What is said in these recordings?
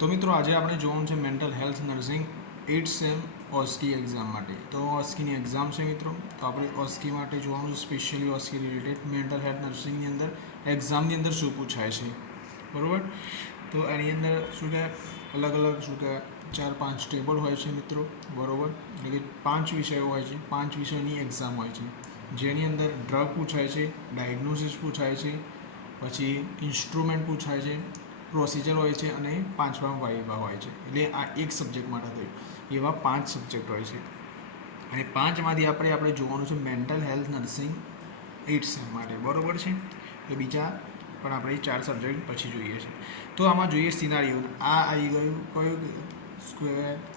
તો મિત્રો આજે આપણે જોવાનું છે mental health nursing 8th sem OSCE exam માટે. તો ઓસ્કીની એક્ઝામ છે મિત્રો. તો આપણે ઓસ્કી માટે જોવાનું છે સ્પેશિયલી ઓસ્કી રિલેટેડ મેન્ટલ હેલ્થ નર્સિંગની અંદર એક્ઝામની અંદર શું પૂછાય છે, બરાબર. તો એની અંદર શું કે અલગ અલગ શું કે 4-5 ટેબલ હોય છે મિત્રો, બરાબર. એટલે કે 5 વિષયો હોય છે, 5 વિષયોની એક્ઝામ હોય છે, જેની અંદર ડ્રગ પૂછાય છે, ડાયગ્નોસિસ પૂછાય છે, પછી ઇન્સ્ટ્રુમેન્ટ પૂછાય છે, પ્રોસિજર હોય છે અને 5મા વાઇવા હોય છે. એટલે આ એક સબ્જેક્ટ માટે થયું. એવા 5 સબ્જેક્ટ હોય છે અને 5માંથી આપણે જોવાનું છે mental health nursing 8th same માટે, બરાબર છે. તો બીજા પણ આપણે 4 સબ્જેક્ટ પછી જોઈએ છે. તો આમાં જોઈએ સિનારીઓ. આ આવી ગયું કયું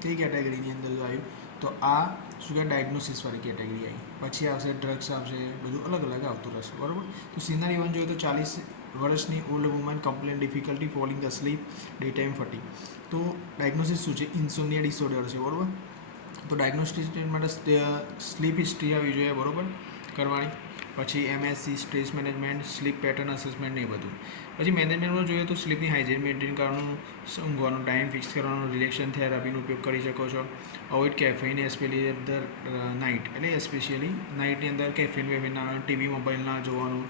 કઈ કેટેગરીની અંદર આવ્યું, તો આ શું કે ડાયગ્નોસિસવાળી કેટેગરી આવી. પછી આવશે ડ્રગ્સ આવશે, બધું અલગ અલગ આવતું રહેશે, બરાબર. તો સિનારીઓ જોઈએ તો 40 વર્ષની old woman complain difficulty falling the sleep day time fatigue. તો ડાયગ્નોસિસ શું છે? ઇન્સોમિયા ડિસઓર્ડર છે, બરાબર. તો ડાયગ્નોસ્ટિક માટે સ્લીપ હિસ્ટ્રી આવવી જોઈએ, બરાબર, કરવાની. પછી MSc stress management, sleep pattern assessment ને એ બધું. પછી મેનેજમેન્ટમાં જોઈએ તો સ્લીપની હાઇજીન મેન્ટેન કરવાનું, ઊંઘવાનો ટાઈમ ફિક્સ કરવાનો, રિલેક્શન થેરાપીનો ઉપયોગ કરી શકો છો. Avoid caffeine especially at the night, એટલે સ્પેશિયલી નાઇટની અંદર કેફેઇન વેફેઇન ના, ટીવી મોબાઈલ ના જોવાનું,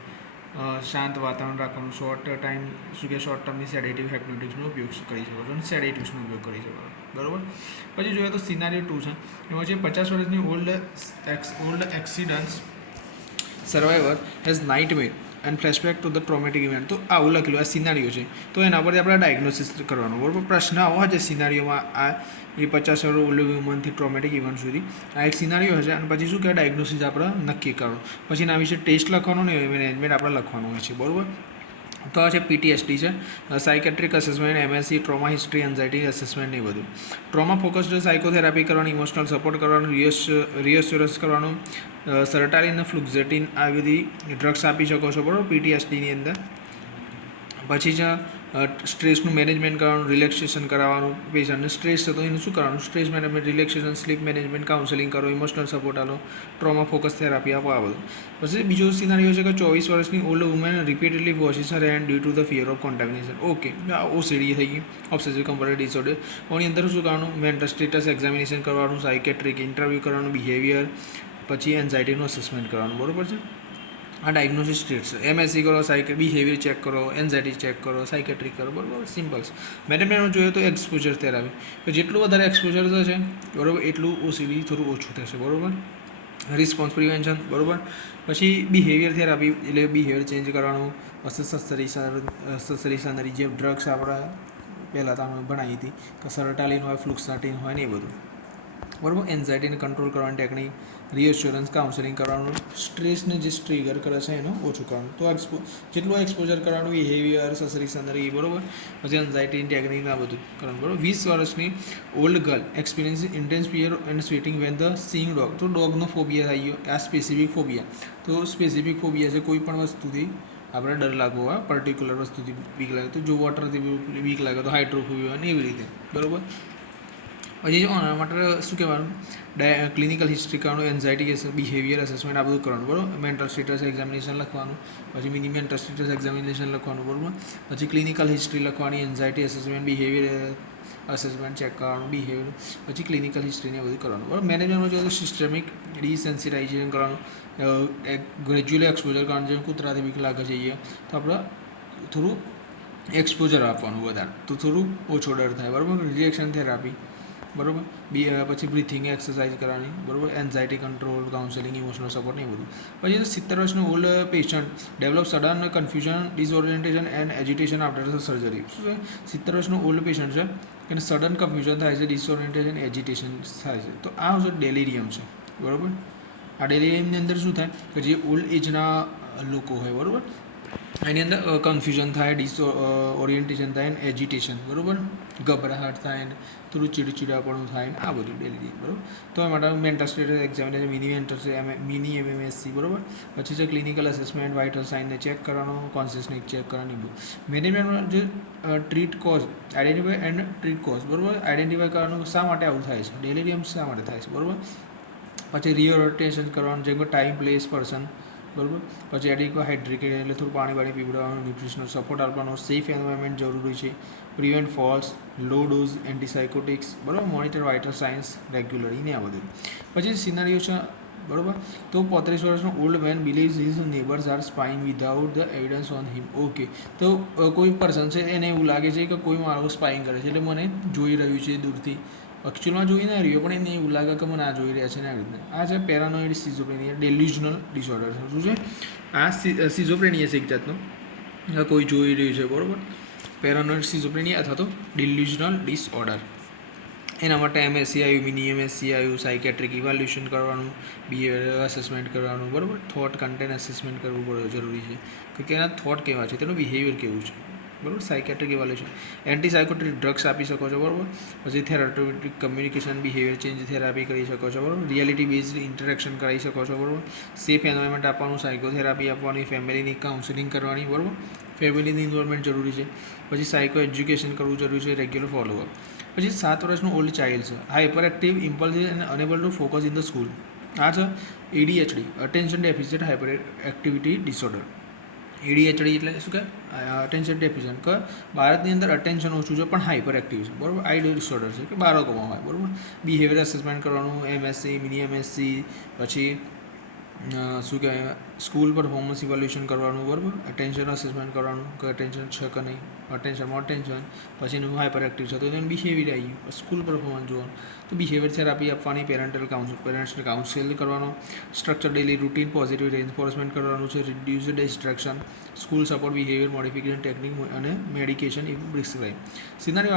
શાંત વાતાવરણ રાખવાનું, શોર્ટ ટર્મની સેડેટિવ હિપ્નોટિક્સનો ઉપયોગ કરી શકો છો અને સેડેટિવ્સનો ઉપયોગ કરી શકો છો, બરાબર. પછી જોઈએ તો સિનારીઓ 2 છે. એમાં છે 50 વર્ષની old accidents survivor has nightmare and flashback to the traumatic event. તો આવું લખેલું આ સિનારીઓ છે. તો એના પરથી આપણે ડાયગ્નોસિસ કરવાનું, બરાબર. પ્રશ્ન આવો છે સિનારીઓમાં. આ એ 50 વર્ષ ઓલ્ડ વુમનથી ટ્રોમેટિક ઇવેન્ટ સુધી આ એક સિનારીઓ હશે અને પછી શું કહેવાય ડાયગ્નોસિસ આપણે નક્કી કરવાનું. પછી એના વિશે ટેસ્ટ લખવાનું ને મેનેજમેન્ટ આપણે લખવાનું હોય છે, બરાબર. તો આ છે PTSD છે, psychiatric assessment, MSc trauma history, anxiety assessment ને બધું. ટ્રોમા ફોકસ્ડ સાયકોથેરાપી કરવાની, ઇમોશનલ સપોર્ટ કરવાનું, રિએસ્યોરન્સ કરવાનું, સર્ટાલિન, ફ્લુક્ઝેટિન આવી બધી ડ્રગ્સ આપી શકો છો, બરાબર, PTSDની અંદર. પછી છે સ્ટ્રેસનું મેનેજમેન્ટ કરવાનું, રિલેક્સેશન કરાવવાનું, પેશન્ટને સ્ટ્રેસ થતો એનું શું કરવાનું, stress management, relaxation, sleep management, counselling કરો, ઇમોશનલ સપોર્ટ આપો, ટ્રોમા ફોકસ થેરાપી આપો, આ બધું. પછી બીજો સિનારીઓ છે કે 24 વર્ષની old women repeatedly washes her hand due to the fear of contamination. Okay, આ OCD થઈ ગઈ, ઓબ્સેસિવ કમ્પલ્સિવ ડિસઓર્ડર. એની અંદર શું કરવાનું, મેન્ટલ સ્ટેટસ એક્ઝામિનેશન કરવાનું, સાયકેટ્રિક ઇન્ટરવ્યૂ કરવાનું, બિહેવિયર, પછી એન્ઝાઇટીનું અસેસમેન્ટ કરવાનું, બરાબર છે. આ ડાયગ્નોસિસ સ્ટેટ છે. MSc કરો, બિહેવિયર ચેક કરો, એન્ઝાઇટી ચેક કરો, સાયકેટ્રિક કરો, બરાબર, સિમ્પલ છે. મેનેજમેન્ટમાં જોઈએ તો એક્સપોઝર થેરાપી. તો જેટલું વધારે એક્સપોઝર થશે, બરાબર, એટલું OCD થોડું ઓછું થશે, બરાબર. રિસ્પોન્સ પ્રિવેન્શન, બરાબર. પછી બિહેવિયર થેરાપી, એટલે બિહેવિયર ચેન્જ કરવાનું. પછી સસરી જે ડ્રગ્સ આપણે પહેલાં તમે ભણાવી હતી કે સર્ટાલિન હોય, ફ્લુક્સાટિન હોય ને એ બધું, બરાબર. એન્ઝાઇટીને કંટ્રોલ કરવાની ટેકનિક, રિએશ્યોરન્સ, કાઉન્સેલિંગ કરવાનું, સ્ટ્રેસને જે ટ્રિગર કરે છે એનું ઓછું કરવાનું. તો જેટલું એક્સપોઝર કરવાનું, બિહેવિયર, સસરી, બરાબર. પછી એન્ઝાઇટીની ટેકનિક આ બધું કરવાનું, બરાબર. 20 વર્ષની old girl experience intense fear and sweating when the Singh dog. તો ડોગનો ફોબિયા થઈ ગયો, આ સ્પેસિફિક ફોબિયા. તો સ્પેસિફિક ફોબિયા છે કોઈ પણ વસ્તુથી આપણે ડર લાગવો હોય, પર્ટિક્યુલર વસ્તુથી બીક લાગે. તો જો વોટરથી બીક લાગે તો હાઇડ્રોફોબિયા અને એવી રીતે, બરાબર. પછી જો આના માટે શું કહેવાનું, ક્લિનિકલ હિસ્ટ્રી કરવાનું, એન્ઝાઇટી બિહેવિયર અસેસમેન્ટ આ બધું કરવાનું, બરાબર. મેન્ટલ સ્ટેટસ એક્ઝામિનેશન લખવાનું, પછી મિની મેન્ટલ સ્ટેટસ એક્ઝામિનેશન લખવાનું, બરાબર. પછી ક્લિનિકલ હિસ્ટ્રી લખવાની, anxiety assessment, behaviour assessment check કરવાનું, બિહેવિયર, પછી ક્લિનિકલ હિસ્ટ્રીને બધું કરવાનું, બરાબર. મેનેજમેન્ટમાં જોઈએ તો સિસ્ટમિક ડિસેન્સિટાઇઝેશન કરવાનું, ગ્રેજ્યુઅલી એક્સપોઝર કરવાનું. જેમ કૂતરાથી બીક લાગે છે એ તો આપણે થોડું એક્સપોઝર આપવાનું વધારે, તો થોડું ઓછો ડર થાય, બરાબર. રિએક્શન થેરાપી, બરાબર. પછી બ્રીથિંગ એક્સરસાઇઝ કરવાની, બરાબર. Anxiety control, counselling, emotional support ને એ બધું. પછી 70 વર્ષનું old patient develop sudden confusion, disorientation and agitation after the surgery. શું છે? 70 વર્ષનું ઓલ્ડ પેશન્ટ છે, એને સડન કન્ફ્યુઝન થાય છે, ડિસઓરિએન્ટેશન, એજિટેશન થાય છે. તો આ ડેલિરિયમ છે, બરાબર. આ ડેલિરિયમની અંદર શું થાય કે જે ઓલ્ડ એજના લોકો હોય, બરાબર, એની અંદર કન્ફ્યુઝન થાય, ઓરિએન્ટેશન થાય ને એજિટેશન, બરાબર, ગભરાહટ થાય ને થોડું ચીડચીડાપણું થાય ને આ બધું ડેલિરિયમ, બરાબર. તો એ માટે mental status examination, mini MMSc, બરાબર. પછી છે ક્લિનિકલ અસેસમેન્ટ, વાઇટલ સાઇનને ચેક કરવાનો, કોન્શિયસને ચેક કરવાની બધું. મેનેજમેન્ટમાં જે treat cause, identify and treat cause, બરાબર. આઈડેન્ટિફાય કરવાનું શા માટે આવું થાય છે, ડેલિરિયમ શા માટે થાય છે, બરાબર. પછી રિઓરિએન્ટેશન કરવાનું, જેમ કે ટાઈમ, પ્લેસ, પર્સન, બરાબર. પછી એડિક્વા હાઇડ્રેટેડ એટલે થોડું પાણી પીવડાવવાનું, ન્યુટ્રિશનલ સપોર્ટ આપવાનો, સેફ એન્વાયરમેન્ટ જરૂરી છે, પ્રિવેન્ટ ફોલ્સ, લો ડોઝ એન્ટીસાયકોટિક્સ, બરાબર, મોનિટર વાઇટલ સાયન્સ રેગ્યુલરી ને આ બધું. પછી સિનારીઓ છે, બરાબર. તો 35 વર્ષનો old man believes his neighbours are spying without the evidence on him. Okay, તો કોઈ પર્સન છે એને એવું લાગે છે કે કોઈ મારું સ્પાઇંગ કરે છે, એટલે મને જોઈ રહ્યું છે દૂરથી. એકચ્યુઅલમાં જોઈ ના રહ્યો, પણ એને એવું લાગે કે મને આ જોઈ રહ્યા છે ને આ રીતના. આ છે પેરાનોઇડ સિઝોફ્રેનિયા ડેલ્યુઝનલ ડિસઓર્ડર. શું છે આ? સિઝોફ્રેનિયા છે એક જાતનો, કોઈ જોઈ રહ્યું છે, બરાબર. પેરાનોઇડ સિઝોફ્રેનિયા અથવા તો ડેલ્યુઝનલ ડિસઓર્ડર. એના માટે એમએસસી આવ્યું, મિની એમએસસી આવ્યું, સાયકેટ્રિક ઇવાલ્યુશન કરવાનું, બિહેવિયર અસેસમેન્ટ કરવાનું, બરાબર. થોટ કન્ટેન્ટ અસેસમેન્ટ કરવું પડે જરૂરી છે કે એના થોટ કેવા છે, તેનું બિહેવિયર કેવું છે, બરાબર. સાયકેટ્રિક ઇવાલ્યુશન, એન્ટીસાયકોટિક ડ્રગ્સ આપી શકો છો, બરાબર. પછી therapeutic communication behaviour change therapy કરી શકો છો, બરાબર. રિયાલિટી બેઝડ ઇન્ટરેક્શન કરાવી શકો છો, બરાબર. સેફ એન્વાયરમેન્ટ આપવાનું, સાયકોથેરાપી આપવાની, ફેમિલીની કાઉન્સેલિંગ કરવાની, બરાબર. ફેમિલીની ઇન્વોલ્વમેન્ટ જરૂરી છે. પછી સાયકો એજ્યુકેશન કરવું જરૂરી છે, રેગ્યુલર ફોલોઅપ. પછી 7 વર્ષનું ઓલ્ડ ચાઇલ્ડ છે, hyper active, impulsive and enable two focus in the school. આ છે ADHD, attention deficit hyper activity disorder. ADHD એટલે શું કે અટેન્શન ડેફિસિટ, કે ભારતની અંદર અટેન્શન ઓછું છે પણ હાઇપર એક્ટિવ છે, બરાબર. આઈડી ડિસઓર્ડર છે કે બાળકોમાં હોય, બરાબર. બિહેવિયર અસેસમેન્ટ કરવાનું, એમએસસી, મિની એમએસસી, પછી શું કહેવાય સ્કૂલ પરફોર્મન્સ ઇવેલ્યુએશન કરવાનું, બરાબર. અટેન્શન અસેસમેન્ટ કરવાનું કે અટેન્શન છે કે નહીં, અટેન્શનમાં અટેન્શન. પછી એનું હાઇપર એક્ટિવ છે તો એનું બિહેવિયર આવી ગયું, સ્કૂલ પરફોર્મન્સ જોવાનું. તો બિહેવિયર થેરાપી આપવાની, પેરેન્ટ્સને કાઉન્સેલ કરવાનો, structure daily routine positive reinforcement કરવાનું છે, reduce destruction, school support, behaviour modification technique અને મેડિકેશન એ પ્રિસ્ક્રાઇબ. સિનારીઓ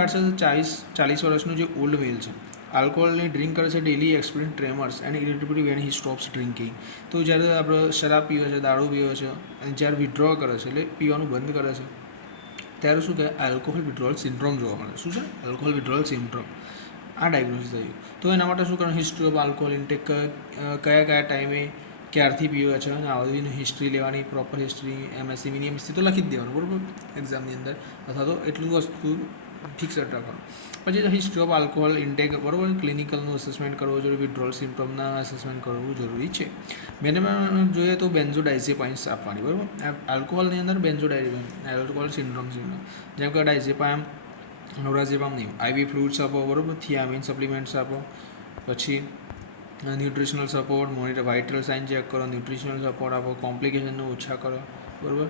40 વર્ષનું જે ઓલ્ડ મેલ છે, આલ્કોહોલની ડ્રિંક કરે છે, daily experience tremors and irritability when he stops drinking. તો જ્યારે આપણે શરાબ પીવે છે, દારૂ પીવે છે, અને જ્યારે વિથડ્રો કરે છે, એટલે પીવાનું બંધ કરે છે, ત્યારે શું કહે આલ્કોહોલ વિથડ્રોઅલ સિન્ડ્રોમ જોવા મળે. શું છે? Alcohol withdrawal syndrome. આ ડાયગ્નોસિસ થયું. તો એના માટે શું કરવાનું? હિસ્ટ્રી ઓફ આલ્કોહોલ ઇન્ટેક, કયા ટાઈમે ક્યારથી પીવે છે, અને આ બધીની હિસ્ટ્રી લેવાની, proper history. MSc, mini MSc તો લખી જ દેવાનું, બરાબર, એક્ઝામની અંદર. અથવા તો એટલું વસ્તુ ફિક્સ રાખવાનું. પછી હિસ્ટ્રી ઓફ આલ્કોહોલ ઇન્ટેક, બરાબર, ક્લિનિકલનું અસેસમેન્ટ કરવું જરૂરી, વિથડ્રોઅલ સિમ્પટમના અસેસમેન્ટ કરવું જરૂરી છે. મેનેજમેન્ટ જોઈએ તો બેન્ઝોડાઇઝેપાઇન્સ આપવાની, બરાબર. આલ્કોહોલની અંદર બેન્ઝોડાઇઝેપાઇન, આલ્કોહોલ સિન્ડ્રોમ, જેમ કે ડાયઝેપામ, નોરાઝેપામ નહીં, આઈવી ફ્લુઇડ્સ આપો, બરાબર. થિયામિન સપ્લિમેન્ટ્સ આપો. પછી nutritional support, monitor vital sign check કરો, ન્યુટ્રિશનલ સપોર્ટ આપો, કોમ્પ્લિકેશનને ઓછા કરો, બરાબર.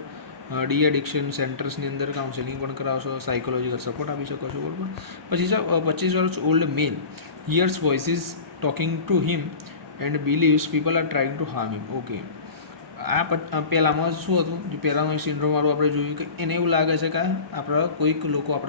ડી એડિક્શન સેન્ટર્સની અંદર કાઉન્સેલિંગ પણ કરાવશો, સાયકોલોજીકલ સપોર્ટ આપી શકો છો, બરાબર. પછી છે 25 વર્ષ old male, hears voices talking to him and believes people are trying to harm him. Okay, આ પહેલાંમાં શું હતું, જે પેરાનોઇડ સિન્ડ્રોમવાળું આપણે જોયું કે એને એવું લાગે છે કે આપણા કોઈક લોકો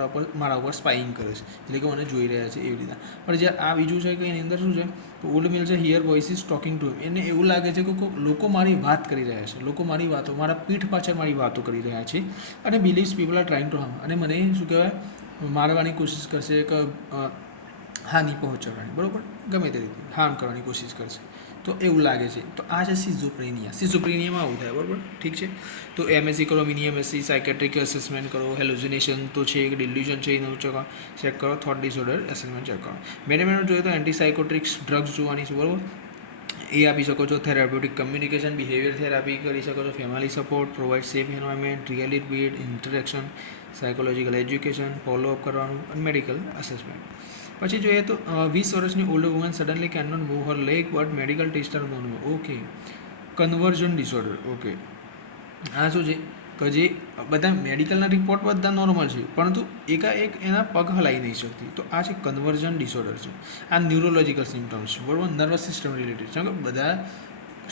મારા ઉપર સ્પાઇંગ કરે છે, એટલે કે મને જોઈ રહ્યા છે એવી રીતના. પણ જ્યારે આ બીજું છે કે એની અંદર શું છે, તો ઓલ્ડ મેલ છે, હિયર વોઇસીસ ટોકિંગ ટુ હિમ, એને એવું લાગે છે કે લોકો મારી વાત કરી રહ્યા છે, લોકો મારા પીઠ પાછળ મારી વાતો કરી રહ્યા છે, અને believes people are trying to harm, અને મને શું કહેવાય મારવાની કોશિશ કરશે કે હાનિ પહોંચાડવાની, બરાબર, ગમે તે રીતે હાર્મ કરવાની કોશિશ કરશે, તો એવું લાગે છે. તો આ છે સિઝોફ્રેનિયામાં આવું થાય, બરાબર, ઠીક છે. તો એમએસસી કરો, મિની એમએસસી, સાયકેટ્રિક અસેસમેન્ટ કરો, હેલુસિનેશન તો છે, ડિલ્યુઝન છે એનું ચેક કરો, થોટ ડિસઓર્ડર અસેસમેન્ટ ચેક કરો. મેનેજમેન્ટ જોઈએ તો એન્ટીસાયકોટ્રિક્સ ડ્રગ્સ જોવાની છે, બરાબર, એ આપી શકો છો. થેરાપ્યુટિક કમ્યુનિકેશન, બિહેવિયર થેરાપી કરી શકો છો. Family support, provide safe environment, reality based interaction, psychological education, follow up કરવાનું, અને મેડિકલ અસેસમેન્ટ. પછી જોઈએ તો 20 વર્ષની old woman suddenly can not move her leg but medical test are none. Okay, conversion disorder. Okay, આ શું છે કે જે બધા મેડિકલના રિપોર્ટ બધા નોર્મલ છે, પરંતુ એકાએક એના પગ હલાવી નહીં શકતી, તો આ છે કન્વર્ઝન ડિસઓર્ડર છે. આ ન્યુરોલોજિકલ સિમ્ટમ્સ છે, બરાબર, નર્વસ સિસ્ટમ રિલેટેડ છે, કે બધા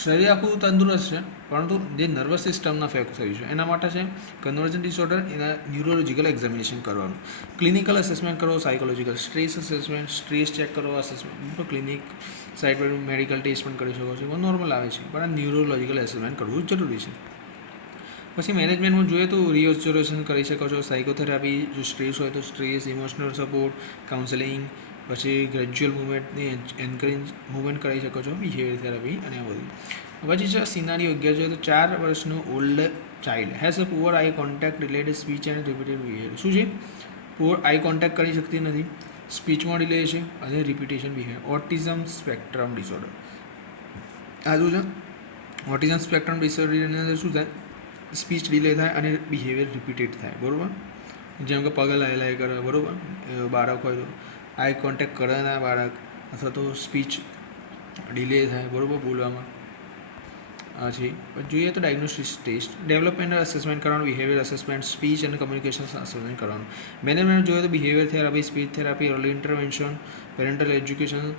શરીર આખું તંદુરસ્ત છે, પરંતુ જે નર્વસ સિસ્ટમના ફેક્ટ થયું છે એના માટે છે કન્વર્ઝન ડિસઓર્ડર. એના ન્યુરોલોજિકલ એક્ઝામિનેશન કરવાનું, ક્લિનિકલ અસેસમેન્ટ કરો, psychological stress assessment, stress check કરો, અસેસમેન્ટ તો ક્લિનિક સાઇડ પર મેડિકલ ટેસ્ટ પણ કરી શકો છો, નોર્મલ આવે છે, પણ આ ન્યુરોલોજિકલ અસેસમેન્ટ કરવું જરૂરી છે. પછી મેનેજમેન્ટમાં જોઈએ તો રિઓસ્ટોરેશન કરી શકો છો, સાયકોથેરાપી, જો સ્ટ્રેસ હોય તો સ્ટ્રેસ, ઇમોશનલ સપોર્ટ, કાઉન્સેલિંગ, પછી ગ્રેજ્યુઅલ મુવમેન્ટને એન્કરેજ મૂવમેન્ટ કરી શકો છો, બિહેવિયર થેરાપી અને આ બધું. પછી છે સિનારીઓ 11 જોઈએ તો 4 વર્ષનું old child has a poor eye contact related speech and repeated behaviour. શું છે? પુઅર આઈ કોન્ટેક્ટ કરી શકતી નથી, સ્પીચમાં ડિલે છે, અને repetition behaviour. Autism spectrum disorder. આ શું છે? ઓટિઝમ સ્પેક્ટ્રમ ડિસઓર્ડરની અંદર શું થાય, સ્પીચ ડિલે થાય અને બિહેવિયર રિપીટેડ થાય, બરાબર. જેમ કે પગ લાય કરે, બરાબર, બાળક હોય તો આઈ કોન્ટેક્ટ કરે ના બાળક, અથવા તો સ્પીચ ડિલે થાય, બરાબર, બોલવામાં. પછી જોઈએ તો ડાયગ્નોસ્ટિક ટેસ્ટ, ડેવલપમેન્ટ અસેસમેન્ટ કરવાનું, બિહેવિયર અસેસમેન્ટ, સ્પીચ અને કમ્યુનિકેશન અસેસમેન્ટ કરવાનું. મેનેજમેન્ટ જોઈએ તો behaviour therapy, speech therapy, early intervention, parental education,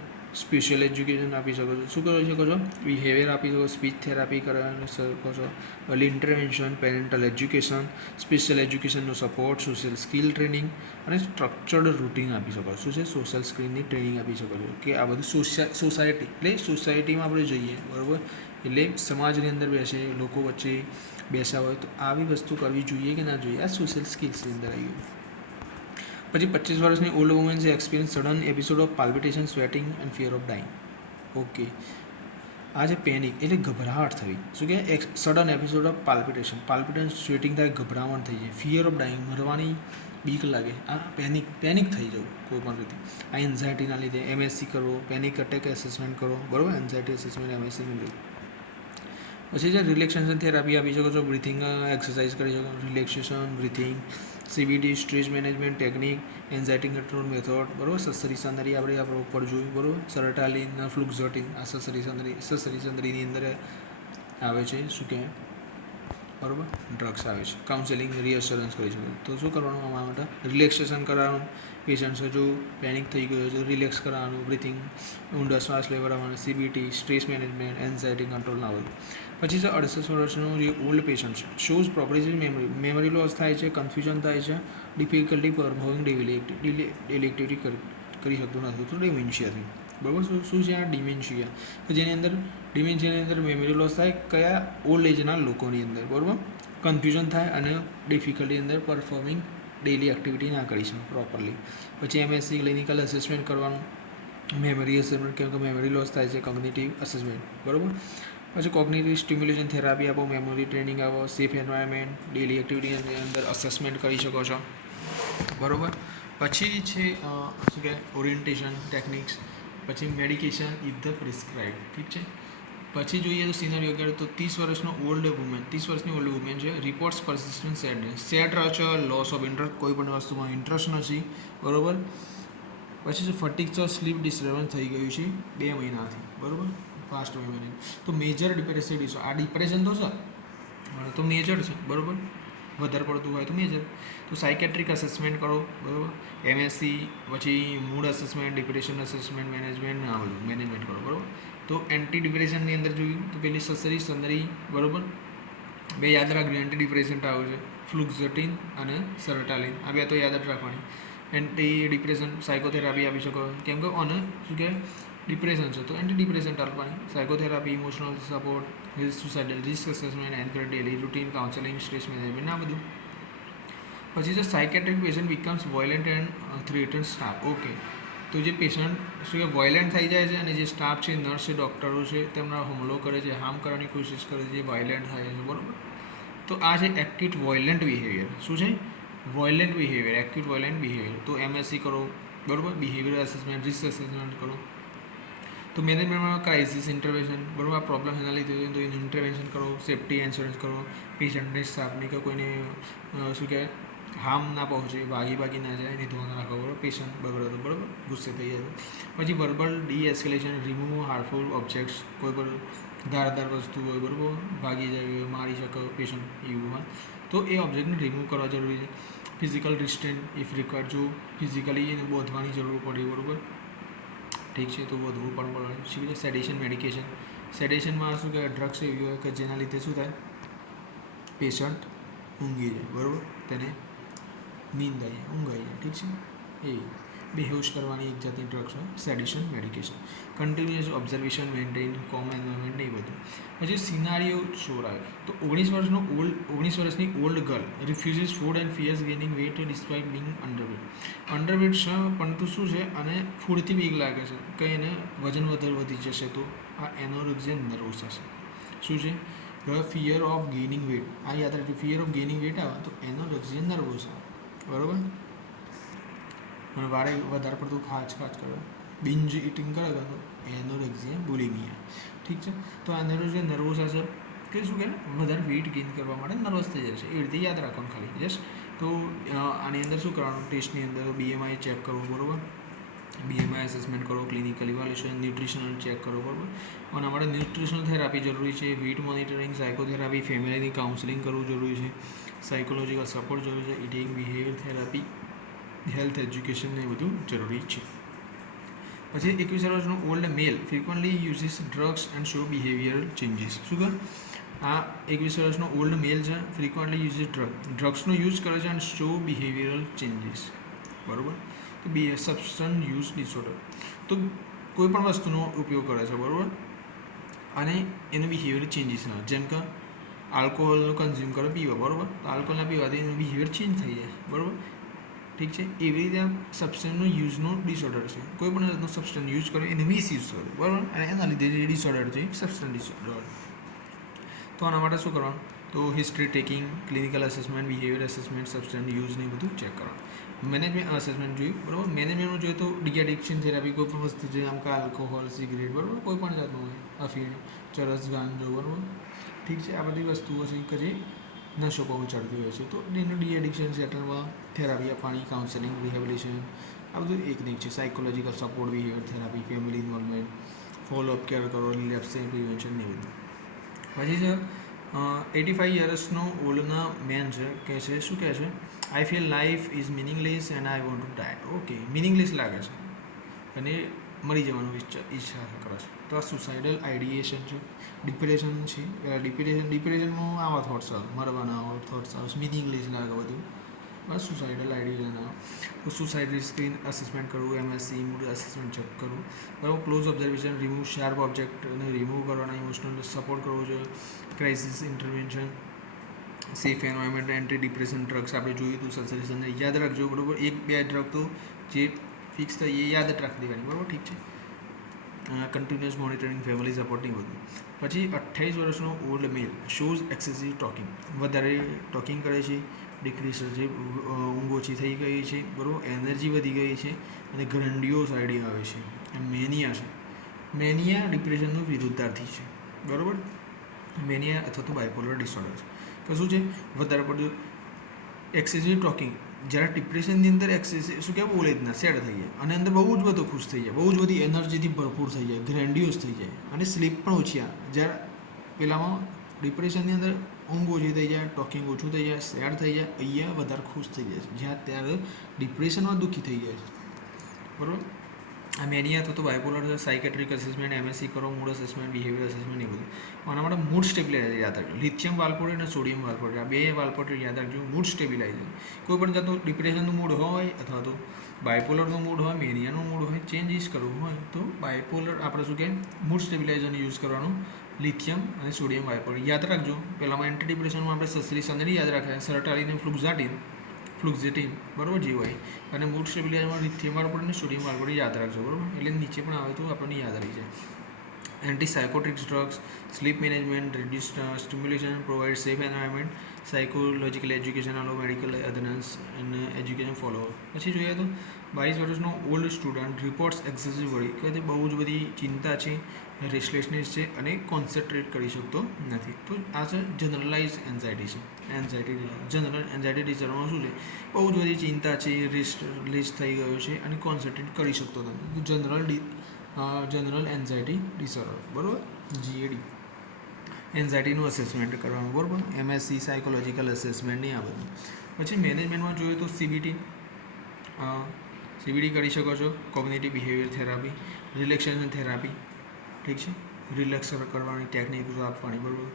special education આપી શકો છો. શું કરી શકો છો? બિહેવિયર આપી શકો, સ્પીચ થેરાપી કરવાની શકો છો, early intervention, parental education, special એજ્યુકેશનનો સપોર્ટ, સોશિયલ સ્કિલ ટ્રેનિંગ અને સ્ટ્રક્ચર્ડ રૂટીન આપી શકો છો. શું છે? સોશિયલ સ્કિલની ટ્રેનિંગ આપી શકો છો કે આ બધું સોસાયટી, એટલે સોસાયટીમાં આપણે જઈએ, બરાબર, એટલે સમાજની અંદર બેસે, લોકો વચ્ચે બેસા હોય તો આવી વસ્તુ કરવી જોઈએ કે ના જોઈએ, આ સોશિયલ સ્કિલ્સની અંદર આવી ગયું. પછી 25 વર્ષની ઓલ્ડ વુમેન છે, experience sudden episode of palpitation, sweating and fear of dying. Okay, આ છે પેનિક, એટલે ગભરાહટ થવી. શું કે sudden episode of palpitation, sweating થાય, ગભરામણ થઈ જાય, ફિયર ઓફ ડાઇંગ, મરવાની બીક લાગે, આ પેનિક થઈ જવું કોઈ પણ રીતે. આ એન્ઝાયટીના લીધે MSC કરો, પેનિક અટેક એસેસમેન્ટ કરો, બરાબર, એન્ઝાયટી એસેસમેન્ટ MSC લીધે. પછી જે રિલેક્સેશન થેરાપી આપી શકો છો, બ્રિથિંગ એક્સરસાઇઝ કરી શકો, relaxation, breathing, CBT, stress management technique, anxiety control method, બરાબર, સસરી સંદરી આપણે ઉપર જોયું, બરાબર, સરટાલિન, ફ્લુક્ઝોટિન, આ સસરી સંદરીની અંદર આવે છે. શું કહે, બરાબર, ડ્રગ્સ આવે છે. કાઉન્સેલિંગ, રિએશ્યોરન્સ કરી શકો. તો શું કરવાનું આમાં માટે? રિલેક્સેશન કરવાનું, પેશન્ટ્સ જો પેનિક થઈ ગયો છે રિલેક્સ કરવાનું, બ્રિથિંગ, ઊંડા શ્વાસ લેવડાવવાનો, CBT, stress management, anxiety control ના બધું. પછી છે 68 વર્ષનું જે ઓલ્ડ પેશન્ટ છે, શોઝ પ્રોગ્રેસિવ મેમરી લોસ થાય છે, કન્ફ્યુઝન થાય છે, ડિફિકલ્ટી પરફોર્મિંગ ડેલી એક્ટિવિટી કરી શકતું નથી, તો ડિમેન્શિયાથી, બરાબર. શું છે આ ડિમેન્શિયા? તો જેની અંદર મેમરી લોસ થાય કયા ઓલ્ડ એજના લોકોની અંદર, બરાબર, કન્ફ્યુઝન થાય અને ડિફિકલ્ટી અંદર પરફોર્મિંગ ડેલી એક્ટિવિટી ના કરી શકે પ્રોપરલી. પછી MSC ક્લિનિકલ અસેસમેન્ટ કરવાનું, મેમરી અસેસમેન્ટ, કેમ કે મેમરી લોસ થાય છે, કોગ્નિટિવ અસેસમેન્ટ, બરાબર. પછી કોગ્નિટિવ સ્ટિમ્યુલેશન થેરાપી આપો, મેમરી ટ્રેનિંગ આપો, સેફ એન્વાયરમેન્ટ, ડેલી એક્ટિવિટીની અંદર અસેસમેન્ટ કરી શકો છો, બરાબર. પછી છે શું કહે, ઓરિએન્ટેશન ટેકનિક્સ, પછી મેડિકેશન ઇફ ધ પ્રિસ્ક્રાઇબ, ઠીક છે. પછી જોઈએ તો સિનારીઓ વગેરે, તો 30 વર્ષની ઓલ્ડ વુમેન છે, રિપોર્ટ્સ પરસિસ્ટન્ટ સેડ રહે છે, લોસ ઓફ ઇન્ટરેસ્ટ, કોઈ પણ વસ્તુમાં ઇન્ટરેસ્ટ નથી, બરાબર. પછી ફટીગ છે, સ્લીપ ડિસ્ટર્બન્સ થઈ ગયું છે 2 મહિનાથી, બરાબર, પાસ્ટ 2 મહિના. તો મેજર ડિપ્રેસિવ ડિસઓર્ડર, આ ડિપ્રેશન તો છે, તો મેજર છે, બરાબર, વધારે પડતું હોય તો મેજર. તો સાયકેટ્રિક અસેસમેન્ટ કરો, બરાબર, MSC, પછી mood assessment, depression assessment, management કરો, બરાબર. તો એન્ટી ડિપ્રેશનની અંદર જોયું તો પેલી સસરી સંદરી, બરાબર, બે યાદ રાખજો, એન્ટી ડિપ્રેશન્ટ આવે છે, ફ્લુક્ઝોટિન અને સરટાલિન, આ બે તો યાદ જ રાખવાની. એન્ટી ડિપ્રેશન સાયકોથેરાપી આપી શકો, કેમ કે આને શું કહેવાય, ડિપ્રેશન છે તો એન્ટી ડિપ્રેશન્ટ આપવાની, psychotherapy, emotional support, suicidal risk assessment, anchor daily routine, counselling, stress management, આ બધું. પછી જો psychiatric patient becomes violent and threaten staff. Okay, તો જે પેશન્ટ શું કે વોયલન્ટ થઈ જાય છે અને જે સ્ટાફ છે, નર્સ છે, ડૉક્ટરો છે, તેમના હુમલો કરે છે, હાર્મ કરવાની કોશિશ કરે છે, જે વાયલન્ટ થાય છે, બરાબર. તો આ છે એક્યુટ વોયલન્ટ બિહેવિયર. શું છે? વોયલન્ટ બિહેવિયર, એક્યુટ વોયલન્ટ બિહેવિયર. તો MSC કરો, બરાબર, બિહેવિયર અસેસમેન્ટ, રિસ્ક અસેસમેન્ટ કરો. તો મેનેજમેન્ટમાં ક્રાઇસિસ ઇન્ટરવેન્શન, બરાબર, આ પ્રોબ્લેમ એના લીધે હોય તો એનું ઇન્ટરવેન્શન કરો, સેફ્ટી ઇન્સ્યોરન્સ કરો, પેશન્ટને સ્ટાફની કે કોઈને શું કહેવાય હાર્મ ના પહોંચે, ભાગી ના જાય, એની ધ્યાન રાખો, બરાબર. પેશન્ટ બગડે તો, બરાબર, ગુસ્સે થઈ જાય. પછી વર્બલ ડી-એસ્કેલેશન, રિમૂવ હાર્મફુલ ઓબ્જેક્ટ્સ, કોઈ પણ ધારદાર વસ્તુ હોય, બરાબર, ભાગી જાય, મારી શકે પેશન્ટ, એવું હોય તો એ ઓબ્જેક્ટને રિમૂવ કરવા જરૂરી છે. ફિઝિકલ રિસ્ટ્રેન્ટ ઇફ રિક્વાયર્ડ, જો ફિઝિકલી એને બોધવાની જરૂર પડે, બરાબર, ઠીક છે, તો બોધવું પણ પડે. શું કહેવાય, સેડેશન મેડિકેશન, સેડેશનમાં શું કહેવાય, ડ્રગ્સ એવી હોય કે જેના લીધે શું થાય, પેશન્ટ ઊંઘી જાય, બરાબર, તેને નીંદ આવી જાય, ઊંઘ આવી જાય, ઠીક છે, એ બેહોશ કરવાની એક જાતની ડ્રગ્સ હોય, sedation medication. Continuous observation, maintain calm environment, નહીં બધું. પછી સિનારીઓ શોર આવે તો 19 વર્ષની old girl refuses food and fears gaining weight despite being underweight છે, પરંતુ શું છે, અને ફૂડથી બીક લાગે છે કે એને વજન વધી જશે, તો આ એનોરેક્સિયા નર્વોસા છે. શું છે? ફિયર ઓફ ગેઇનિંગ વેટ, આ યાદ રાખજો, ફિયર ઓફ ગેઇનિંગ વેટ આવે તો એનોરેક્સિયા નર્વોસા, બરાબર. અને વારે વધારે પડતું ખાચ કરે, બિંજ ઇટિંગ કરે તો એનોરેક્સિયા બુલિમિયા. ઠીક છે, તો આ નર્વસ હશે કે શું કે વધારે વેઇટ ગેઇન કરવા માટે નર્વસ થઈ જાય છે, એ રીતે યાદ રાખવાનું ખાલી. યસ, તો આની અંદર શું કરવાનું, ટેસ્ટની અંદર BMI ચેક કરવું, બરાબર. BMI એસેસમેન્ટ કરો, ક્લિનિકલ ઇવાલ્યુએશન, ન્યુટ્રિશનલ ચેક કરો, બરાબર. અને અમારે ન્યુટ્રિશનલ થેરાપી જરૂરી છે, વેઇટ મોનિટરિંગ, સાયકોથેરાપી, ફેમિલીની કાઉન્સેલિંગ કરવું જરૂરી છે, સાયકોલોજીકલ સપોર્ટ જરૂરી છે, eating behaviour therapy, health education ને બધું જરૂરી છે. પછી 21 વર્ષનો old male frequently uses drugs and show behavioural changes. શું કહે, આ 21 વર્ષનો ઓલ્ડ મેલ છે, ફ્રિકવન્ટલી યુઝિસ ડ્રગ્સનો યુઝ કરે છે એન્ડ શો બિહેવિયરલ ચેન્જીસ, બરાબર. તો સબસ્ટન્સ યુઝ ડિસઓર્ડર, તો કોઈ પણ વસ્તુનો ઉપયોગ કરે છે, બરાબર, અને એનું બિહેવિયર ચેન્જીસ આવે, જેમ કે આલ્કોહોલનો કન્ઝ્યુમ કરે, પીવે, બરાબર, તો આલ્કોહોલના પીવાથી એનું બિહેવિયર ચેન્જ થઈ જાય, બરાબર. ઠીક છે, એવી રીતે સબસ્ટન્સનો યુઝનો ડિસઓર્ડર છે, કોઈ પણ જાતનો સબસ્ટન્સ યુઝ કરે એને મિસયુઝ કરે, બરાબર, અને એના લીધે જે ડિસઓર્ડર છે સબસ્ટન્સ ડિસઓર્ડર. તો આના માટે શું કરવાનું, તો history taking, clinical assessment, behaviour assessment, substance use ને બધું ચેક કરવાનું. મેનેજમેન્ટ અસેસમેન્ટ જોયું, બરાબર. મેનેજમેન્ટમાં જોઈએ તો ડિએડિક્શન થેરાપી, કોઈ પણ વસ્તુ છે આમ કે આલ્કોહોલ, સિગરેટ, બરાબર, કોઈ પણ જાતનું હોય, અફીણ, ચરસ, ગાંજો, બરાબર. ઠીક છે, આ બધી વસ્તુઓ છે કે જે નશો પહોંચાડતી હોય છે, તો એનું ડિએડિક્શન સેટલમાં થેરાપી આપવાની, કાઉન્સેલિંગ, રિહેબિલિટેશન, આ બધું એક નહીં છે. Psychological support, behaviour therapy, family involvement, follow up care કરો, રિલેપ્સ પ્રિવેન્શન ને બધું. પછી છે 85 યર્સનો ઓલ્ડના મેન છે, કહે છે, શું કહે છે, I feel life is meaningless and I want to die. Okay, meaningless લાગે છે અને મરી જવાનું ઈચ્છા કરે છે, તો આ સુસાઇડલ આઈડિએશન છે, ડિપ્રેશન છે. ડિપ્રેશનમાં આવા થોટ્સ આવે, મરવાના આવા થોટ્સ આવે, મિનિંગલેસ લાગે બધું, બસ સુસાઇડલ આઈડિએશન આવે. તો સુસાઇડ રિસ્ક અસેસમેન્ટ કરવું, MSc મૂડ અસેસમેન્ટ ચેક કરવું, બરાબર. ક્લોઝ ઓબ્ઝર્વેશન, રિમૂવ શાર્પ ઓબ્જેક્ટને રિમૂવ કરવાના, ઇમોશનલ સપોર્ટ કરવો જોઈએ, crisis intervention, safe environment, anti depression drugs આપણે જોયું હતું, સજેશનને યાદ રાખજો, બરાબર. 1-2 ડ્રગ તો જે ફિક્સ થાય એ યાદ જ રાખી દેવાની, બરાબર. ઠીક છે, કન્ટિન્યુઅસ મોનિટરિંગ, ફેમિલી સપોર્ટિંગ બધું. પછી 28 વર્ષનો ઓલ્ડ મેલ શોઝ એક્સેસિવ ટોકિંગ, વધારે ટોકિંગ કરે છે, ડિક્રીઝ છે, ઊંઘ ઓછી થઈ ગઈ છે, બરાબર, એનર્જી વધી ગઈ છે, અને ગ્રેન્ડિયોસ આઈડિયા આવે છે. મેનિયા છે, મેનિયા ડિપ્રેશનનું વિરુદ્ધાર્થી છે, બરાબર. મેનિયા અથવા તો બાયપોલર ડિસઓર્ડર છે. તો શું છે, વધારે પડતું એક્સેસિવ ટોકિંગ, જ્યારે ડિપ્રેશનની અંદર એક્સેસિવ શું કહેવાય, બોલે જ ના, સેડ થઈ જાય, અને અંદર બહુ જ બધો ખુશ થઈ જાય, બહુ જ બધી એનર્જીથી ભરપૂર થઈ જાય, ગ્રેન્ડિયોસ થઈ જાય, અને સ્લીપ પણ ઓછી આવે. જ્યારે પેલામાં ડિપ્રેશનની અંદર ઊંઘ ઓછી થઈ જાય, ટોકિંગ ઓછું થઈ જાય, સેડ થઈ જાય, અહીંયા વધારે ખુશ થઈ જાય છે, જ્યાં ત્યારે ડિપ્રેશનમાં દુઃખી થઈ જાય છે, બરાબર. આ મેનિયા અથવા તો બાયપોલર છે. સાયકેટ્રિક અસેસમેન્ટ, MSc કરો, મૂડ અસેસમેન્ટ, બિહેવિયર અસેસમેન્ટ એ બધું. આના માટે મૂડ સ્ટેબિલાઇઝર યાદ રાખજો, લિથિયમ વાલ્પોરેટ અને સોડિયમ વાલ્પોરેટ, આ બે વાલ્પોરેટ યાદ રાખજો. મૂડ સ્ટેબિલાઇઝર, કોઈ પણ જાતનું ડિપ્રેશનનું મૂડ હોય અથવા તો બાયપોલરનું મૂડ હોય, મેનિયાનું મૂડ હોય, ચેન્જીસ કરવું હોય તો બાયપોલર આપણે શું કહે, મૂડ સ્ટેબિલાઇઝરને યુઝ કરવાનું, લિથિયમ અને સોડિયમ વાલ્પોરેટ યાદ રાખજો. પહેલાંમાં એન્ટી ડિપ્રેશનમાં આપણે સસરી સનરી યાદ રાખ્યા, સરટાલીન, ફ્લુક્ઝેટીન, બરાબર, જે હોય. અને મૂડ સ્ટેબિલાઇઝરમાં લિથિયમ વાલ્પોરેટ અને સોડિયમ વાલ્પોરેટ યાદ રાખજો, બરાબર. એટલે નીચે પણ આવે તો આપણને યાદ રહી જાય. Anti psychotics drugs, sleep management, reduce stimulation, provide safe environment, psychological education, also medical adherence અને એજ્યુકેશન ફોલો. પછી જોઈએ તો 22 વર્ષનો old student reports excessive worry, કે બહુ જ બધી ચિંતા છે, રેસ્ટલેસનેસ છે, અને કોન્સન્ટ્રેટ કરી શકતો નથી. તો આ છે જનરલાઇઝ એન્ઝાયટી છે. જનરલ એન્ઝાયટી ડિસઓર્ડરમાં શું છે, બહુ જ બધી ચિંતા છે, રેસ્ટલેસ થઈ ગયો છે, અને કોન્સન્ટ્રેટ કરી શકતો નથી. જનરલ એન્ઝાયટી ડિસઓર્ડર, બરાબર, GAD. એન્ઝાયટીનું અસેસમેન્ટ કરવાનું, બરાબર. MSc સાયકોલોજીકલ અસેસમેન્ટ નહીં આ બધું. પછી મેનેજમેન્ટમાં જોઈએ તો CBT કરી શકો છો, cognitive behaviour therapy, relaxation therapy, ઠીક છે, રિલેક્સ કરવાની ટેકનિક આપવાની, બરાબર.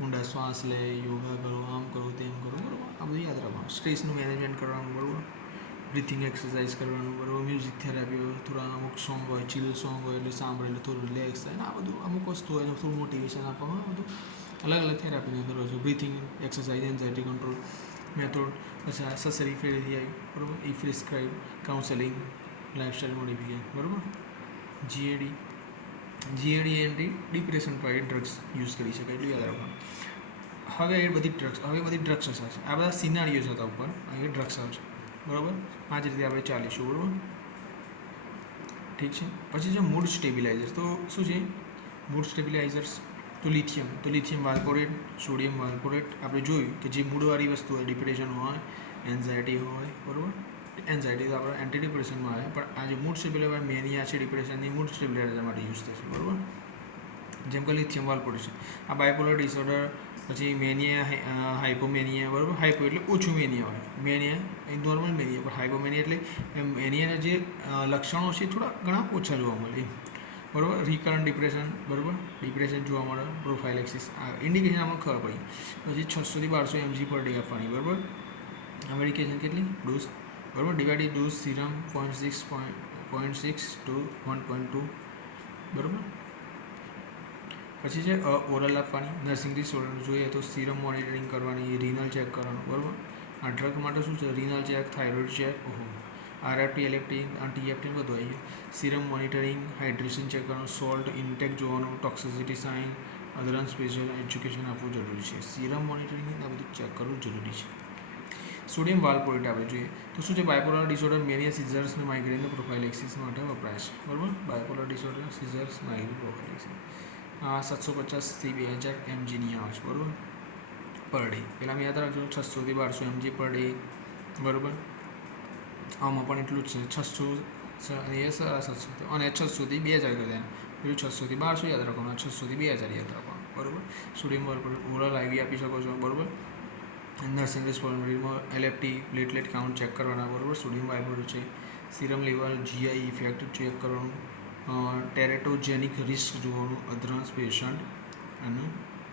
ઊંડા શ્વાસ લે, યોગા કરો, આમ કરો, તેમ કરો, બરાબર, આ બધું યાદ રાખવાનું. સ્ટ્રેસનું મેનેજમેન્ટ કરવાનું, બરાબર. બ્રિથિંગ એક્સરસાઇઝ કરવાનું, બરાબર. મ્યુઝિક થેરાપી હોય, થોડા અમુક સોંગ હોય, ચિલ સોંગ હોય, એટલે સાંભળે એટલે થોડું રિલેક્સ થાય, આ બધું અમુક વસ્તુ હોય, થોડું મોટિવેશન આપવાનું, આ બધું અલગ અલગ થેરાપીની અંદર હોય છે. Breathing exercise, anxiety control method, પછી સસરી ફેરથી આવી, બરાબર. પ્રિસ્ક્રાઇબ કાઉન્સેલિંગ, લાઇફસ્ટાઇલ મોડિફિકેશન, બરાબર. GAD એન્ટી ડિપ્રેશન પર ડ્રગ્સ યુઝ કરી શકાય, એટલું યાદ રાખવાનું. હવે બધી ડ્રગ્સ હશે, આ બધા સિનારીઓ હતા ઉપર, અહીં ડ્રગ્સ આવશે, બરાબર. આ જ રીતે આપણે ચાલીશું, બરાબર. ઠીક છે. પછી છે મૂડ સ્ટેબિલાઇઝર. તો શું છે મૂડ સ્ટેબિલાઇઝર્સ? તો લિથિયમ વાલ્પોરેટ, સોડિયમ વાલ્પોરેટ. આપણે જોયું કે જે મૂડવાળી વસ્તુ હોય, ડિપ્રેશન હોય, એન્ઝાયટી હોય, બરાબર. એન્ઝાયટી તો આપણે એન્ટી ડિપ્રેશનમાં આવે, પણ આ જે મૂડ સ્ટેબિલાઇઝર મેનિયા છે ડિપ્રેશનની, મૂડ સ્ટેબિલાઇઝર માટે યુઝ થશે, બરાબર. જેમ કે લિથિયમ વાલ્પોરેટ છે. આ બાયપોલર ડિસઓર્ડર, પછી મેનિયા, હાઇપોમેનિયા, બરાબર. હાઇપો એટલે ઓછું મેનિયા હોય, મેનિયા એ નોર્મલ મેનિયા, પણ હાઇપોમેનિયા એટલે મેનિયાના જે લક્ષણો છે થોડા ઘણા ઓછા જોવા મળે, બરાબર. રિકરન્ટ ડિપ્રેશન, બરાબર. ડિપ્રેશન જોવા મળે, પ્રોફાઇલેક્સિસ, આ ઇન્ડિકેશન આપણને ખબર પડી. પછી 600 થી 1200 mg પર ડે આપવાની, બરાબર. મેડિકેશન કેટલી ડોઝ, બરાબર. ડિવાઇડેડ ડોઝ સિરમ 0.6 to 1.2, બરાબર. પછી છે ઓરલ આપવાની. નર્સિંગ ડિસઓર્ડર જોઈએ તો સિરમ મોનિટરિંગ કરવાની, રિનલ ચેક કરવાનું, બરાબર. આ ડ્રગ માટે શું છે? રિનલ ચેક, થાઇરોઇડ ચેક, આરએફટી, એલેપ્ટી, ટીએફટી બધું આવી ગયું. સિરમ મોનિટરિંગ, હાઇડ્રેશન ચેક કરવાનું, સોલ્ટ ઇન્ટેક જોવાનું, ટોક્સિસિટી સાઇન, અધરન સ્પેશિયલ એજ્યુકેશન આપવું જરૂરી છે. સિરમ મોનિટરિંગ આ બધું ચેક કરવું જરૂરી છે. સોડિયમ વાલ્પોરેટ આપણે જોઈએ તો શું છે? બાયપોલર ડિસઓર્ડર, મેનિયા, સિઝર્સ અને માઇગ્રેનના પ્રોફાઇલેક્સિસ માટે વપરાય છે, બરાબર. Bipolar disorder, seizures, migraine, prophylaxis. 750 થી 2000 mgની આવે છે, બરાબર, પર ડે. પહેલાં યાદ રાખજો 600 થી 1200 mg પર ડે, બરાબર. આમાં પણ એટલું જ છે, 600 અને 600 થી 2000 કરી દેવાના. પેલું 600 થી 1200 યાદ રાખવાનું, 600 થી 2000 યાદ રાખવાનું, બરાબર. સોડિયમ વાલ્પોરેટ ઓરલ આઈવી આપી શકો છો, બરાબર. નર્સિંગ રિસ્પોન્સિબિલિટીમાં એલએફટી, પ્લેટલેટ કાઉન્ટ ચેક કરવાના, બરાબર. સોડિયમ વાલ્પોરેટ છે. Serum level, GI effect check કરવાનું, ટેરેટોજેનિક રિસ્ક જોવાનું, અધરન્સ પેશન્ટ અને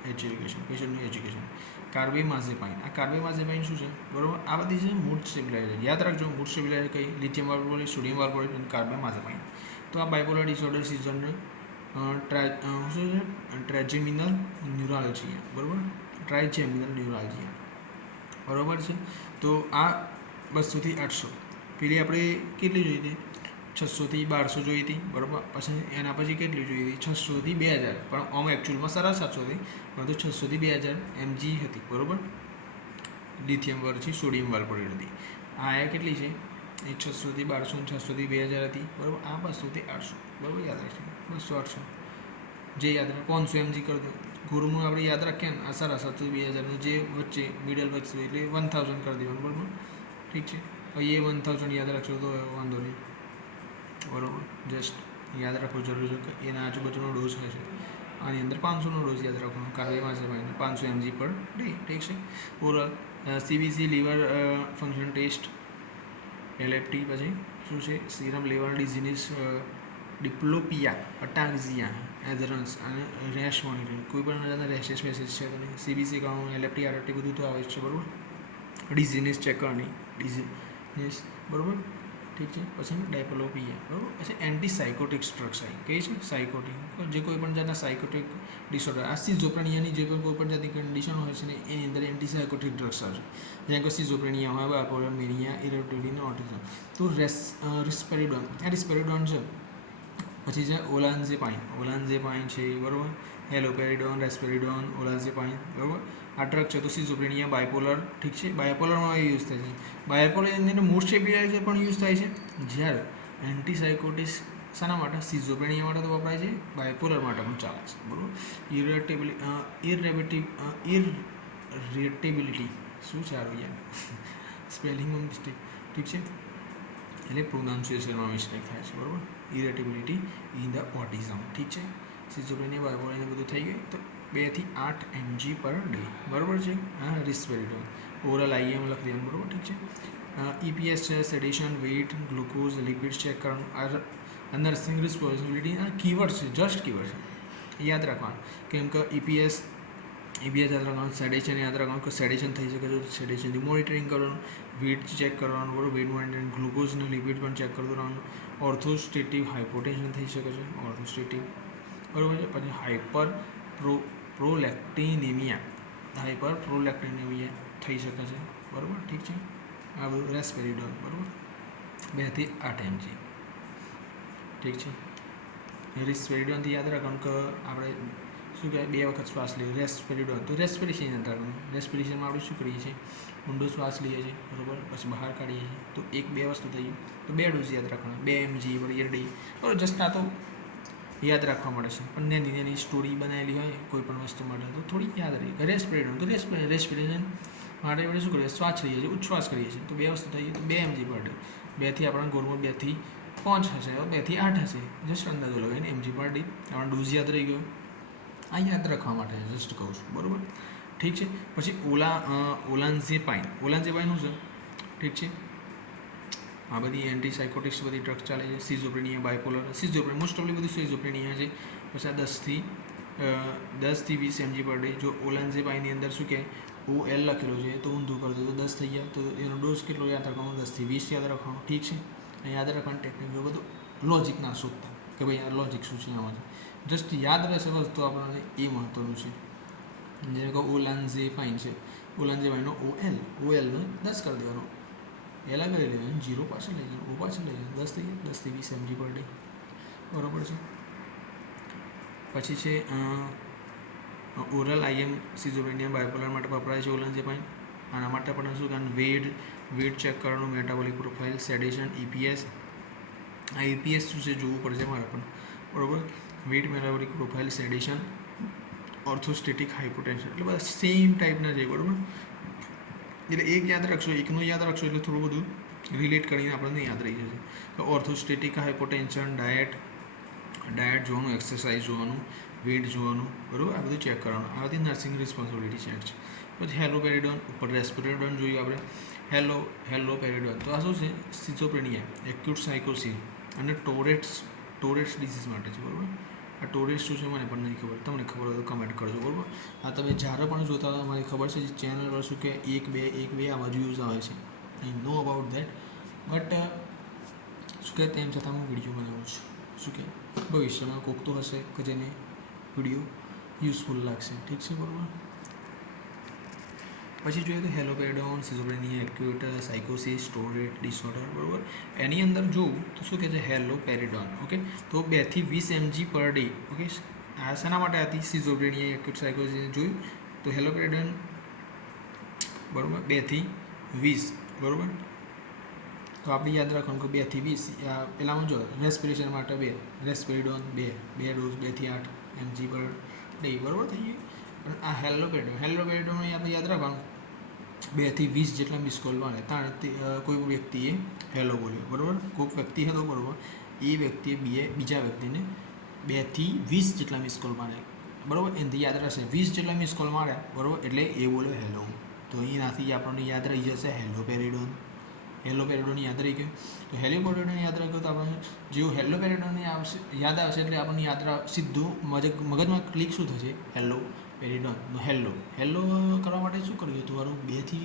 પેશન્ટનું એજ્યુકેશન. કાર્બેમાઝેપાઇન, આ કાર્બેમાઝેપાઇન શું છે? બરાબર. આ બધી છે મૂડ સ્ટેબિલાઇઝર. યાદ રાખજો મૂડ સ્ટેબિલાઇઝર કઈ? લિથિયમ વાલ્પોરેટ, સોડિયમ વાલ્પોરેટ અને કાર્બેમાઝેપાઇન. તો આ બાયપોલર ડિસઓર્ડર સિઝનને શું છે? ટ્રેજેમિનલ ન્યુરાલજીયા, બરાબર. ટ્રાઇજેમિનલ ન્યુરાલજીયા, બરાબર છે. તો આ 200 થી 800. પેલી આપણે કેટલી જોઈ હતી? 600 થી 1200 જોઈ હતી, બરાબર. પછી એના પછી કેટલી જોઈ હતી? 600 થી 2000. પણ આમ એકચ્યુઅલમાં 750 હતી, પરંતુ 600 થી 2000 mg હતી, બરાબર. લિથિયમ પછી સોડિયમ વાલ્પોરેટ હતી. આ કેટલી છે? એ 600 થી 1200, 600 થી 2000 હતી, બરાબર. આ 200 થી 800, બરાબર. યાદ રાખજો 200 800 જે યાદ રાખે 500 mg કરી દો. ગુરુનું આપણે યાદ રાખીએ ને, આ 750 થી 2000 જે વચ્ચે મિડલ વચ્ચે એટલે 1000 કરી દેવાનું, બરાબર. ઠીક છે. એ 1000 યાદ રાખશો તો વાંધો નહીં, બરાબર. જસ્ટ યાદ રાખવું જરૂરી છે કે એના આજુબાજુનો ડોઝ હશે. આની અંદર 500નો ડોઝ યાદ રાખવાનો. કાર્બેમાઝેપાઇન 500 mg પર ડે, ઠીક છે. Oral CBC liver function test, LFT, પછી શું છે? Serum level disease, diplopia, ataxia, adherence અને રેશ મોનિટરિંગ. કોઈ પણ જાતના રેશેસ મેસેજ છે તો નહીં. સીબીસી કાઉન્ટ, એલએફટી, આરએફટી બધું તો આવે છે, બરાબર. ડિઝીઝ ચેક કરવાની, ડિઝીઝ, બરાબર. ઠીક છે. પછી ડાયપ્લોપિયા, બરાબર. પછી એન્ટીસાયકોટિક્સ ડ્રગ્સ આવી. કઈ છે? સાયકોટિક, જે કોઈ પણ જાતના સાયકોટિક ડિસઓર્ડર, આ સિઝોપ્રેનિયાની જે કોઈ પણ જાતની કન્ડિશન હોય છે ને એની અંદર એન્ટીસાયકોટિક ડ્રગ્સ આવે છે. જેમ કે સિઝોપ્રેનિયા હોય, બાયપોલર મેનિયા, ઇરેટેબિલિટી, ઓટિઝમ. તો રિસ્પેરિડોન, આ રિસ્પેરિડોન છે. પછી છે ઓલાન્ઝેપાઇન છે, બરાબર. હેલોપેરિડોન, રેસ્પેરિડોન, ઓલાન્ઝેપાઇન, બરાબર. આ ડ્રગ છે. તો સિઝોપ્રેનિયા, બાયપોલર, ઠીક છે. બાયપોલરમાં એ યુઝ થાય છે. બાયપોલરની અંદર મૂડ સ્ટેબિલાઇઝર પણ યુઝ થાય છે. જ્યારે એન્ટીસાયકોટિક્સ શાના માટે? સિઝોપ્રેનિયા માટે તો વપરાય છે, બાયપોલર માટે પણ ચાલે છે, બરાબર. ઇરેટેબિલિટી શું છે આ યાર? સ્પેલિંગમાં મિસ્ટેક, ઠીક છે. એટલે પ્રોનાઉન્સિએશનમાં મિસ્ટેક થાય છે, બરાબર. ઇરેટેબિલિટી ઇન ધ ઓટિઝમ, ઠીક છે. સિઝોપ્રેનિયા, બાયપોલર બધું થઈ ગયું. તો 2 થી 8 mg પર ડે, બરાબર છે. હા, રિસ્પેરિડોન ઓરલ આઈએમ લખી દેવાનું, બરાબર, ઠીક છે. EPS છે, સેડેશન, વેઇટ, ગ્લુકોઝ, લિપિડ ચેક કરવાનું. આ નર્સિંગ રિસ્પોન્સિબિલિટી આ કીવર્ડ છે, જસ્ટ કીવર્ડ છે, યાદ રાખવાનું. કેમ કે EPS યાદ રાખવાનું, સેડેશન યાદ રાખવાનું કે સેડેશન થઈ શકે છે, સેડેશનથી મોનિટરિંગ કરવાનું, વેઇટ ચેક કરવાનું, બરાબર. વેઇટ મોનિટરિંગ, ગ્લુકોઝ અને લિપિડ પણ ચેક કરતું રહેવાનું. ઓર્થોસ્ટેટિવ હાઇપોટેન્શન થઈ શકે છે, ઓર્થોસ્ટેટિવ, બરાબર છે. પછી હાઇપરપ્રોલેક્ટિનેમિયા થઈ શકે છે, બરાબર, ઠીક છે. આ બધું રેસ્પેરિડોન, બરાબર. 2 થી 8 mg, ઠીક છે. રિસ્પેરિડોનથી યાદ રાખવાનું કે આપણે શું કહેવાય 2 વખત શ્વાસ લઈએ રેસ્પિરેડોન. તો રેસ્પિરેશન યાદ રાખવાનું. રેસ્પિરેશનમાં આપણે શું કરીએ છીએ ઊંડો શ્વાસ લઈએ છીએ બરાબર, પછી બહાર કાઢીએ છીએ. તો 1-2 વસ્તુ થઈ ગઈ. તો 2 ડોઝ યાદ રાખવાના 2 mg પર ડે બરાબર. જસ્ટ આ તો યાદ રાખવા મળે છે પણ નાની સ્ટોરી બનાવેલી હોય કોઈ પણ વસ્તુ માટે તો થોડી યાદ રહી. રેસ્પિરેડોન તો રેસ્પિરેશન માટે આપણે શું કરીએ શ્વાસ લઈએ છીએ ઉચ્છ્વાસ કરીએ છીએ. તો 2 વસ્તુ થઈ ગઈ. તો 2 mg પર ડે. 2થી આપણા ગોળમાં 2થી 5 હશે, 2થી 8 હશે. જસ્ટ અંદાજો લગાવીને mg પર ડે આપણો ડોઝ યાદ રહી ગયો. આ યાદ રાખવા માટે જસ્ટ કહું છું બરાબર. ઠીક છે. પછી ઓલાન્ઝેપાઇન. ઓલાન્ઝેપાઇન શું છે ઠીક છે. આ બધી એન્ટીસાઇકોટિક્સ બધી ડ્રગ્સ ચાલે છે. સિઝોપ્રેનિયા, બાયપોલર, સિઝોપ્રેનિયા મોસ્ટ ઓફલી બધું સિઝોપ્રેનિયા છે. પછી આ 10થી 20 mg પર ડે. જો ઓલાન્ઝેપાઇનની અંદર શું કહે OL લખેલું છે તો ઊંધું કરી દો તો 10 થઈ ગયા. તો એનો ડોઝ કેટલો યાદ રાખવાનો 10થી 20 યાદ રાખવાનો. ઠીક છે. યાદ રાખવાની ટેકનિક બધું લોજિક ના શોધતા કે ભાઈ આ લોજિક શું છે આમાં. જસ્ટ યાદ રહેશે વસ્તુ આપણને એ મહત્વનું છે. જેમ કે ઓલાન્ઝેપાઇન છે, ઓલાન્ઝેપાઇનનો OLનો 10 કરી દેવાનો, એલા કરી લેવાનું, 0 પાછળ લઈ જવાનું, O પાછળ લઈ જવાનું, 10 થઈ ગયા. 10થી 20 mg પર ડે બરાબર છે. પછી છે ઓરલ IM સિઝોપ્રેનિયા બાયપોલર માટે વપરાય છે ઓલાન્ઝેપાઇન. આના માટે પણ શું કારણ વેટ ચેક કરવાનું, મેટાબોલિક પ્રોફાઇલ, સેડેશન, EPS. આ EPS શું છે જોવું પડશે મારે પણ બરાબર. વેટ, મેટાબોલિક પ્રોફાઇલ, સેડેશન, ઓર્થોસ્ટેટિક હાઇપોટેન્શન એટલે બધા સેમ ટાઈપના છે બરાબર. એટલે એક યાદ રાખશો, એકનું યાદ રાખશો એટલે થોડું બધું રિલેટ કરીને આપણને યાદ રહી જશે. તો ઓર્થોસ્ટેટિક હાઇપોટેન્શન, ડાયટ જોવાનું, એક્સરસાઇઝ જોવાનું, વેટ જોવાનું બરાબર. આ બધું ચેક કરવાનું. આ બધી નર્સિંગ રિસ્પોન્સિબિલિટી ચેક છે. પછી હેલોપેરિડોન ઉપર રેસ્પિરેડોન જોયું આપણે. હેલોપેરિડોન તો આ શું છે સિઝોપ્રેનિયા, એક્યુટ સાયકોસિસ અને ટોરેટ્સ ડિસીઝ માટે છે બરાબર. આ ટોરેટ્સ શું છે મને પણ નહીં ખબર, તમને ખબર હોય તો કમેન્ટ કરજો બરાબર. આ તમે જ્યારે પણ જોતા હોય મને ખબર છે ચેનલ પર શું કે 1-2 આ બાજુ યુઝ આવે છે. આઈ નો અબાઉટ ધેટ બટ શું કહે તેમ છતાં હું વિડીયો બનાવું છું. શું કહે ભવિષ્યમાં કોક તો હશે કે જેને વિડીયો યુઝફુલ લાગશે. ઠીક છે બરાબર. પછી જોઈએ તો હેલોપેરિડોન, સિઝોપ્રેનિયા, એક્યુટ સાયકોસિસ, ટોરેટ ડિસઓર્ડર બરાબર. એની અંદર જોવું તો શું કહે છે હેલોપેરિડોન. ઓકે તો 2થી 20 mg પર ડે. ઓકે આ શેના માટે હતી સિઝોપ્રેનિયા, એક્યુટ સાયકોસિસ જોયું તો હેલોપેરિડોન બરાબર 2થી 20 બરાબર. તો આપણે યાદ રાખવાનું કે 2થી 20 પેલામાં જો રેસ્પિરેશન માટે 2 રેસ્પિરેડોન 2 ડોઝ 2થી 8 mg પર ડે બરાબર થઈ ગયું. પણ આ હેલોપેરિડોન આપણે યાદ રાખવાનું 2થી 20 જેટલા મિસ કોલ મળે તાણે કોઈ વ્યક્તિએ હેલો બોલ્યો બરાબર. કોઈક વ્યક્તિ હતો બરાબર, એ વ્યક્તિએ બીજા વ્યક્તિને 2થી 20 જેટલા મિસ કોલ મારે બરાબર. એનાથી યાદ રહેશે 20 જેટલા મિસ કોલ માર્યા બરાબર એટલે એ બોલ્યો હેલો. તો એનાથી આપણને યાદ રહી જશે હેલોપેરિડોન યાદ રહી ગયું. તો હેલોપેરિડોન યાદ રાખ્યો તો આપણને જેવું હેલોપેરિડોન યાદ આવશે એટલે આપણને સીધું મગજમાં ક્લિક શું થશે હેલોપેરિડોન. હેલો કરવા માટે શું કર્યું હતું મારું 2થી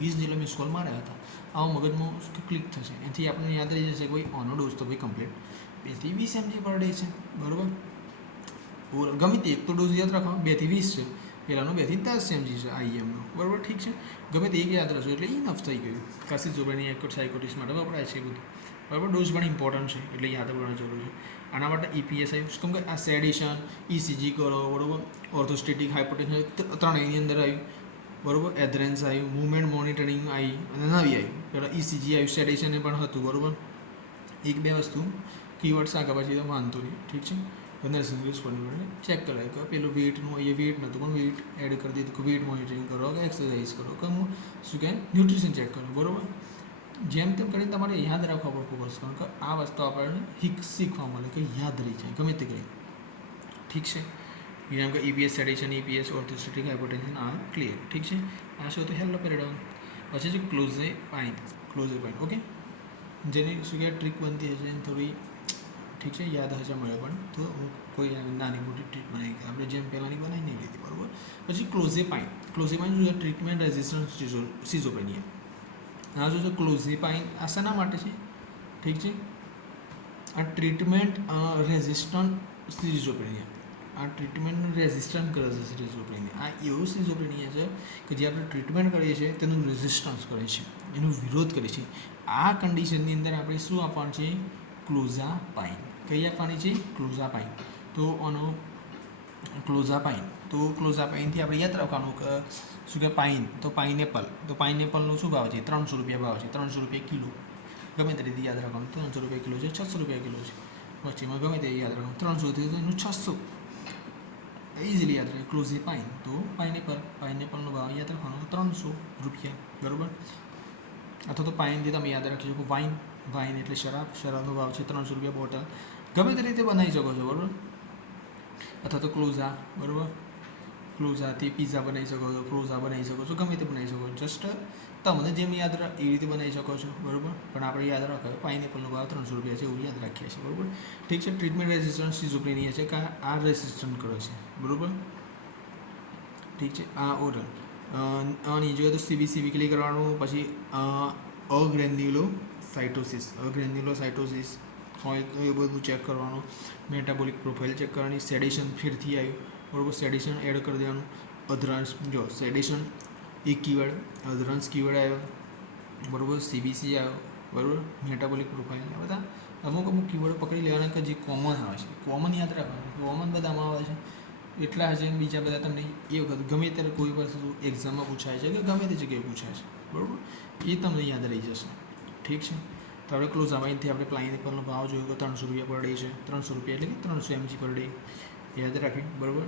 20 જેટલા મિસ કોલ માર્યા હતા. આવો મગજમાં ક્લિક થશે. એનાથી આપણને યાદ રહી જશે ભાઈ ઓનો ડોઝ તો ભાઈ કમ્પ્લીટ 2થી 20 mg પર ડે છે બરાબર. ગમે તે એક તો ડોઝ યાદ રાખો 2થી 20 છે, પહેલાંનો 2થી 10 mg છે IMનો બરાબર. ઠીક છે. ગમે તે એક યાદ રાખશો એટલે ઇનફ થઈ ગયું. કાસી જોવાની એક્યુટ સાયકોટિસ માટે વપરાય છે બધું બરાબર. ડોઝ પણ ઇમ્પોર્ટન્ટ છે એટલે યાદ કરવાની જરૂર છે. આના માટે EPS આવ્યું કેમ કે આ સેડેશન, ECG કરો બરાબર, ઓર્થોસ્ટેટિક હાઇપોટેન્શન 3 એની અંદર આવ્યું બરાબર. એધરેન્સ આવ્યું, મૂવમેન્ટ મોનિટરિંગ આવી અને નવી આવી. પહેલાં ECG આવ્યું, સેડેશન એ પણ હતું બરાબર. 1-2 વસ્તુ કીવર્ડ્સ આગળ પછી તો વાંધો નહીં. ઠીક છે. નર્સિંગ રિસ્પોન્સિબિલિટી ચેક કરાય કે પેલું વેટનું અહીંયા વેટ નહોતું પણ વેટ એડ કરી દીધું કે વેટ મોનિટરિંગ કરો કે એક્સરસાઇઝ કરો કે શું કહે ન્યુટ્રિશન ચેક કરો બરાબર. જેમ તેમ કરીને તમારે યાદ રાખવા પર ફોકસ કરો કે આ વસ્તુ આપણને શીખવા મળે કે યાદ રહી જાય ગમે તે કરી. ઠીક છે. જેમ કે EPS સેડેશન, EPS ઓર્થોસ્ટેટિક હાઇપોટેન્શન આ ક્લિયર. ઠીક છે. આ શું હતું હેલોપેરિડોન. પછી છે ક્લોઝેપાઇન. ઓકે જેની શું કહે ટ્રીક બનતી હશે થોડી ઠીક છે યાદ હશે મળે પણ તો હું કોઈ નાની મોટી ટ્રીક બનાવી આપણે જેમ પહેલાંની બનાવી નહીં લીધી બરાબર. પછી ક્લોઝેપાઇન શું છે ટ્રીટમેન્ટ રેઝિસ્ટન્સ સિઝોપ્રેનિયા. આ શું છે ક્લોઝેપાઇન આ શેના માટે છે ઠીક છે. આ ટ્રીટમેન્ટ રેઝિસ્ટન્ટ સિઝોપ્રેનિયા. આ ટ્રીટમેન્ટનું રેઝિસ્ટન્સ કરે છે સિઝોપ્રેનિયા. આ એવું સિઝોપ્રેનિયા છે કે જે આપણે ટ્રીટમેન્ટ કરીએ છીએ તેનું રેઝિસ્ટન્સ કરે છે, એનો વિરોધ કરે છે. આ કન્ડિશનની અંદર આપણે શું આપવાનું છે ક્લોઝાપાઇન. કઈ આપવાની છે ક્લોઝાપાઇન. તો આનો ક્લોઝાપાઇન. તો ક્લોઝાપાઇનથી આપણે યાદ રાખવાનું કે શું કે પાઇન, તો પાઇનેપલ, તો પાઇનેપલનો શું ભાવ છે? 300 રૂપિયા ભાવ છે, 300 રૂપિયા કિલો. ગમે તે રીતે યાદ રાખવાનું. 300 રૂપિયા કિલો છે, 600 રૂપિયા કિલો છે, વચ્ચેમાં ગમે તે યાદ રાખવાનું. 300 થી એનું 600 ઇઝીલી યાદ રહે. ક્લોઝેપાઇન તો પાઇનેપલ, પાઇનેપલનો ભાવ યાદ રાખવાનો 300 રૂપિયા, બરાબર. અથવા તો પાઇનથી તમે યાદ રાખી શકો વાઇન, વાઇન એટલે શરાબ, શરાબનો ભાવ છે 300 રૂપિયા બોટલ. ગમે તે રીતે બનાવી શકો છો, બરાબર. અથવા તો ક્લોઝા, બરાબર, ક્લોઝાથી પીઝા બનાવી શકો છો, ક્લોઝા બનાવી શકો છો, ગમે તે બનાવી શકો છો. જસ્ટ તમને જેમ યાદ રાખે એવી રીતે બનાવી શકો છો, બરાબર. પણ આપણે યાદ રાખો પાઇનેપલનો ભાવ 300 રૂપિયા છે એવું યાદ રાખીએ છીએ, બરાબર. ઠીક છે. ટ્રીટમેન્ટ રેઝિસ્ટન્ટ સિઝોપ્રેનિયા છે કે આ રેઝિસ્ટન્ટ કરે છે, બરાબર. ઠીક છે. આ ઓરલ આની જોઈએ તો સીબીસી વીકલી કરવાનું. પછી અગ્રેન્યુલોસાઇટોસિસ, અગ્રેન્યુલોસાઇટોસિસ હોય તો એ બધું ચેક કરવાનું. મેટાબોલિક પ્રોફાઇલ ચેક કરવાની. સેડેશન ફેરથી આવ્યું, બરાબર, સેડેશન એડ કરી દેવાનું. અધરાંશ જો સેડેશન એક કીવર્ડ, અધરાંશ કીવર્ડ આવ્યો, બરાબર, સીબીસી આવ્યો, બરાબર, મેટાબોલિક પ્રોફાઇલ, બધા અમુક કીવર્ડ પકડી લેવાના કે જે કોમન આવે છે. કોમન યાદ રાખવાનું, કોમન બધામાં આવે છે એટલા હશે. બીજા બધા તમને એ વખત ગમે ત્યારે કોઈ વસ્તુ એક્ઝામમાં પૂછાય છે કે ગમે તે જગ્યાએ પૂછાય છે, બરાબર, એ તમને યાદ રહી જશે. ઠીક છે. તો આપણે ક્લોઝાપાઇનથી આપણે પાઇનેપલનો ભાવ જોયો કે 300 રૂપિયા પર ડે છે. 300 રૂપિયા એટલે કે 300 mg પર ડે યાદ રાખીએ, બરાબર.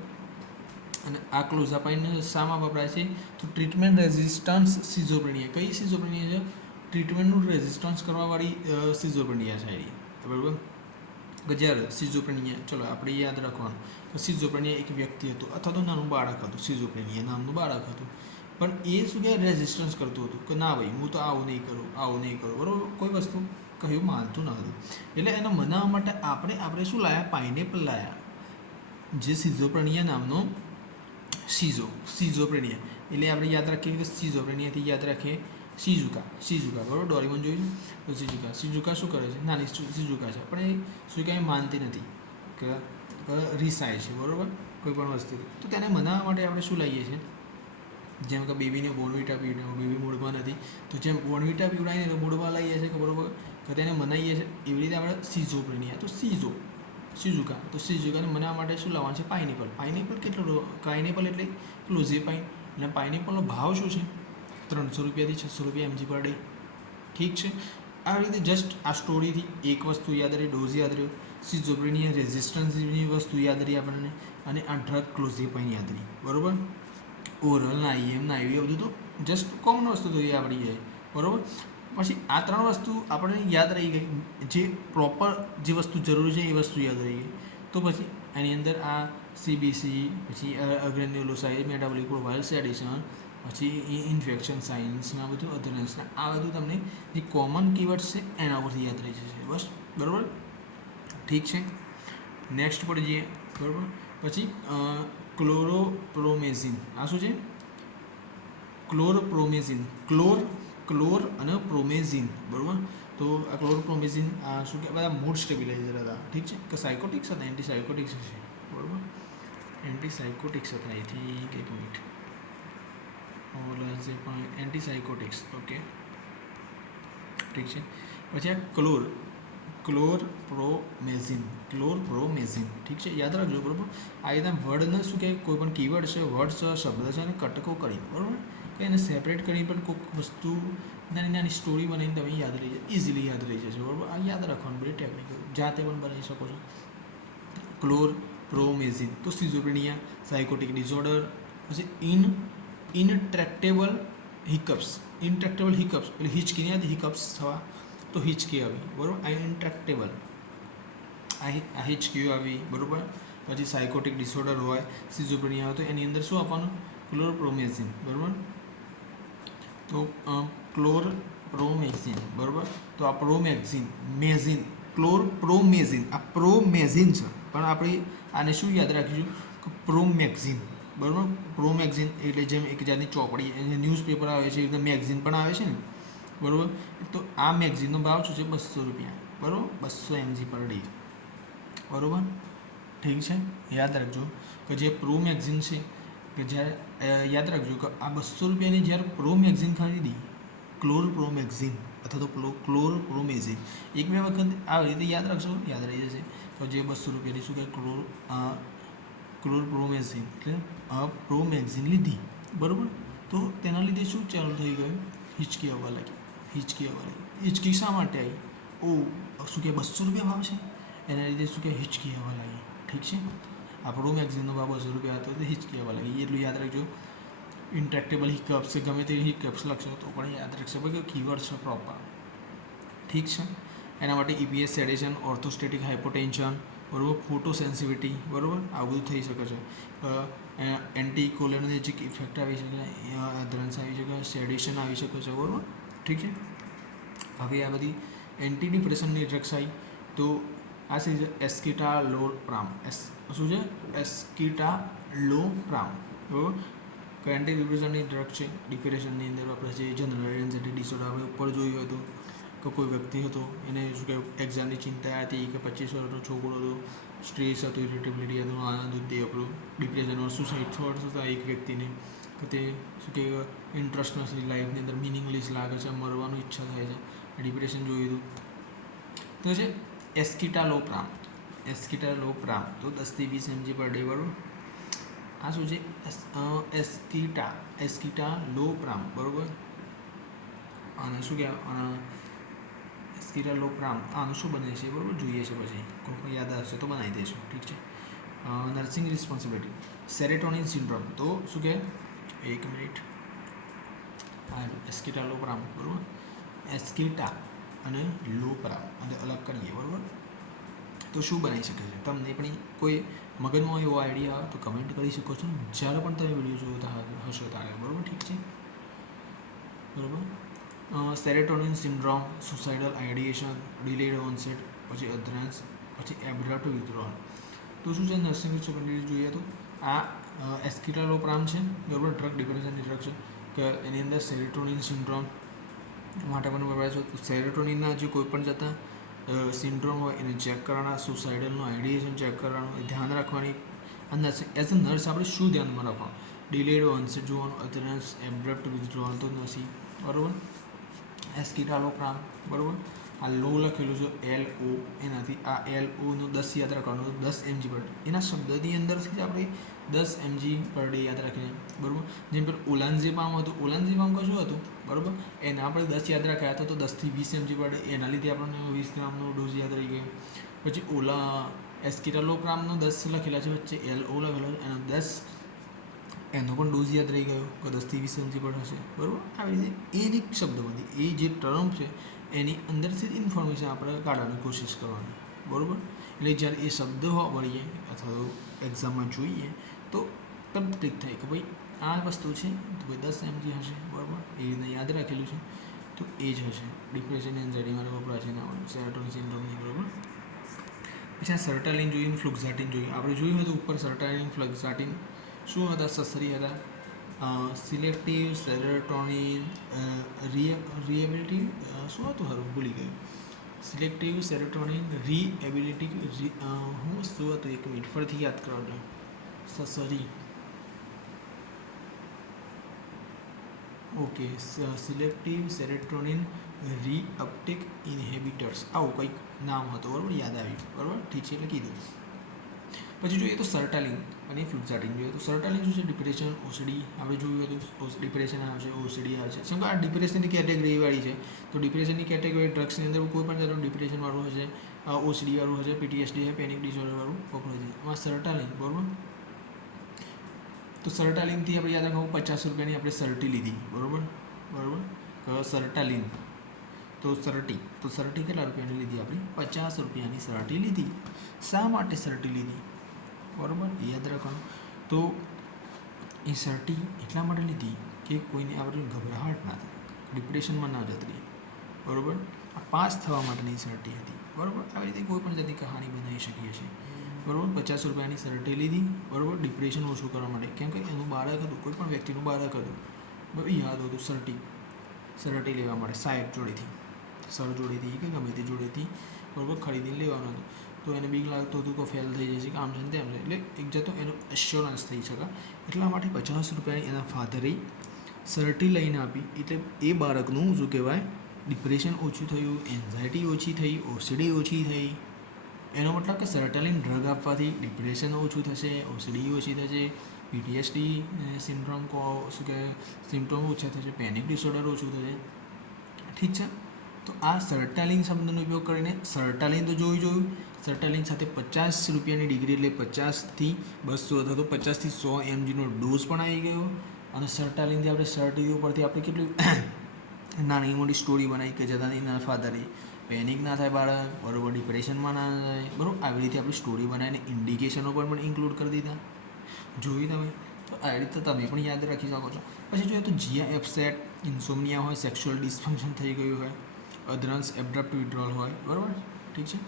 અને આ ક્લોઝાપાઇન શામાં વપરાય છે? તો ટ્રીટમેન્ટ રેઝિસ્ટન્સ સિઝોપ્રેનિયા. કઈ સિઝોપ્રેનિયા છે? ટ્રીટમેન્ટનું રેઝિસ્ટન્સ કરવાવાળી સિઝોપ્રેનિયા છે, બરાબર. કે જ્યારે સિઝોપ્રેનિયા, ચલો આપણે યાદ રાખવાનું કે સિઝોપ્રેનિયા એક વ્યક્તિ હતો અથવા તો નાનું બાળક હતું. સિઝોપ્રેનિયા નામનું બાળક હતું, પણ એ શું કહે રેઝિસ્ટન્સ કરતું હતું કે ના ભાઈ હું તો આવું નહીં કરું, આવું નહીં કરું, બરાબર. કોઈ વસ્તુ કહ્યું માનતું ન હતું. એટલે એને મનાવવા માટે આપણે શું લાવ્યા? પાઇનેપલ લાવ્યા. જે સિઝોપ્રેનિયા નામનો સિઝોપ્રેનિયા એટલે આપણે યાદ રાખીએ કે સિઝોપ્રેનિયાથી યાદ રાખીએ સિઝુકા, બરાબર. ડોરેમોન જોયું તો સિઝુકા શું કરે છે? નાની સિઝુકા છે, પણ એ શું કાંઈ માનતી નથી કે રીસાય છે, બરાબર, કોઈ પણ વસ્તુ. તો તેને મનાવવા માટે આપણે શું લઈએ છીએ? જેમ કે બેબીને બોર્નવિટા પીવડાવો, બેબી મૂળમાં નથી તો જેમ બોર્નવિટા પીવડાવીને મૂળમાં લઈએ છીએ કે બરાબર, કે તેને મનાવીએ છીએ. એવી રીતે આપણે સિઝોપ્રેનિયા, તો સિઝુકા, તો સિઝુકાને મનાવવા માટે શું લાવવાનું છે? પાઇનેપલ. પાઇનેપલ કેટલો? પાઇનેપલ એટલે ક્લોઝેપાઇન. અને પાઇનેપલનો ભાવ શું છે? 300 રૂપિયાથી 600 રૂપિયા mg પર ડે. ઠીક છે. આ રીતે જસ્ટ આ સ્ટોરીથી એક વસ્તુ યાદ રહી, ડોઝ યાદ રહ્યો, સિઝોપ્રેનિયા રેઝિસ્ટન્સની વસ્તુ યાદ રહી આપણને, અને આ ડ્રગ ક્લોઝેપાઇન યાદ રહી, બરાબર. ઓરલ ના આઈએમ ના આવી બધું તો જસ્ટ કોમન વસ્તુ તો એ આવડી જાય, બરાબર. પછી આ 3 વસ્તુ આપણને યાદ રહી ગઈ. જે પ્રોપર જે વસ્તુ જરૂરી છે એ વસ્તુ યાદ રહી ગઈ. તો પછી એની અંદર આ સીબીસી, પછી અગ્રેન્યુલોસાઇડ, મેટાબોલિક પ્રોફાઇલ, સેડેશન, પછી ઇન્ફેક્શન સાઇન્સના બધું, અધરન્સના આ બધું તમને જે કોમન કીવર્ડ્સ છે એના ઉપરથી યાદ રહી જશે, બસ, બરાબર. ઠીક છે. નેક્સ્ટ પર જઈએ, બરાબર. પછી ક્લોરોપ્રોમેઝિન. આ શું છે? ક્લોરપ્રોમેઝિન. ક્લોર અને પ્રોમેઝિન, બરાબર. તો આ ક્લોરપ્રોમેઝિન આ શું કે બધા મૂડ સ્ટેબિલાઇઝર હતા. ઠીક છે. કે સાયકોટિક્સ હતા, એન્ટીસાયકોટિક્સ છે, બરાબર. એન્ટીસાયકોટિક્સ હતા આઈ થિંક. એક મિનિટ, ઓલા જે પણ એન્ટીસાયકોટિક્સ, ઓકે, ઠીક છે. પછી આ ક્લોરપ્રોમેઝિન, ઠીક છે, યાદ રાખજો, બરાબર. આ રીતે વર્ડને શું કહે? કોઈ પણ કીવર્ડ છે, વર્ડ છે, શબ્દ છે, અને કટકો કરી, બરાબર, કે એને સેપરેટ કરી પણ કોઈક વસ્તુ નાની નાની સ્ટોરી બનાવીને તમે યાદ રહી જાય, ઇઝીલી યાદ રહી જશે, બરાબર. આ યાદ રાખવાનું બધી ટેકનિક જાતે પણ બનાવી શકો છો. ક્લોરપ્રોમેઝિન તો સિઝોપ્રેનિયા, સાયકોટિક ડિસઓર્ડર. પછી ઇનટ્રેક્ટેબલ હિકઅપ્સ એટલે હિચકીની યાદ હિકઅપ્સ થવા, તો હિચકી આવી, બરાબર. આ ઇન્ટ્રેક્ટેબલ, આ હિચકી આવી, બરાબર. પછી સાયકોટિક ડિસઓર્ડર હોય, સિઝોપ્રેનિયા હોય, તો એની અંદર શું આપવાનું? ક્લોરપ્રોમેઝિન, બરાબર. તો ક્લોરપ્રોમેઝિન, બરાબર. તો આ મેઝિન, ક્લોરપ્રોમેઝિન, આ પ્રોમેઝિન છે, પણ આપણે આને શું યાદ રાખીશું? કે પ્રોમેક્ઝિન, બરાબર. પ્રોમેક્ઝિન એટલે જેમ એક જાતની ચોપડી ન્યૂઝપેપર આવે છે એ રીતે મેગઝિન પણ આવે છે ને, બરાબર. તો આ મેગઝિનનો ભાવ શું છે? 200 રૂપિયા, બરાબર, 200 mg પર ડે, બરાબર. ઠીક છે. યાદ રાખજો કે જે પ્રોમેક્ઝિન છે, કે જ્યારે યાદ રાખજો કે આ 200 રૂપિયાની જ્યારે પ્રોમેક્ઝિન ખરીદી, ક્લોરપ્રોમેક્ઝિન અથવા તો ક્લોરપ્રોમેઝિન, એક બે વખત આવી રીતે યાદ રાખશો, યાદ રહી જશે. તો જે 200 રૂપિયાની શું કહે? ક્લોરપ્રોમેઝિન એટલે પ્રોમેક્ઝિન લીધી, બરાબર. તો તેના લીધે શું ચાલુ થઈ ગયું? હિચકી આવવા લાગી. હિચકી શા માટે આવી? શું કે 200 રૂપિયા ભાવ છે, એના લીધે શું કે હિચકી આવવા લાગી. ઠીક છે. આ પ્રોમેક્ઝિનનો ભાવ 200 રૂપિયા હતો, તો હિચકી આવવા લાગી. એટલું યાદ રાખજો. ઇન્ટ્રેક્ટેબલ હિકઅપ્સ છે, ગમે તે હિકઅપ્સ લખશો તો પણ યાદ રાખશો કે કીવર્ડ છે પ્રોપર. ઠીક છે. એના માટે EPS સેડેશન, ઓર્થોસ્ટેટિક હાઇપોટેન્શન, બરાબર, ફોટો સેન્સિટિવિટી, બરાબર, આવું બધું થઈ શકે છે. એન્ટી કોલિનર્જિક ઇફેક્ટ આવી શકે, અધ્રંસ આવી શકે, સેડેશન આવી શકે છે, બરાબર. ઠીક છે. હવે આ બધી એન્ટી ડિપ્રેશનની ડ્રગ્સ આવી, તો આ છે એસ્કિટાલોપ્રામ. શું છે? એસ્કિટાલોપ્રામ, બરાબર. એન્ટી ડિપ્રેશનની ડ્રગ છે. ડિપ્રેશનની અંદર આપણે જે જનરલ એન્ઝાઇટી ડિસઓર્ડર આપણે ઉપર જોયું હતું કે કોઈ વ્યક્તિ હતો, એને શું કહેવાય એક્ઝામની ચિંતા હતી, કે 25 વર્ષનો છોકરો હતો, સ્ટ્રેસ હતું, ઇરિટેબિલિટી હતું, આનંદ હતું, તે આપણું ડિપ્રેશનમાં સુસાઇડ થોટ્સ હતા એક વ્યક્તિને, કે તે શું કહેવાય ઇન્ટરેસ્ટ નથી લાઈફની અંદર, મિનિંગલેસ લાગે છે, મરવાની ઈચ્છા થાય છે, ડિપ્રેશન જોયું હતું. તો છે એસ્કિટાલોપ્રામ. તો 10 થી 20 mg પર ડે, બરાબર. આ શું છે? એસ્કિટાલોપ્રામ, બરાબર. અને શું કહેવાય એસ્કિટાલોપ્રામ, આનું શું બને છે, બરાબર, જોઈએ છે. પછી કોઈ યાદ આવશે તો બનાવી દઈશું. ઠીક છે. Nursing responsibility, serotonin syndrome. તો શું કહે? 1 મિનિટ. હા, એસ્કિટાલોપ્રામ, બરાબર. એસ્કિટા અને લોપ્રામ અને અલગ કરીએ, બરાબર. તો શું બનાવી શકે છે? તમને પણ કોઈ મગજમાં એવો આઈડિયા આવે તો કમેન્ટ કરી શકો છો, જ્યારે પણ તમે વિડીયો જોતા હશો ત્યારે, બરાબર. ઠીક છે. બરાબર. Serotonin syndrome, suicidal આઇડિયેશન, delayed onset, પછી અધ્રાંસ, પછી એબ્રપ્ટ વિથડ્રોઅલ. તો શું છે? નર્સિંગ રિસ્પોન્સિબિલિટી જોઈએ તો આ એસ્કિટાલોપ્રામ છે, બરાબર. ડ્રગ ડિપ્રેશનની ડ્રગ છે, કે એની અંદર સેરેટોનિન સિન્ડ્રોમ માટે પણ વપરાય છે. સેરેટોનિનના જે કોઈ પણ જતા સિન્ડ્રોમ હોય એને ચેક કરવાના, સુસાઇડલનું આઇડિયેશન ચેક કરવાનું, એ ધ્યાન રાખવાની. અને એઝ અ નર્સ આપણે શું ધ્યાનમાં રાખવાનું? ડિલેડ ઓનસેટ જોવાનું, અધરન્સ, એબ્રપ્ટ વિથડ્રોઅલ તો નથી, બરાબર. એસ્કિટાલોપ્રામ, બરાબર. આ લો લખેલું છે LO, એનાથી આ LOનો 10 યાદ રાખવાનું, 10 mg પર. એના શબ્દની અંદરથી જ આપણે 10 mg પર ડે યાદ રાખીને, બરાબર. જેમ પેલું ઓલાન્ઝેપામ હતું, ઓલાન્ઝેપામ કશું હતું, બરાબર. એના આપણે 10 યાદ રાખ્યા હતા, તો 10 થી 20 mg પર ડે, એના લીધે આપણને 20 ગ્રામનો ડોઝ યાદ રહી ગયો. પછી એસ્કિટાલોપ્રામનો 10 લખેલા છે, વચ્ચે LO લખેલો છે, એનો 10, એનો પણ ડોઝ યાદ રહી ગયો, કે 10 થી 20 mg પર હશે, બરાબર. આવી રીતે એની શબ્દબંધી, એ જે ટર્મ છે એની અંદરથી જ ઇન્ફોર્મેશન આપણે કાઢવાની કોશિશ કરવાની, બરાબર. એટલે જ્યારે એ શબ્દ વાપરીએ અથવા તો એક્ઝામમાં જોઈએ તો તરત ક્લિક થાય કે ભાઈ આ વસ્તુ છે, તો ભાઈ 10 mg હશે, બરાબર. એ રીતને યાદ રાખેલું છે, તો એ જ હશે. ડિપ્રેશન એન્ઝાઇટી માટે વપરાય છે, સેરેટોનિન સિન્ડ્રોમની, બરાબર. પછી આ સર્ટાલિન જોઈએ, ફ્લુક્ઝાટિન જોઈએ. આપણે જોયું હતું ઉપર સર્ટાલિન, ફ્લુક્ઝાટિન શું હતા? સસરી હતા. સિલેક્ટિવ સેરેટોનિન રિએબિલિટી, શું હતું? સારું ભૂલી ગયું. સિલેક્ટિવ સેરેટોનિન રિએબિલિટી, હું શું હતું? 1 મિનિટ ફરીથી યાદ કરાવજો. સસરી, ઓકે. સિલેક્ટિવ સેરેટોનિન રીઅપટેક ઇન્હિબિટર્સ, આવું કંઈક નામ હતું, બરાબર. યાદ આવ્યું, બરાબર. ઠીક છે, એટલે કીધું. પછી જોઈએ તો સર્ટાલિન અને ફ્લુક્ઝાટિન જોઈએ તો સર્ટાલિન શું છે? ડિપ્રેશન, ઓસીડી. આપણે જોયું હતું ડિપ્રેશન આવે છે, ઓસીડી આવે છે. સમજો આ ડિપ્રેશનની કેટેગરીવાળી છે, તો ડિપ્રેશનની કેટેગરી ડ્રગ્સની અંદર કોઈ પણ જાતનું ડિપ્રેશનવાળું હશે, ઓસીડીવાળું હશે, PTSD છે, પેનિક ડિસઓર્ડરવાળું વપરાય છે. એમાં સર્ટાલિન, બરાબર. તો સર્ટાલિનથી આપણે યાદ રાખવું, 50 રૂપિયાની આપણે સર્ટી લીધી, બરાબર. સર્ટાલિન, તો સર્ટી કેટલા રૂપિયાની લીધી? આપણે 50 રૂપિયાની સર્ટી લીધી. શા માટે સર્ટી લીધી? બરાબર, યાદ રાખવાનું. તો એ સર્ટી એટલા માટે લીધી કે કોઈને આપણે ગભરાહટ ના થાય, ડિપ્રેશનમાં ના જતી રહી, બરાબર. આ પાસ થવા માટેની સર્ટી હતી, બરાબર. આવી રીતે કોઈ પણ જાતની કહાની બનાવી શકીએ છીએ, બરાબર. 50 રૂપિયાની સર્ટી લીધી, બરાબર, ડિપ્રેશન ઓછું કરવા માટે. કેમ કે એનું બાળક હતું, કોઈ પણ વ્યક્તિનું બાળક હતું, બરાબર, યાદ હતું સર્ટી લેવા માટે સાહેબ જોડેથી, સર જોડેથી કે ગમે તે જોડેથી, બરાબર, ખરીદીને લેવાનું હતું. તો એને બીક લાગતું હતું કે ફેલ થઈ જશે, કે આમ છે ને તેમ છે. એટલે એક જતો એનો એશ્યોરન્સ થઈ શકે, એટલા માટે 50 રૂપિયાની એના ફાધરે સર્ટી લઈને આપી. એટલે એ બાળકનું શું કહેવાય, ડિપ્રેશન ઓછું થયું, એન્ઝાયટી ઓછી થઈ, ઓસીડી ઓછી થઈ, એનો મતલબ કે સર્ટેલિન ડ્રગ આપવાથી ડિપ્રેશન ઓછું થશે, ઓસીડી ઓછી થશે, પીટીએસડી સિન્ડ્રોમ શું કે સિમ્ટોમ ઓછા થશે, પેનિક ડિસઓર્ડર ઓછું થશે. ઠીક છે. તો આ સર્ટાલિન શબ્દનો ઉપયોગ કરીને સર્ટાલિન તો જોયું સર્ટાલિન સાથે 50 રૂપિયાની ડિગ્રી એટલે 50થી 200 અથવા તો 50થી 100 mgનો ડોઝ પણ આવી ગયો. અને સર્ટાલિનથી આપણે સર્ટી ઉપરથી આપણે કેટલી નાની મોટી સ્ટોરી બનાવી કે જેનાથી ના ફાધરે પેનિક ના થાય બાળક, બરાબર, ડિપ્રેશનમાં ના થાય, બરાબર. આવી રીતે આપણે સ્ટોરી બનાવીને ઇન્ડિકેશનો પણ ઇન્ક્લુડ કરી દીધા. જોયું તમે? તો આવી રીતે તમે પણ યાદ રાખી શકો છો. પછી જોઈએ તો જીઆઈ એપસેટ, ઇન્સોમનિયા હોય, સેક્સ્યુઅલ ડિસફંક્શન થઈ ગયું હોય, અધરન્સ એબ્રપ્ટ વિડ્રોલ હોય, બરાબર. ઠીક છે.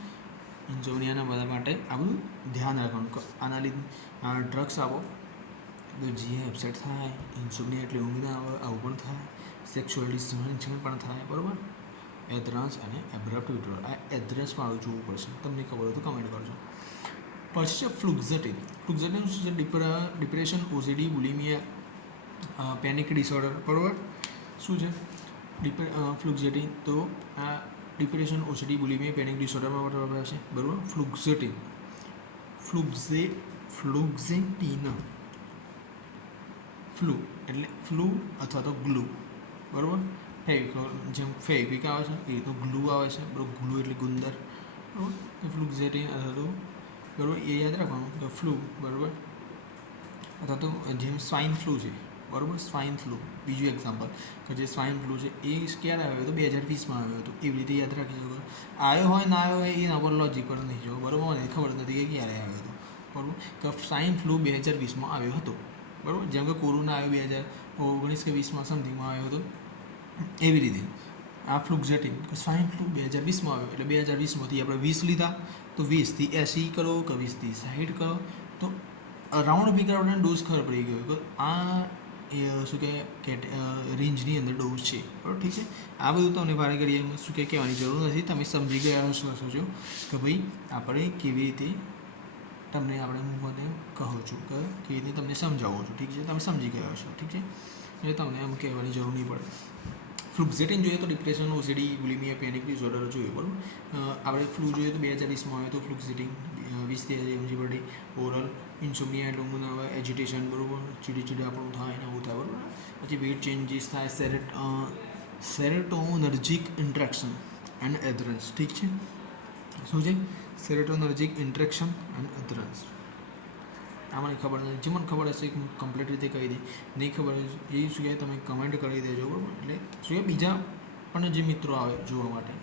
ઇન્સોમનિયાના બધા માટે આ બધું ધ્યાન રાખવાનું. આના લીધે ડ્રગ્સ આપો તો જીઆઈ એપસેટ થાય, ઇન્સોમનિયા એટલે ઊંઘ ના આવે, આવું પણ થાય, સેક્સ્યુઅલ ડિસફંક્શન પણ થાય, બરાબર. એધરન્સ અને એબ્રપ્ટ વિડ્રોલ. આ એધરન્સ મારું જોવું પડશે, તમને ખબર હોય તો કમેન્ટ કરજો. પછી છે ફ્લુક્ઝેટિન. ફ્લુક્ઝેટિન શું છે? ડિપ્રેશન, ઓસીડી, બુલિમિયા, પેનિક ડિસઓર્ડર, બરાબર. શું છે ફ્લુક્ઝેટિન? તો આ ડિપ્રેશન, ઓસીડી, બુલિમિયા, પેનિક ડિસઓર્ડરમાં બરાબર છે, બરાબર. ફ્લુક્ઝેટિન ફ્લુ એટલે ફ્લુ અથવા તો ગ્લુ, બરાબર. ફેવિકોલ જેમ ફેવિક આવે છે એ રીતનું ગ્લુ આવે છે, બરાબર. ગ્લુ એટલે ગુંદર, બરાબર. ફ્લુક્ઝેટિન અથવા તો, બરાબર, એ યાદ રાખવાનું કે ફ્લુ, બરાબર. અથવા તો જેમ સ્વાઇન ફ્લૂ છે, બરાબર. સ્વાઇન ફ્લૂ બીજું એક્ઝામ્પલ કે જે સ્વાઇન ફ્લૂ છે એ ક્યારે આવ્યો હતો? 2020માં આવ્યો હતો. એવી રીતે યાદ રાખી શકો. આવ્યો હોય ના આવ્યો હોય એના પર લોજિક પર નહીં જો, બરાબર. મને ખબર નથી કે ક્યારે આવ્યો હતો, બરાબર. તો સ્વાઇન ફ્લૂ 2020માં આવ્યો હતો, બરાબર. જેમ કે કોરોના આવ્યો 2019 કે 20માં સમથિંગમાં આવ્યો હતો. એવી રીતે આ ફ્લુક્ઝેટિન કે સ્વાઇન ફ્લૂ 2020માં આવ્યો એટલે 2020માંથી આપણે 20 લીધા તો 20થી 80 કરો કે 20થી 60 કરો તો રાઉન્ડ ફિગર આપણને ડોઝ ખબર પડી ગયો કે આ શું કે રેન્જની અંદર ડોઝ છે, બરાબર. ઠીક છે. આ બધું તમને વારે ઘડીએ શું કે કહેવાની જરૂર નથી, તમે સમજી ગયા હશો કે ભાઈ આપણે કેવી રીતે તમને આપણે હું મને કહું છું કે કેવી રીતે તમને સમજાવું છું. ઠીક છે. તમે સમજી ગયા હશો. ઠીક છે. એટલે તમને આમ કહેવાની જરૂર નહીં પડે. ફ્લુક્ઝેટિન જોઈએ તો ડિપ્રેશન, ઓસીડી, બુલિમિયા, પેનિક ડિસઓર્ડર જોઈએ, બરાબર. આપણે ફ્લૂ જોઈએ તો 2020માં આવ્યો તો ફ્લુક્ઝેટિન 20 mg પર ડે. ઓરલ ઇન્સોમનિયા એટલે ઊંઘ ના આવે, એજિટેશન, બરાબર. ચીડી આપણું થાય ને આવું થાય, બરાબર. પછી વેટ ચેન્જીસ થાય, સેરેટોનર્જિક ઇન્ટ્રેક્શન એન્ડ એધરન્સ. ઠીક છે. શું છે? સેરેટોનર્જિક ઇન્ટ્રેક્શન એન્ડ એધરન્સ. આ મને ખબર નથી. જે મને ખબર હશે હું કમ્પ્લીટ રીતે કહી દઈ. નહીં ખબર એ શું કહે તમે કમેન્ટ કરી દેજો, બરાબર. એટલે શું કહે બીજા પણ જે મિત્રો આવે જોવા માટે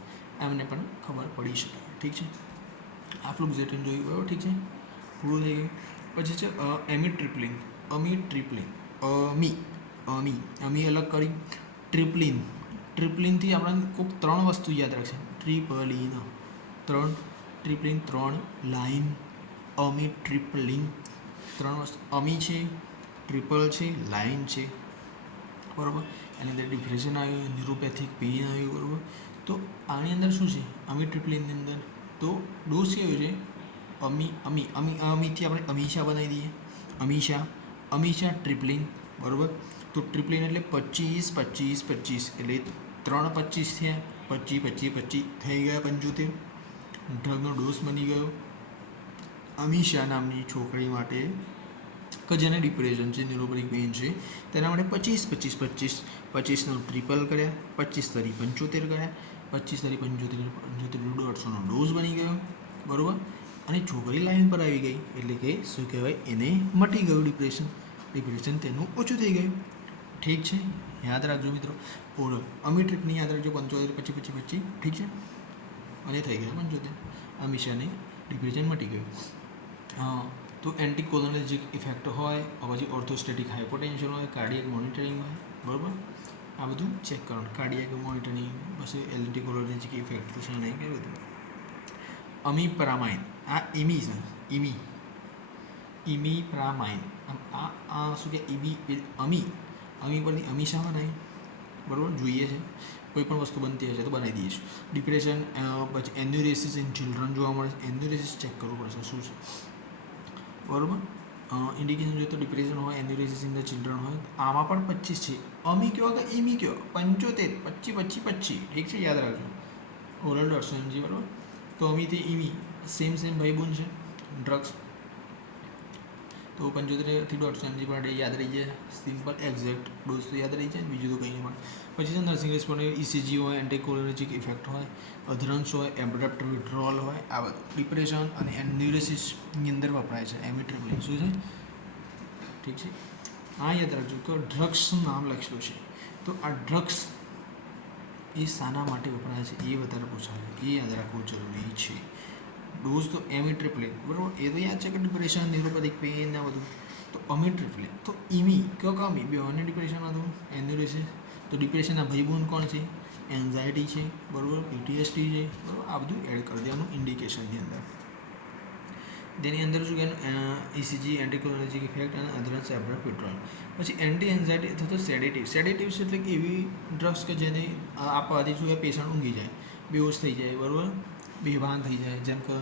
એમને પણ ખબર પડી શકે. ઠીક છે. આ ફ્લુક્ઝેટિન જોયું, બરાબર. ઠીક છે. પૂરું થઈ ગયું. પછી છે એમિટ્રિપ્લિન. અમી અલગ કરી. ટ્રિપ્લિનથી આપણે કોઈક 3 વસ્તુ યાદ રાખશે. ટ્રિપ્લિન 3 લાઇન અમિટ્રિપ્લિન 3 વસ્તુ. અમી છે, ટ્રિપલ છે, લાઇન છે, બરાબર. એની અંદર ડિપ્રેશન આવ્યું, ન્યુરોપેથિક પેઇન આવ્યું, બરાબર. તો આની અંદર શું છે? અમિટ્રિપ્લિનની અંદર તો ડોઝ કેવો છે? અમીથી આપણે અમીષા બનાવી દઈએ. અમીષા ટ્રિપ્લિન, બરાબર. તો ટ્રિપ્લિન એટલે 25 25 25 એટલે 3 25 થયા, 25 25 25 થઈ ગયા 75. ડ્રગનો ડોઝ બની ગયો અમીષા નામની છોકરી માટે કે જેને ડિપ્રેશન છે, ન્યુરોપેથિક પેઇન છે, તેના માટે 25 25 25 નો ટ્રિપલ કર્યા, 25 તરી 75 કર્યા, 25 તરી 75 150નો ડોઝ બની ગયો, બરાબર. અને છોકરી લાઈન પર આવી ગઈ એટલે કે શું કહેવાય એને મટી ગયું ડિપ્રેશન તેનું ઓછું થઈ ગયું. ઠીક છે. યાદ રાખજો મિત્રો. ઓરલ અમિટ્રિપની યાદ રાખજો 75 25 25 25. ઠીક છે. અને થઈ ગયા 75. અમીષાને ડિપ્રેશન મટી ગયું. તો એન્ટીકોલોનર્જિક ઇફેક્ટ હોય, પછી ઓર્થોસ્ટેટિક હાઇપોટેન્શન હોય, કાર્ડિયક મોનિટરિંગ હોય, બરાબર. આ બધું ચેક કરવાનું. કાર્ડિયક મોનિટરિંગ પછી એન્ટીકોલોનર્જિક ઇફેક્ટ તો છે નહીં કે બધું. અમીપ્રામાઇન. આ ઇમી છે. ઇમીપ્રામાઇન. આ શું કે અમી પરથી અમીષા બનાવી, બરાબર. જોઈએ છે કોઈ પણ વસ્તુ બનતી હશે તો બનાવી દઈએ છીએ. ડિપ્રેશન પછી એન્યુરેસિસ ઇન ચિલ્ડ્રન જોવા મળે છે. એન્યુરેસિસ ચેક કરવું પડશે શું છે, બરાબર. ઇન્ડિકેશન જોઈએ તો ડિપ્રેશન હોય, એન્યુરેસિસ ઇન ધ ચિલ્ડ્રન હોય. આમાં પણ 25 છે. અમી કયો કે ઇમી કયો? 75 25 25 25. ઠીક છે. યાદ રાખજો. ઓરલ ડોર્સનજી, બરાબર. તો અમીથી ઇમી સેમ ભાઈબંધ છે ડ્રગ્સ. તો 75 થી 150 mg પર ડે યાદ રહી જાય, સિમ્પલ એક્ઝેક્ટ ડોઝ તો યાદ રહી જાય, બીજું તો કંઈ નહીં. પણ પછી છે નર્સિંગ રિસ્પોન્ડ ઇસીજી હોય, એન્ટીકોલોજીક ઇફેક્ટ હોય, અધરન્સ હોય, એબ્રપ્ટ વિડ્રોલ હોય, આ બધું ડિપ્રેશન અને એન્યુરેસિસની અંદર વપરાય છે એમિટ્રિપ્લિન. શું છે? ઠીક છે. આ યાદ રાખજો કે ડ્રગ્સનું નામ લખેલું છે, તો આ ડ્રગ્સ એ શાના માટે વપરાય છે એ વધારે પૂછાય, એ યાદ રાખવું જરૂરી છે. ડોઝ તો એમિટ્રિપ્લિન, બરાબર, એ તો યાદ છે કે ડિપ્રેશન, ન્યુરોપેથિક પેઇન ને બધું. તો એમિટ્રિપ્લિન તો ઇમી કયો કામ બે અને ડિપ્રેશન હતું, એન્યુરેસિસ. તો ડિપ્રેશનના ભાઈબંધ કોણ છે? એન્ઝાયટી છે, બરાબર, પીટીએસડી છે, બરાબર. આ બધું એડ કરી દેવાનું ઇન્ડિકેશનની અંદર. તેની અંદર શું કહેવાનું? ઇસીજી, એન્ટીકોલોજીક ઇફેક્ટ અને અધરન્સ એબ્રપ્ટ વિડ્રોલ. પછી એન્ટી એન્ઝાયટી અથવા તો સેડેટિવ્સ એટલે કે એવી ડ્રગ્સ કે જેને આપવાથી શું એ પેશન્ટ ઊંઘી જાય, બેહોશ થઈ જાય, બરાબર, બેભાન થઈ જાય, જેમ કે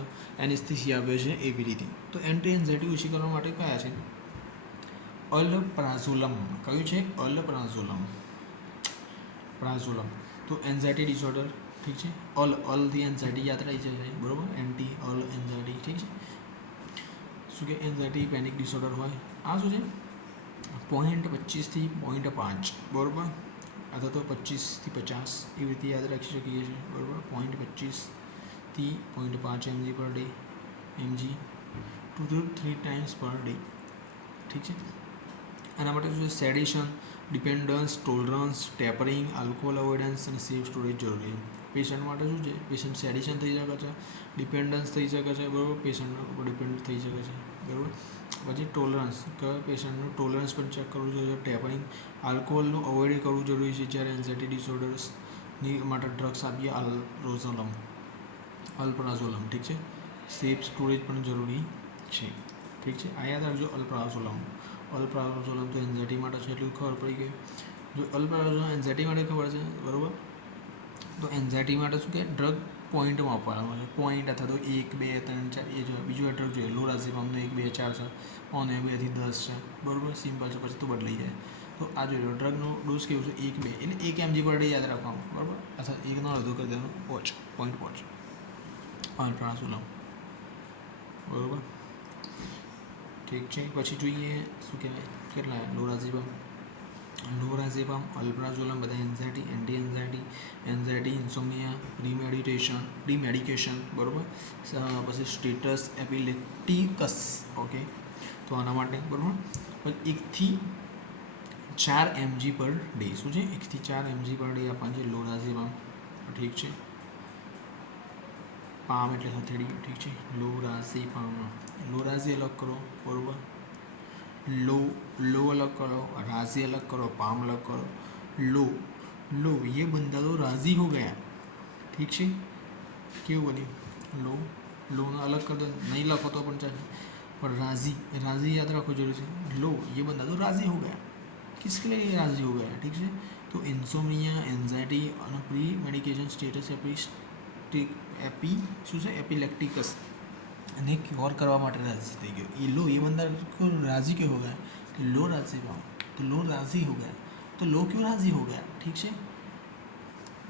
એનેસ્થેસિયા આવે છે એવી રીતે. તો એન્ટી એન્ઝાયટી ઓછી કરવા માટે કયા છે? અલપ્રાઝોલમ. કયું છે? પ્રાઝોલમ. તો એન્ઝાયટી ડિસઓર્ડર, ઠીક છે. અલથી એન્ઝાયટી યાદ રહી જાય, બરાબર, એન્ટી એન્ઝાયટી, ઠીક છે. શું કે એન્ઝાયટી પેનિક ડિસઓર્ડર હોય, આ શું છે? 0.25 થી 0.5, બરાબર, અથવા તો 25 થી 50 એવી રીતે યાદ રાખી શકીએ છીએ, બરાબર. 0.25 થી 0.5 mg પર ડે, mg 2 to 3 times પર ડે, ઠીક છે. આના માટે શું છે? Sedation, dependence, tolerance, tapering, alcohol avoidance અને સેફ સ્ટોરેજ જરૂરી છે. પેશન્ટ માટે શું છે? પેશન્ટ સેડેશન થઈ શકે છે, ડિપેન્ડન્સ થઈ શકે છે, બરાબર, પેશન્ટનો ઉપર ડિપેન્ડ થઈ શકે છે, બરાબર. પછી ટોલરન્સ, કે પેશન્ટનું ટોલરન્સ પણ ચેક કરવું જોઈએ. ટેપરિંગ, આલ્કોહોલનું અવોઇડ કરવું જરૂરી છે જ્યારે એન્ઝાયટી ડિસઓર્ડર્સની માટે ડ્રગ્સ આપીએ, અલ્પ્રાઝોલમ, ઠીક છે. સેફ સ્ટોરેજ પણ જરૂરી છે, ઠીક છે. આ યાદ રાખજો, અલ્પ્રાઝોલમ તો એન્ઝાયટી માટે છે, એટલું ખબર પડી ગઈ. જો અલ્પ્રાઝોલમ એન્ઝાયટી માટે ખબર છે, બરાબર. તો એન્ઝાયટી માટે શું કે ડ્રગ પોઈન્ટમાં આપવાનું છે, પોઈન્ટ અથવા તો 1, 2, 3, 4 એ જો બીજું ડ્રગ જોઈએ. લોરાઝેપામનો 1, 2, 4 છે, ઓને 2 થી 10 છે, બરાબર, સિમ્પલ છે, પછી તો બદલાઈ જાય. તો આ જોઈ લો, ડ્રગનો ડોઝ કેવું છે? 1, 2 એટલે 1 mg પર ડે યાદ રાખવાનું, બરાબર, અથવા 1નો અડધો કરી દેવાનો, પોઈન્ટ વોચ અલ્પ્રાઝોલમ, બરાબર, ઠીક છે. પછી જોઈએ શું કહેવાય, કેટલા લોરાઝેપામ, અલ્પ્રાઝોલમ બધા એન્ઝાયટી, એન્ટી એન્ઝાયટી, ઇન્સોમ્નિયા, પ્રીમેડિકેશન, બરાબર. પછી સ્ટેટસ એપિલેપ્ટિકસ, ઓકે. તો આના માટે, બરાબર, 1 થી 4 mg પર ડે. શું છે? 1 થી 4 mg પર ડે આપવાનું છે લોરાઝેપામ, ઠીક છે. પામ એટલે હથેળી, ઠીક છે. લોરાઝી અલગ કરો, બરાબર. लो अलग करो, राजी अलग करो, पाम अलग करो. लो ये बंदा तो राजी हो गया, ठीक है. क्यों बनी लो ना अलग कर दो, नहीं लखो तो अपन चाहिए, पर राजी याद रखो जरूर से. लो ये बंदा तो राजी हो गया, किसके लिए राजी हो गया, ठीक है. तो इंसोमिया, एंजाइटी और प्री मेडिकेशन स्टेटस શું છે? એપિલેપ્ટિકસ અને ક્યોર કરવા માટે રાજી થઈ ગયો. એ લો એ બંદા क्यों राजी क्यों हो गया? लो राजी पाओ, तो लो राजी हो गया, तो लो क्यों राजी हो गया, ठीक है.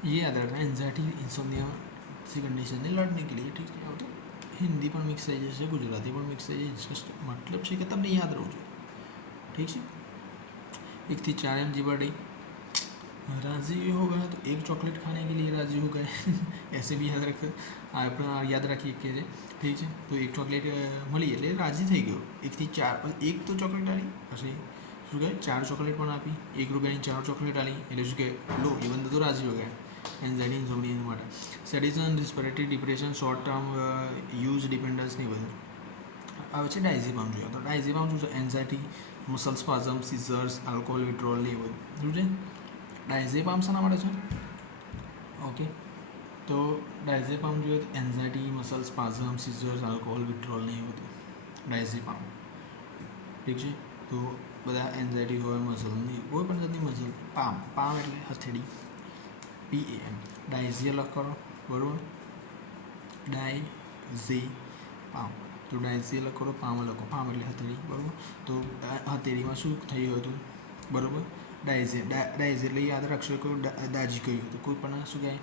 ये याद रखना. एंजाइटी, इंसोम्निया से कंडीशन ने लड़ने के लिए, ठीक है. तो हिंदी पर मिक्स થઈ જશે, ગુજરાતી પણ મિક્સ થઈ જશે, मतलब છે કે તમને યાદ રહું જોઈએ, ठीक है. 1 થી 4 mg पर डे. राजी हो गया तो 1 चॉकलेट खाने के लिए राजी हो गए. ऐसे भी याद रख યાદ રાખીએ કે ઠીક છે. તો 1 ચોકલેટ મળી એટલે રાજી થઈ ગયો. 1 થી 4, 1 તો ચોકલેટ આલી, પછી શું કહે 4 ચોકલેટ પણ આપી, 1 રૂપિયાની 4 ચોકલેટ આલી, એટલે શું કહે લો એ બંદા તો રાજી હો ગયા. એન્ઝાઇટી, ઇન્સોમ્નિયા માટે. Sedation, respiratory depression, short term use dependence ને બધું આવે છે. ડાયઝેપામ જોઈએ તો ડાયઝેપામ શું છે? Anxiety, muscle spasm, seizures, alcohol withdrawal ને એ બધું શું છે. ડાયઝેપામ શાના માટે છે? ઓકે. તો ડાયઝેપામ જોઈએ તો anxiety, muscle spasm, seizures, alcohol withdrawal ને એ બધું ડાયઝેપામ, ઠીક છે. તો બધા એન્ઝાઇટી હોય, મસલની કોઈ પણ જાતની મસલ. પામ એટલે હથેળી, PAM. ડાયઝી અલગ કરો, બરાબર, ડાયઝેપામ. તો ડાયઝી અલગ કરો, પામ અલગ કરો. પામ એટલે હથેળી, બરાબર. તો હથેળીમાં શું થયું હતું, બરાબર, ડાયઝી એટલે યાદ રાખશો કે દાજી કહ્યું હતું. કોઈ પણ શું કહેવાય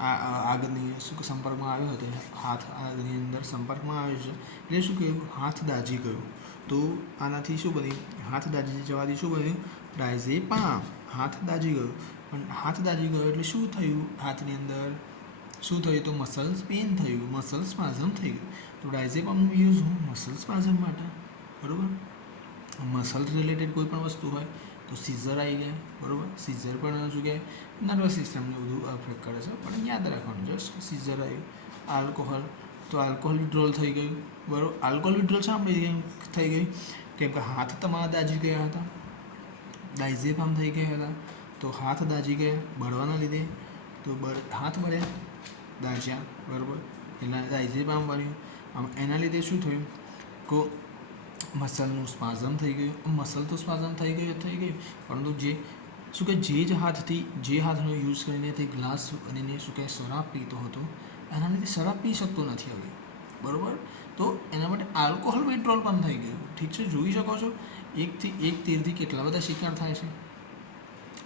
આગની શું સંપર્કમાં આવ્યો હતો, હાથ આગની અંદર સંપર્કમાં આવ્યો છે એટલે શું કહ્યું, હાથ દાઝી ગયો. તો આનાથી શું બન્યું, હાથ દાઝી જવાથી શું બન્યું, ડાયઝેપામ, હાથ દાઝી ગયો. પણ હાથ દાઝી ગયો એટલે શું થયું, હાથની અંદર શું થયું, તો મસલ્સ પેઇન થયું, મસલ સ્પાઝમ થઈ ગયું. તો ડાયઝેપામનો યુઝ મસલ સ્પાઝમ માટે, બરાબર. મસલ રિલેટેડ કોઈ પણ વસ્તુ હોય તો સીઝર આવી ગયા, બરાબર. સીઝર પણ શું કહે, નર્વસ સિસ્ટમને બધું અફેક્ટ કરે છે, પણ યાદ રાખવાનું જસ્ટ સીઝર આવ્યું. આલ્કોહોલ, તો આલ્કોહોલ વિડ્રોલ થઈ ગયું, બરાબર. આલ્કોહોલ વિડ્રોલ શા માટે થઈ ગયું, કેમ કે હાથ તમારા દાઝી ગયા હતા, ડાયઝેપામ થઈ ગયા હતા. તો હાથ દાઝી ગયા બળવાના લીધે, તો હાથ બળ્યા, દાઝ્યા, બરાબર. એના ડાયઝેપામ બન્યું. એના લીધે શું થયું, કો મસલનું સ્પાઝમ થઈ ગયું. મસલ તો સ્પાઝમ થઈ ગયું, પરંતુ જે શું કે જે હાથથી જે હાથનો યુઝ કરીને તે ગ્લાસ બનીને શું કહે શરાબ પીતો હતો, એના લીધે શરાબ પી શકતો નથી હવે, બરાબર. તો એના માટે આલ્કોહોલ વિડ્રોલ પણ થઈ ગયું. ઠીક છે, જોઈ શકો છો એક તીરથી કેટલા બધા શિકાર થાય છે.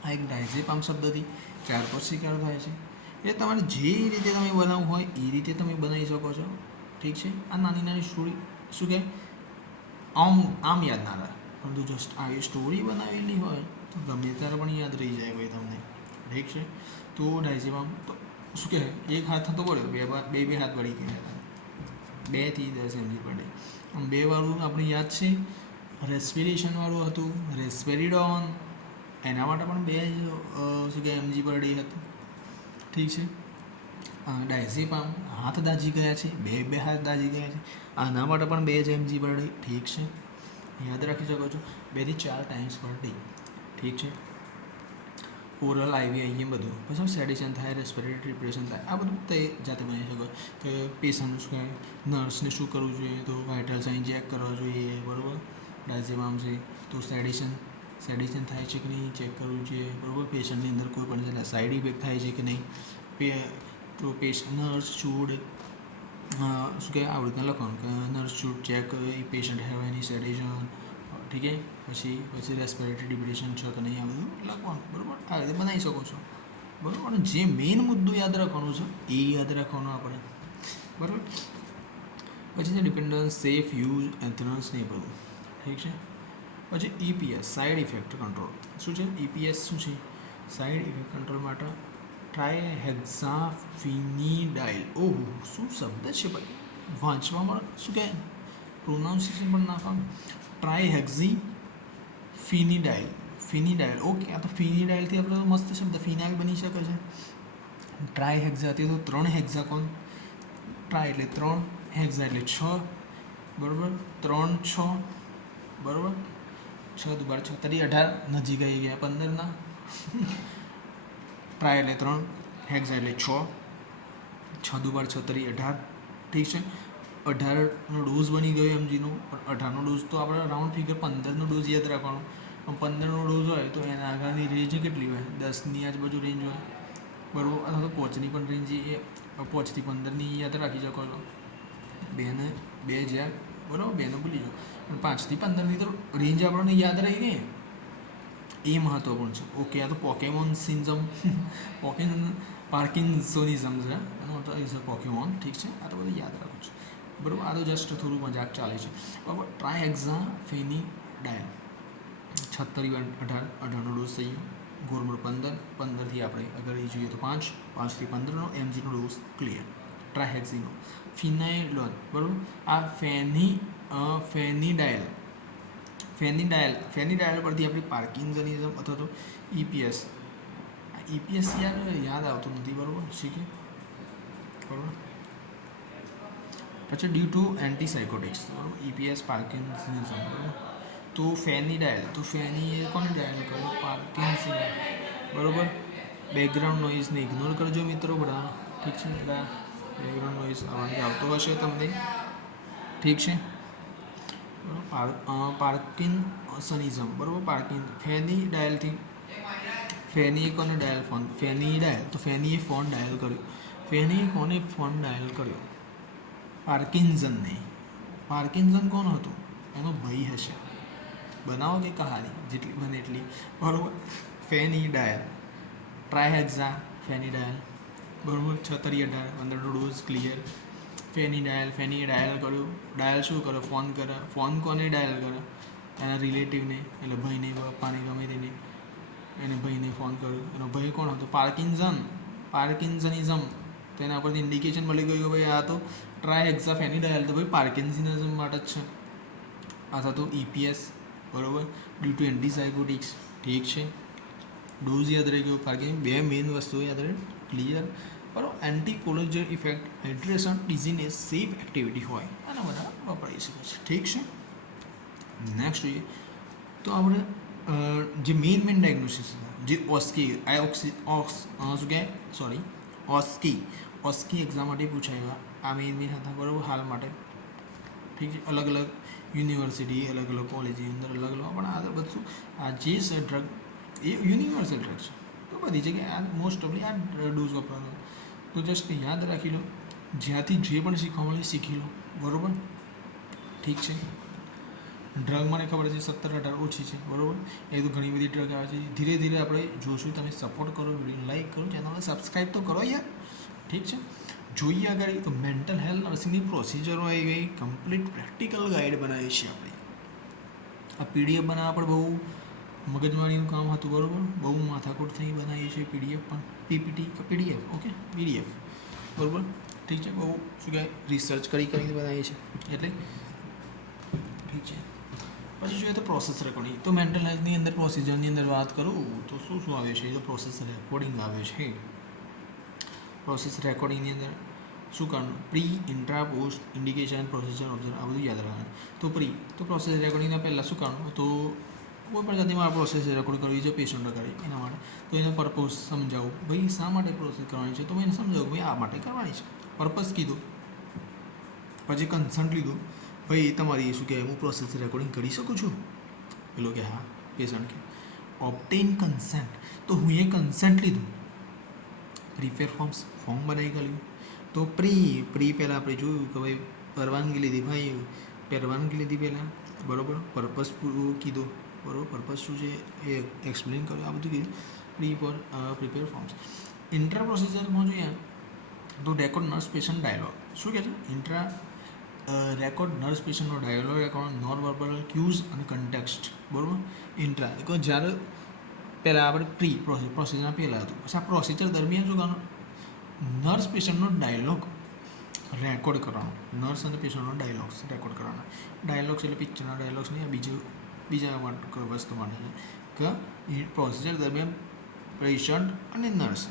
આ એક ડાયઝેપામ શબ્દથી 4-5 શિકાર થાય છે. એ તમારે જે રીતે તમે બનાવવું હોય એ રીતે તમે બનાવી શકો છો. ઠીક છે, આ નાની નાની સ્ટોરી શું કહે આમ યાદ ના રહે, પરંતુ જસ્ટ આવી સ્ટોરી બનાવેલી હોય તો ગમે ત્યારે પણ યાદ રહી જાય ભાઈ તમને. ઠીક છે, તો ડાયઝેપામ તો શું કહે એક હાથ હતો બળ્યો, બે હાથ બળી ગયા હતા, 2 થી 10 mg પર ડે. 2 વાળું આપણે યાદ છે, રેસ્પિરેશન વાળું હતું, રેસ્પેરિડોન, એના માટે પણ 2 શું કહે mg પર ડે હતું. ઠીક છે, ડાયઝેપામ હાથ દાઝી ગયા છે, બે હાથ દાઝી ગયા છે, આના માટે પણ 2 mg પર ડે. ઠીક છે, યાદ રાખી શકો છો 2 થી 4 ટાઈમ્સ પર ડે. ઠીક છે, ઓરલ આઈવી અહીંયા બધું. પછી સેડિશન થાય, રેસ્પિરેટરી ડિપ્રેશન થાય, આ બધું તે જાતે બનાવી શકો કે પેશન્ટ શું કહે નર્સને શું કરવું જોઈએ, તો વાઇટલ સાઇન ચેક કરવા જોઈએ, બરાબર. ડાયઝેપામ છે તો સેડિશન થાય છે કે નહીં ચેક કરવું જોઈએ, બરાબર. પેશન્ટની અંદર કોઈ પણ સાઈડ ઇફેક્ટ થાય છે કે નહીં, તો નર્સ શુડ શું કહે આ રીતના લખવાનું કે nurse should check patient have any sedation. ઠીક છે, પછી રેસ્પિરેટરી ડિપ્રેશન છે કે નહીં, આ બધું લખવાનું, બરાબર. આ રીતે બનાવી શકો છો, બરાબર. અને જે મેઇન મુદ્દો યાદ રાખવાનો છે એ યાદ રાખવાનો આપણે, બરાબર. પછી છે ડિપેન્ડન્સ, સેફ યુઝ, એન્થરન્સ ને એ બધું. ઠીક છે, પછી EPS સાઇડ ઇફેક્ટ કંટ્રોલ. શું છે EPS, શું છે સાઇડ ઇફેક્ટ કંટ્રોલ માટે ટ્રાયહેક્ઝાફિનિડાઇલ. ઓહો, શું શબ્દ છે ભાઈ, વાંચવામાં શું કહે પ્રોનાઉન્સિએશન પણ નાખવાનું. ટ્રાયહેક્ઝાફિનિડાઇલ, ઓકે. આ તો ફિનિડાઇલથી આપણે મસ્ત શબ્દ ફિનાઇલ બની શકે છે. ટ્રાયહેક્ઝાથી તો 3 હેક્ઝાકોન, ટ્રાય એટલે 3, હેક્ઝા એટલે 6, બરાબર. 3, 6, બરાબર. 6 દુ 12 36 18 નજીક આવી ગયા 15ના. ટ્રાય એટલે 3, હેક્ઝા એટલે 6, 6 દુ 12 36 18. ઠીક છે, 18નો ડોઝ બની ગયો mgનો. પણ 18નો ડોઝ તો આપણે રાઉન્ડ ફિગર 15નો ડોઝ યાદ રાખવાનો. પણ 15નો ડોઝ હોય તો એના આગળની રેન્જ કેટલી હોય, 10ની આજુબાજુ રેન્જ હોય, બરાબર. અથવા તો 5ની પણ રેન્જ એ 5 થી 15ની યાદ રાખી શકો છો. 2 જ્યાં, બરાબર, 2ને ભૂલી જાઓ, પણ 5 થી 15ની તો રેન્જ આપણને યાદ રહી ગઈ, એ મહત્વપૂર્ણ છે. ઓકે, આ તો પોકેમોન સિન્ઝમ પાર્કિન્સોનિઝમ છે, એનો મતલબ ઇઝ અ પોકેમોન. ઠીક છે, આ તો બધું યાદ રાખું છું, બરાબર. આ તો જસ્ટ થોડું મજાક ચાલે છે, બરાબર. ટ્રાયહેક્ઝાફિનિડાઇલ 36 18નો ડોઝ થઈ ગયો, ગોળમોળ 15થી આપણે અગર એ જોઈએ તો 5 થી 15નો mgનો ડોઝ ક્લિયર ટ્રાયહેક્ઝીનો. ફિનાઇલોન, બરાબર. આ ફેનિડાઇલ પરથી આપણી પાર્કિન્સનિઝમ અથવા તો EPS યાદ આવતું નથી, બરાબર. શીખે, બરાબર. પછી ડ્યુ ટુ એન્ટીસાઇકોટિક્સ, બરાબર. EPS પાર્કિન્સનિઝમ, બરાબર. તો ફેની એ કોને ડાયલ કર્યો, પાર્કિન્સનિઝમ, બરાબર. બેકગ્રાઉન્ડ નોઇઝને ઇગ્નોર કરજો મિત્રો બધા. ઠીક છે, બધા બેકગ્રાઉન્ડ નોઇઝ આવતો હશે તમને. ઠીક છે, પાર્કિન્સનિઝમ, બરાબર. ફેની કોને ડાયલ ફોન, તો ફેનીએ ફોન ડાયલ કર્યો. ફેનીએ કોને ફોન ડાયલ કર્યો, પાર્કિન્સનને. પાર્કિન્સન કોણ હતું, એનો ભાઈ હશે. બનાવો કે કહાની જેટલી બને એટલી, બરાબર. ફેનિડાયલ, ટ્રાયહેક્ઝા ફેનિડાયલ, બરાબર 6/18 15નો ડોઝ ક્લિયર. ફેની ડાયલ કર્યો. ડાયલ શું કરે? ફોન કરે. ફોન કોને ડાયલ કરે? એના રિલેટિવને, એટલે ભાઈને, પપ્પાને, ગમે તેને એને ભાઈને ફોન કર્યો. એનો ભાઈ કોણ હતો? પાર્કિન્સનિઝમ. તો એના પરથી ઇન્ડિકેશન મળી ગયું કે ભાઈ આ તો ટ્રાય હેક્સાફેની ડાયલ, તો ભાઈ પાર્કિન્સનિઝમ માટે જ છે. અથવા તો EPS, બરાબર, ડ્યુ ટુ એન્ટીસાયકોટિક્સ. ઠીક છે, ડોઝ યાદ રહી ગયો. પાર્કિંગ 2 મેઇન વસ્તુઓ યાદ રહી, ક્લિયર, બરાબર. એન્ટીકોલોજલ ઇફેક્ટ, હાઇડ્રેશન, ડિઝીનેસ, સેફ એક્ટિવિટી હોય આના બધા વપરાઈ શકે છે. ઠીક છે. નેક્સ્ટ જોઈએ તો આપણે જે મેઇન ડાયગ્નોસિસ જે ઓસ્કી એક્ઝામ માટે પૂછાય આ મેઇન હતા, બરાબર, હાલ માટે. ઠીક છે. અલગ અલગ યુનિવર્સિટી, અલગ અલગ કોલેજની અંદર અલગ અલગ, પણ આ બધું આ જે છે ડ્રગ એ યુનિવર્સલ ડ્રગ છે. તો બધી જગ્યાએ આ મોસ્ટ ઓફલી આ ડોઝ વપરાતો. તો જસ્ટ યાદ રાખી લો, જ્યાંથી જે પણ શીખવા મળે શીખી લો, બરાબર. ઠીક છે. ડ્રગ મને ખબર છે 17-18 ઓછી છે, બરાબર. એ તો ઘણી બધી ડ્રગ આવે છે. ધીરે ધીરે આપણે જોશું. તમે સપોર્ટ કરો, વિડીયો લાઈક કરો, ચેનલને સબસ્ક્રાઈબ તો કરો યાર. ઠીક છે. જોઈએ આગળ તો મેન્ટલ હેલ્થ નર્સિંગની પ્રોસિજરો આવી ગઈ. કમ્પ્લીટ પ્રેક્ટિકલ ગાઈડ બનાવી છે આપણે. આ PDF બનાવવા પણ બહુ મગજમારીનું કામ હતું, બરાબર. બહુ માથાકૂટ થઈ બનાવીએ છીએ PDF પણ. PPT કે PDF, ઓકે, PDF, બરાબર. ઠીક છે. બહુ શું કહેવાય, રિસર્ચ કરીને બનાવીએ છીએ એટલે ઠીક છે. પછી જોઈએ તો પ્રોસેસ રેકોર્ડિંગ. તો મેન્ટલ હેલ્થની અંદર પ્રોસિજરની અંદર વાત કરું તો શું આવે છે? તો પ્રોસેસ રેકોર્ડિંગ આવે છે. પ્રોસેસ રેકોર્ડિંગની અંદર શું કરવાનું? Pre, intra, post, indication, procedure, observe, આ બધું યાદ રાખવાનું. તો તો પ્રોસેસ રેકોર્ડિંગના પહેલાં શું કરવાનું? તો કોઈ પણ જાતની મારે પ્રોસેસ રેકોર્ડ કરવી છે પેશન્ટ કરી એના માટે, તો એનો પર્પઝ સમજાવું. ભાઈ શા માટે પ્રોસેસ કરવાની છે? તો મેં એને સમજાવું ભાઈ આ માટે કરવાની છે, પર્પઝ કીધું. પછી કન્સન્ટ લીધું. ભાઈ તમારી શું કહેવાય, હું પ્રોસેસ રેકોર્ડિંગ કરી શકું છું? પેલો કે હા. પેશન્ટ કે ઓબ્ટેન કન્સેન્ટ. તો હું એ કન્સેન્ટ લીધું. પ્રિપેર ફોર્મ બનાવી ગયું. તો પ્રી પહેલાં આપણે જોયું કે ભાઈ પરવાનગી લીધી. ભાઈ પરવાનગી લીધી પહેલાં, બરાબર. પર્પઝ પૂરું કીધું, બરાબર. પર્પઝ શું છે એ એક્સપ્લેન કર્યું, આ બધું કીધું. Prepare forms. ઇન્ટ્રા પ્રોસિજરમાં જોઈએ તો રેકોર્ડ નર્સ પેશન્ટ ડાયલોગ. શું કહે છે? ઇન્ટ્રા રેકોર્ડ નર્સ પેશન્ટનો dialogue record, non verbal cues અને કન્ટેક્સ્ટ, બરાબર. ઇન્ટ્રા એટલે જ્યારે પહેલાં આપણે પ્રોસિજરના પહેલાં હતું. પછી આ પ્રોસિજર દરમિયાન શું કરવાનું? નર્સ પેશન્ટનો ડાયલોગ રેકોર્ડ કરવાનો. નર્સ અને પેશન્ટનો ડાયલોગ્સ રેકોર્ડ કરવાના. ડાયલોગ્સ એટલે પિક્ચરના ડાયલોગ્સ નહીં, બીજા વસ્તુ માટે છે કે પ્રોસિજર દરમિયાન પેશન્ટ અને નર્સ,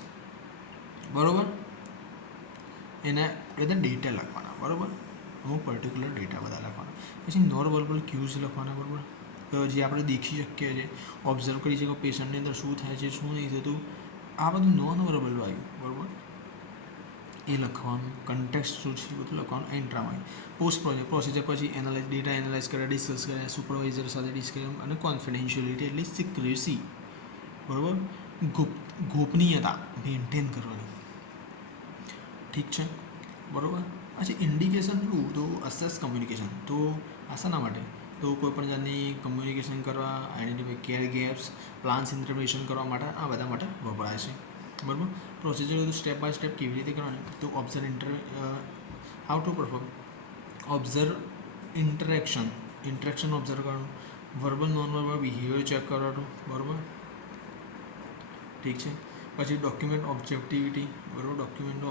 બરાબર, એના બધા ડેટા લખવાના, બરાબર. અમુક પર્ટિક્યુલર ડેટા બધા લખવાના. પછી નોન વર્બલ ક્યુઝ લખવાના, બરાબર, જે આપણે દેખી શકીએ છીએ, ઓબ્ઝર્વ કરી શકીએ પેશન્ટની અંદર શું થાય છે, શું નહીં થતું, આ બધું નોન વર્બલ આવ્યું, બરાબર. એ લખવાનું. કન્ટેક્સ્ટ શું છે બધું લખવાનું એન્ટ્રામાં. પોસ્ટ પ્રોસિજર પછી ડેટા એનાલાઇઝ કરે, ડિસ્કસ કરે, સુપરવાઇઝર સાથે ડિસ્કસ અને કોન્ફિડેન્શિયલિટી એટલે સિક્રેસી, બરાબર, ગોપનીયતા મેન્ટેન કરવાની. ઠીક છે, બરાબર. પછી ઇન્ડિકેશન શું? તો અસેસ કમ્યુનિકેશન. તો આશાના માટે તો કોઈ પણ જાતની કમ્યુનિકેશન કરવા, identify care gaps, plans interpretation કરવા માટે આ બધા માટે વપરાય છે, બરાબર. પ્રોસિજર તો સ્ટેપ બાય સ્ટેપ કેવી રીતે કરવાની? તો how to perform observe interaction observe કરવાનું, verbal non verbal behaviour check કરવાનું, બરાબર. ઠીક છે. પછી ડોક્યુમેન્ટ ઓબ્જેક્ટિવિટી, બરાબર. ડોક્યુમેન્ટનો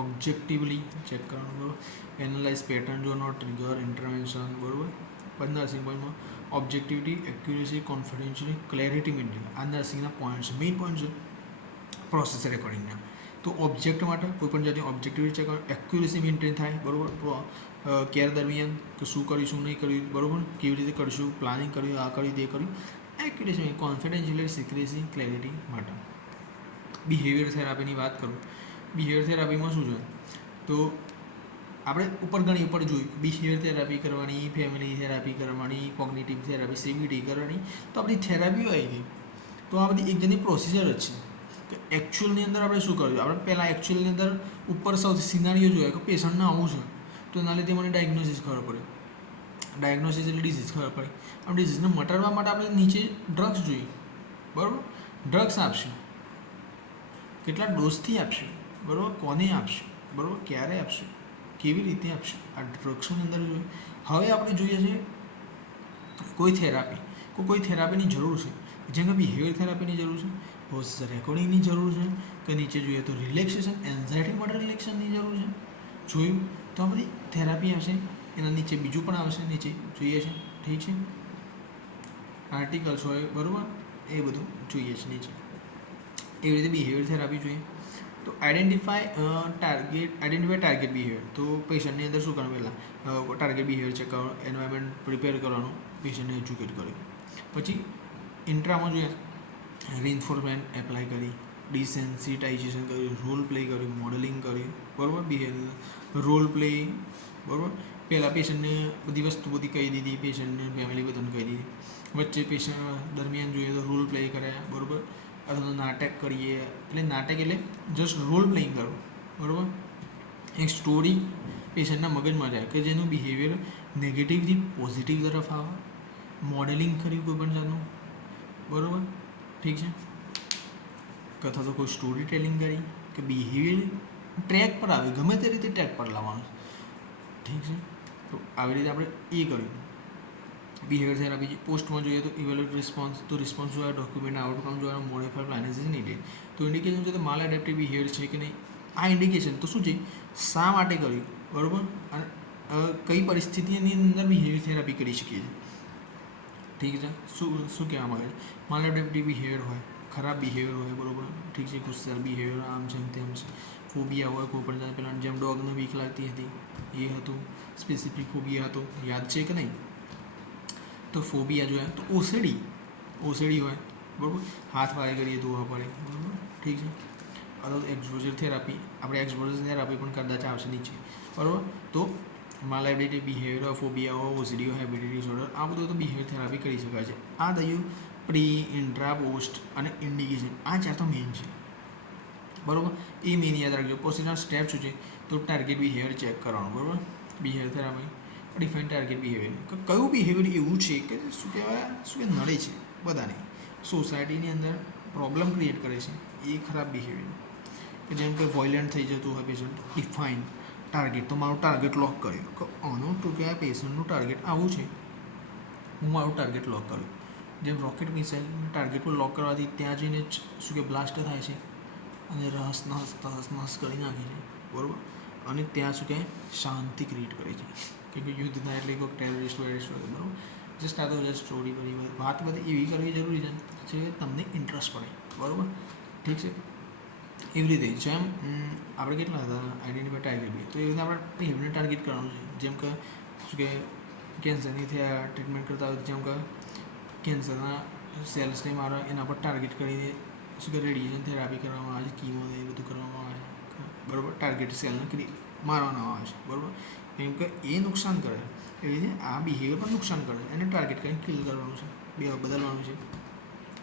ઓબ્જેક્ટિવલી ચેક કરવાનું, બરાબર. એનાલાઇઝ પેટર્ન જોવાનો, ટ્રિગર ઇન્ટરવેન્શન, બરાબર. પછી નર્સિંગ પોઈન્ટમાં ઓબ્જેક્ટિવિટી, એક્યુરેસી, કોન્ફિડન્શિયલી, ક્લેરિટી મેન્ટેન. આ નર્સિંગના પોઈન્ટ્સ, મેઇન પોઈન્ટ છે પ્રોસેસ રેકોર્ડિંગના. તો ઓબ્જેક્ટ માટે કોઈ પણ જાતની ઓબ્જેક્ટિવિટી ચેક કરવાનું, એક્યુરેસી મેન્ટેન થાય, બરાબર. કેર દરમિયાન કે શું કર્યું, શું નહીં કર્યું, બરાબર, કેવી રીતે કરીશું, પ્લાનિંગ કર્યું, આ કર્યું, તે કર્યું, એક્યુરેસી, કોન્ફિડન્શિયલી, સિક્રેસી, ક્લેરિટી માટે. બિહેવિયર થેરાપીની વાત કરું. બિહેવિયર થેરાપીમાં શું છે? તો આપણે ઉપર જોયું બિહેવિયર થેરાપી કરવાની, ફેમિલી થેરાપી કરવાની, કોગ્નિટિવ થેરાપી, CBT કરવાની. તો આપણી થેરાપીઓ આવી ગઈ. તો આ બધી એક જાતની પ્રોસિજર જ છે કે એકચ્યુઅલની અંદર આપણે શું કર્યું? આપણે પહેલાં એકચ્યુઅલની અંદર ઉપર સૌથી સિનારીઓ જોઈએ કે પેશન્ટને આવું છે, તો એના લીધે મને ડાયગ્નોસિસ ખબર પડે. ડાયગ્નોસિસ એટલે ડિઝીઝ ખબર પડે. આ ડિઝીઝને મટાડવા માટે આપણે નીચે ડ્રગ્સ જોઈએ, બરાબર. ડ્રગ્સ આપશું, કેટલા ડોઝથી આપશું, બરાબર, કોને આપશું, બરાબર, ક્યારે આપશું, કેવી રીતે આપશું, આ ડ્રગ્સની અંદર જોઈએ. હવે આપણે જોઈએ છે કોઈ થેરાપી, કોઈ થેરાપીની જરૂર છે, જેમ કે બિહેવિયર થેરાપીની જરૂર છે, વોઇસ રેકોર્ડિંગની જરૂર છે, કે નીચે જોઈએ તો રિલેક્સેશન એન્ઝાયટી માટે રિલેક્શનની જરૂર છે. જોયું તો આ બધી થેરાપી આવશે. એના નીચે બીજું પણ આવશે, નીચે જોઈએ છે, ઠીક છે, આર્ટિકલ્સ હોય, બરાબર, એ બધું જોઈએ છે નીચે. એવી રીતે બિહેવિયર થેરાપી જોઈએ. તો આઈડેન્ટિફાય ટાર્ગેટ બિહેવિયર. તો પેશન્ટની અંદર શું કરવાનું, પહેલાં ટાર્ગેટ બિહેવિયર ચેક કરવાનું, એન્વાયરમેન્ટ પ્રિપેર કરવાનું, પેશન્ટને એજ્યુકેટ કર્યું. પછી ઇન્ટ્રામાં જોઈએ રીઇન્ફોર્સમેન્ટ એપ્લાય કરી, ડિસેન્સિટાઇઝેશન કર્યું, રોલ પ્લે કર્યું, મોડેલિંગ કર્યું, બરાબર, બિહેવિયર રોલ પ્લે, બરાબર. પહેલાં પેશન્ટને બધી વસ્તુ બધી કહી દીધી, પેશન્ટને ફેમિલી બધાને કહી દીધી. વચ્ચે પેશન્ટ દરમિયાન જોઈએ તો રોલ પ્લે કર્યા, બરાબર, અથવા તો નાટક કરીએ. એટલે નાટક એટલે જસ્ટ રોલ પ્લેઇંગ કરવું, બરાબર. એક સ્ટોરી પેશન્ટના મગજમાં જાય કે જેનું બિહેવિયર નેગેટિવથી પોઝિટિવ તરફ આવે. મોડેલિંગ કર્યું કોઈ પણ જાતનું, બરાબર, ઠીક છે. અથવા તો કોઈ સ્ટોરી ટેલિંગ કરી કે બિહેવિયર ટ્રેક પર આવે, ગમે તે રીતે ટ્રેક પર લાવવાનું, ઠીક છે. તો આવી રીતે આપણે એ કર્યું. Behaviour therapy. પોસ્ટમાં જોઈએ તો ઇવેલ્યુએટ રિસ્પોન્સ. તો રિસ્પોન્સ જોયા, ડોક્યુમેન્ટ આઉટકમ જોયા, મોડિફાય પ્લાન ઇઝ નીડેડ. તો ઇન્ડિકેશન છે તો માલ એડેપ્ટિવ બિહેવિયર છે કે નહીં. આ ઇન્ડિકેશન તો શું છે, શા માટે કર્યું, બરાબર, અને કઈ પરિસ્થિતિની અંદર બિહેવિયર થેરાપી કરી શકીએ છીએ, ઠીક છે. શું કહેવા માગે છે, માલ એડેપ્ટિવ બિહેવિયર હોય, ખરાબ બિહેવિયર હોય, બરાબર, ઠીક છે, ગુસ્સેલ બિહેવિયર, આમ છે તેમ છે, ફોબિયા હોય, કોઈ પણ પેલા જેમ ડોગને બીક લાગતી હતી એ હતું, સ્પેસિફિક ફોબિયા હતો, યાદ છે કે નહીં. તો ફોબિયા જોઈએ તો ઓસેડી હોય, બરાબર, હાથ વારે કરીએ ધોવા પડે, બરાબર, ઠીક છે. અથવા એક્સપોઝર થેરાપી, આપણે એક્સપોઝર થેરાપી પણ કદાચ આવશે નીચે, બરાબર. તો માલાઇબિલિટી બિહેવિયર હોય, ફોબિયા હોય, ઓસીડી હોય, હેબિલિટી ડિસઓર્ડર, આ બધું તો બિહેવિયર થેરાપી કરી શકાય છે. આ થયું પ્રી, ઇન્ટ્રા, પોસ્ટ અને ઇન્ડિકેશન. આ ચાર તો મેઇન છે, બરાબર. એ મેઇન યાદ રાખજો. પછી સ્ટેપ શું છે, તો ટાર્ગેટ બિહેવિયર ચેક કરવાનું, બરાબર. Behaviour therapy define target behaviour, કયું બિહેવિયર એવું છે કે શું કહેવાય, શું કે નડે છે બધાને, સોસાયટીની અંદર પ્રોબ્લેમ ક્રિએટ કરે છે, એ ખરાબ બિહેવિયર. કે જેમ કે વોયલન્ટ થઈ જતું હોય પેશન્ટ, ડિફાઇન ટાર્ગેટ. તો મારું ટાર્ગેટ લોક કર્યું કે આનું શું કહેવાય, પેશન્ટનું ટાર્ગેટ આવું છે, હું મારું ટાર્ગેટ લોક કર્યું. જેમ રોકેટ મિસાઇલ ટાર્ગેટ પર લોક કરવાથી ત્યાં જઈને જ શું કે બ્લાસ્ટ થાય છે અને રહસ નહસ કરી નાખે છે, બરાબર. અને ત્યાં શું કહે શાંતિ ક્રિએટ કરે છે, કેમ કે યુદ્ધ થાય એટલે કોઈ ટેરરિસ્ટ વેરિસ્ટ હોય, બરાબર. જસ્ટ આ તો જસ્ટ સ્ટોરી કરી વાત બધી એવી કરવી જરૂરી છે જે તમને ઇન્ટરેસ્ટ પડે, બરાબર, ઠીક છે. એવી રીતે જેમ આપણે કેટલા હતા આઈડેન્ટિફાઈ ટાર્ગેટ બી, તો એવી રીતે આપણે એમને ટાર્ગેટ કરવાનું છે. જેમ કે શું કે કેન્સરની ટ્રીટમેન્ટ કરતા હોય, જેમ કે કેન્સરના સેલ્સને મારા એના પર ટાર્ગેટ કરીને શું કે રેડિયેશન થેરાપી કરવામાં આવે છે, કીમો એ બધું કરવામાં આવે છે, બરાબર. ટાર્ગેટ સેલને મારવાનો આવે છે, બરાબર, કેમ કે એ નુકસાન કરે. એવી રીતે આ બિહેવિયર પણ નુકસાન કરે, એને ટાર્ગેટ કરીને કિલ કરવાનું છે, બદલવાનું છે,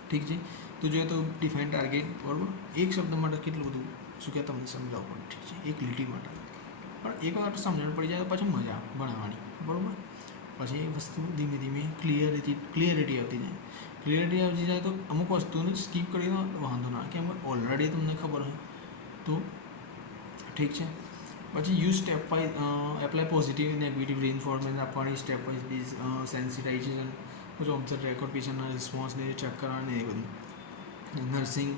ઠીક છે. તો જોઈએ તો ડિફાઇન ટાર્ગેટ, બરાબર. એક શબ્દ માટે કેટલું બધું શું કે તમને સમજાવવું પડે, ઠીક છે, એક લીટી માટે. પણ એક વાર સમજણ પડી જાય તો પછી મજા ભણાવવાની, બરાબર. પછી એ વસ્તુ ધીમે ધીમે ક્લિયરિટી આવતી જાય. ક્લિયરિટી આવતી જાય તો અમુક વસ્તુને સ્કીપ કરીને વાંધો ના, કેમ કે ઓલરેડી તમને ખબર હોય તો ઠીક છે. પછી use step wise apply positive negative reinforcement આપવાની, સ્ટેપ વાઇઝ સેન્સિટાઇઝેશન, પછી ઓબ્ઝર્વ રેકોર્ડ પેશન્ટના રિસ્પોન્સને ચેક કરવાની, એ બધું. નર્સિંગ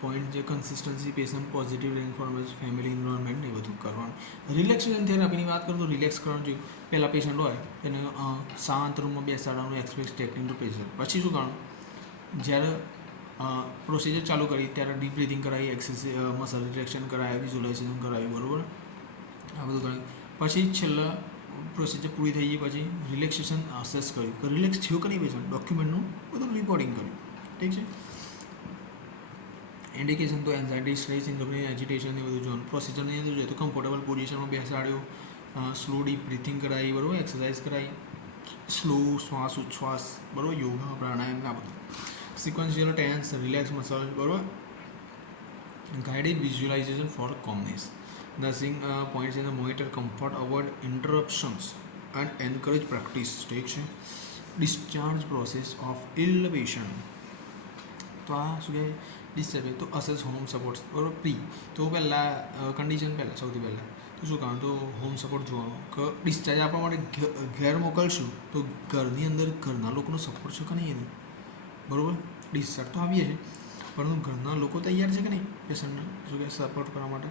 પોઈન્ટ જે consistency, patient positive reinforcement, family environment, એ બધું કરવાનું. રિલેક્સેશન થેરાપીની વાત કરું તો રિલેક્સ કરવાનું જોઈએ. પહેલાં પેશન્ટ હોય એને શાંત રૂમમાં બેસાડવાનું, એક્સપ્રેસ ટેકનિંગ ટુ પેશન્ટ. પછી શું કરવાનું, જ્યારે પ્રોસિજર ચાલુ કરી ત્યારે ડીપ બ્રિથિંગ કરાવી, એક્સરસાઇઝ મસલ રિલેક્શન કરાવી, વિઝ્યુલાઇઝેશન કરાવી, બરાબર, આ બધું કરાવ્યું. પછી છેલ્લા પ્રોસિજર પૂરી થઈ ગઈ પછી રિલેક્સેશન અસેસ કર્યું કે રિલેક્સ થયું કે નહીં પેશન્ટ, ડોક્યુમેન્ટનું બધું રિપોર્ટિંગ કર્યું, ઠીક છે. ઇન્ડિકેશન તો એન્ઝાઇટી, સ્ટ્રેસ, ઇન્સોમ્નિયા, એજિટેશન એ બધું જોવાનું. પ્રોસિજરની અંદર જોઈએ તો કમ્ફર્ટેબલ પોઝિશનમાં બેસાડ્યું, સ્લો ડીપ બ્રિથિંગ કરાવી, બરાબર, એક્સરસાઇઝ કરાવી, સ્લો શ્વાસ ઉચ્છ્વાસ, બરાબર, યોગા પ્રાણાયામ, આ બધું. સિક્વન્શિયલ ટેન્સ, રિલેક્સ મસલ, બરાબર. Guided visualization for calmness. Nursing points in monitor comfort, avoid interruptions and encourage practice, ઠીક છે. Discharge process of ill patient. તો આ શું કહે ડિસ્ચાર્જ તો અસેસ હોમ સપોર્ટ બરાબર પ્રી તો પહેલાં કન્ડિશન પહેલાં સૌથી પહેલાં તો શું કારણ તો હોમ સપોર્ટ જોવાનું કે ડિસ્ચાર્જ આપવા માટે ઘેર મોકલશું તો ઘરની અંદર ઘરના લોકોનો સપોર્ટ છે કે નહીં એની બરાબર ડિસ્ચાર્જ તો આવીએ છીએ પરંતુ ઘરના લોકો તૈયાર છે કે નહીં પેશન્ટને શું કે સપોર્ટ કરવા માટે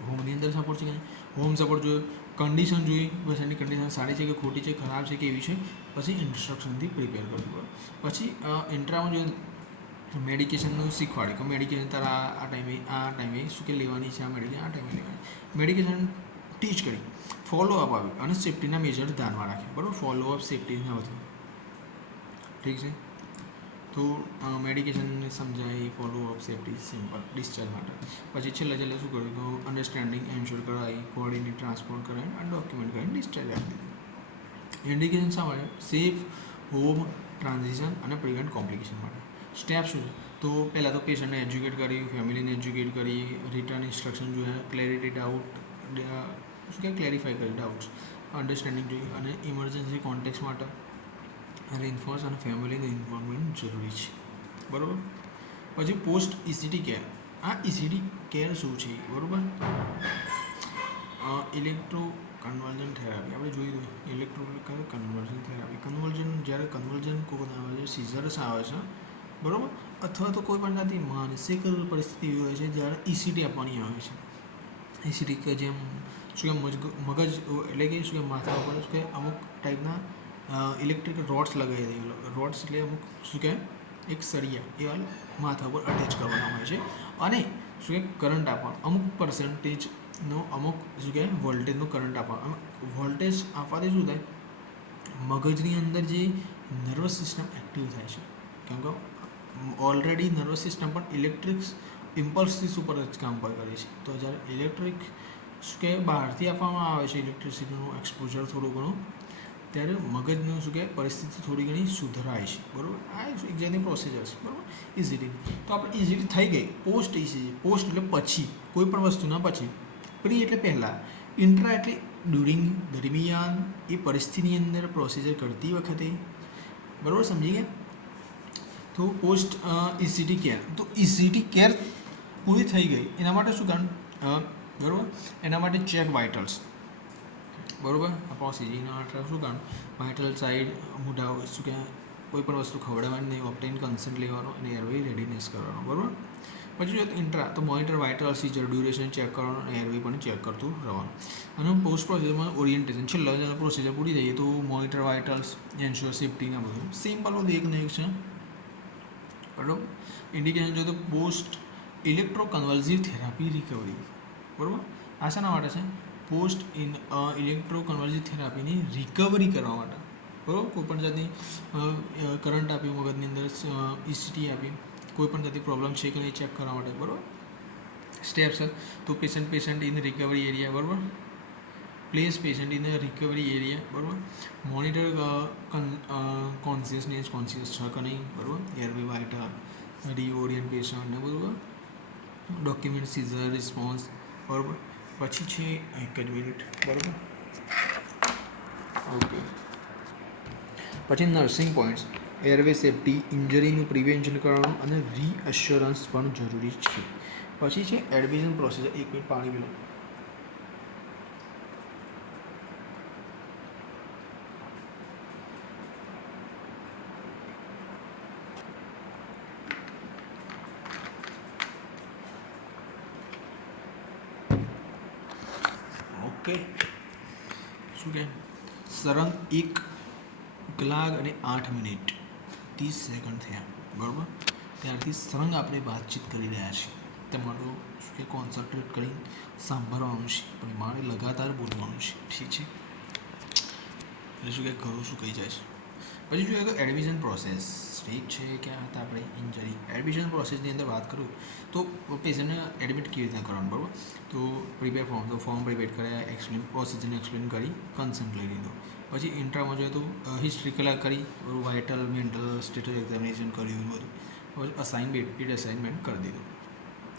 હોમની અંદર સપોર્ટ છે કે નહીં હોમ સપોર્ટ જોઈએ કન્ડિશન જોઈ પેશન્ટની કન્ડિશન સારી છે કે ખોટી છે ખરાબ છે કે એવી છે પછી ઇન્સ્ટ્રક્શનથી પ્રિપેર કરવું પડે પછી ઇન્ટ્રામાં જોઈએ મેડિકેશનનું શીખવાડે કે મેડિકેશન તારા આ ટાઈમે શું કે લેવાની છે આ મેડિકેશન આ ટાઈમે લેવાની મેડિકેશન ટીચ કરી ફોલોઅપ આવ્યું અને સેફ્ટીના મેજર ધ્યાનમાં રાખે બરાબર ફોલોઅપ સેફ્ટીના બધું ઠીક છે તો મેડિકેશનને સમજાય ફોલોઅપ સેફ્ટી સિમ્પલ ડિસ્ચાર્જ માટે પછી છેલ્લે શું કર્યું તો અન્ડરસ્ટેન્ડિંગ એન્શ્યોર કરાવી કોર્ડિનેટ ટ્રાન્સપોર્ટ કરાવી અને ડોક્યુમેન્ટ કરીને ડિસ્ચાર્જ આપી દીધું ઇન્ડિકેશન શા માટે સેફ હોમ ટ્રાન્ઝિશન અને પ્રિવેન્ટ કોમ્પ્લિકેશન માટે સ્ટેપ શું છે તો પહેલાં તો પેશન્ટને એજ્યુકેટ કરી ફેમિલીને એજ્યુકેટ કરી રિટર્ન ઇન્સ્ટ્રક્શન જોઈએ ક્લેરિટી ડાઉટ શું કે ક્લેરિફાઈ કરી ડાઉટ્સ અન્ડરસ્ટેન્ડિંગ જોઈએ અને ઇમરજન્સી કોન્ટેક્સ માટે રેઇન્ફોર્સ અને ફેમિલીનું ઇન્વોલ્વમેન્ટ જરૂરી છે બરાબર પછી પોસ્ટ ઇસીટી કેર આ ઇસીટી કેર શું છે બરાબર ઇલેક્ટ્રો કન્વર્જન થેરાપી આપણે જોઈ દઈએ ઇલેક્ટ્રો કન્વર્જન થેરાપી જ્યારે કન્વર્જન કોઈ આવે છે સિઝર્સ આવે છે બરાબર અથવા તો કોઈ પણ જાતની માનસિક પરિસ્થિતિ એવી હોય છે જ્યારે ઇસીટી આપવાની આવે છે ઇસીટી કે જેમ શું કે મગજ એટલે કે શું કે માથા ઉપર શું કે અમુક ટાઈપના ઇલેક્ટ્રિક રોડ્સ લગાવી દે રોડ્સ એટલે અમુક શું કે એક સળિયા એવા માથા ઉપર અટેચ કરવાના હોય છે અને શું કે કરંટ આપવાનો અમુક પર્સન્ટેજનો અમુક શું કે વોલ્ટેજનો કરંટ આપવાનો વોલ્ટેજ આપવાથી શું થાય મગજની અંદર જે નર્વસ સિસ્ટમ એક્ટિવ થાય છે કેમ કે ઓલરેડી નર્વસ સિસ્ટમ પણ ઇલેક્ટ્રિક ઇમ્પલ્સિસ ઉપર જ કામ પર કરે છે તો જ્યારે ઇલેક્ટ્રિક શું કે બહારથી આપવામાં આવે છે ઇલેક્ટ્રિસિટીનું એક્સપોઝર થોડું ઘણું ત્યારે મગજનું શું કે પરિસ્થિતિ થોડી ઘણી સુધરાય છે બરાબર આ એક જાતની પ્રોસિજર છે બરાબર ઇઝીલી તો આપણે ઇઝીલી થઈ ગઈ પોસ્ટ ઇઝી પોસ્ટ એટલે પછી કોઈ પણ વસ્તુના પછી પ્રી એટલે પહેલાં ઇન્ટ્રા એટલે ડ્યુરિંગ દરમિયાન એ પરિસ્થિતિની અંદર પ્રોસિજર કરતી વખતે બરાબર સમજી ગયા તો પોસ્ટ ઇસીટી કેર તો ઇસીટી કેર પૂરી થઈ ગઈ એના માટે શું કારણ બરાબર એના માટે ચેક વાઇટલ્સ બરાબર આપણા સીજીના શું કારણ વાઇટલ સાઇડ મોઢા શું કે કોઈ પણ વસ્તુ ખવડાવવાની નહીં ઓપ્ટેન કન્સન્ટ લેવાનો અને એરવે રેડીનેસ કરવાનો બરાબર પછી જો ઇન્ટ્રા તો monitor vital seizure duration check કરવાનું અને એરવે પણ ચેક કરતું રહેવાનું અને પોસ્ટ પ્રોસિજરમાં ઓરિએન્ટેશન છેલ્લા પ્રોસિજર પૂરી થઈ તો મોનિટર વાઇટલ્સ એન્શ્યોર સેફ્ટીના બધું સિમ્પલ બધું એક ને એક છે બરાબર ઇન્ડિકેશન જોઈએ તો પોસ્ટ ઇલેક્ટ્રો કન્વલ્સિવ થેરાપી રિકવરી બરાબર આ શાના માટે છે પોસ્ટ ઇલેક્ટ્રો કન્વર્સિવ થેરાપીની રિકવરી કરવા માટે બરાબર કોઈપણ જાતની કરંટ આપી મગજની અંદર ઇસીટી આપી કોઈપણ જાતની પ્રોબ્લેમ છે કે નહીં ચેક કરવા માટે બરાબર સ્ટેપ્સ તો પેશન્ટ ઇન રિકવરી એરિયા બરાબર place patient in recovery area બરાબર મોનિટર કોન્શિયસ છે કે નહીં બરાબર એરવે વાઇટલ રીઓરિયન્ટ પેશન્ટ ને બરાબર ડોક્યુમેન્ટ સીઝર રિસ્પોન્સ બરાબર પછી છે એક જ મિનિટ બરાબર ઓકે પછી નર્સિંગ પોઈન્ટ્સ એરવે સેફ્ટી ઇન્જરીનું પ્રિવેન્શન કરવાનું અને રીઅશ્યોરન્સ પણ જરૂરી છે પછી છે એડમિશન પ્રોસિજર એક મિનિટ પાણી પીલો ઓકે શું કે સરંગ 1 કલાક અને 8 મિનિટ 30 સેકન્ડ થયા બરાબર ત્યારથી સરંગ આપણે વાતચીત કરી રહ્યા છીએ તમારું શું કે કોન્સન્ટ્રેટ કરી સાંભળવાનું છે પણ મારે લગાતાર બોલવાનું છે ઠીક છે એટલે શું કે ઘરું શું કહી જાય છે પછી જોઈએ તો એડમિશન પ્રોસેસ ઠીક છે ક્યાં હતા આપણે ઇન્જરી એડમિશન પ્રોસેસની અંદર વાત કરું તો પેશન્ટને એડમિટ કેવી રીતના કરવાનું બરાબર તો પ્રિપેર ફોર્મ પ્રિપેર કર્યા એક્સપ્લેન પ્રોસેસને એક્સપ્લેન કરી કન્સન્ટ લઈ લીધો પછી ઇન્ટ્રામાં જોઈએ તો હિસ્ટ્રી કલાક કરી વાઇટલ મેન્ટલ સ્ટેટસ એક્ઝામિનેશન કર્યું બધું પછી અસાઇનમેન્ટ કરી દીધું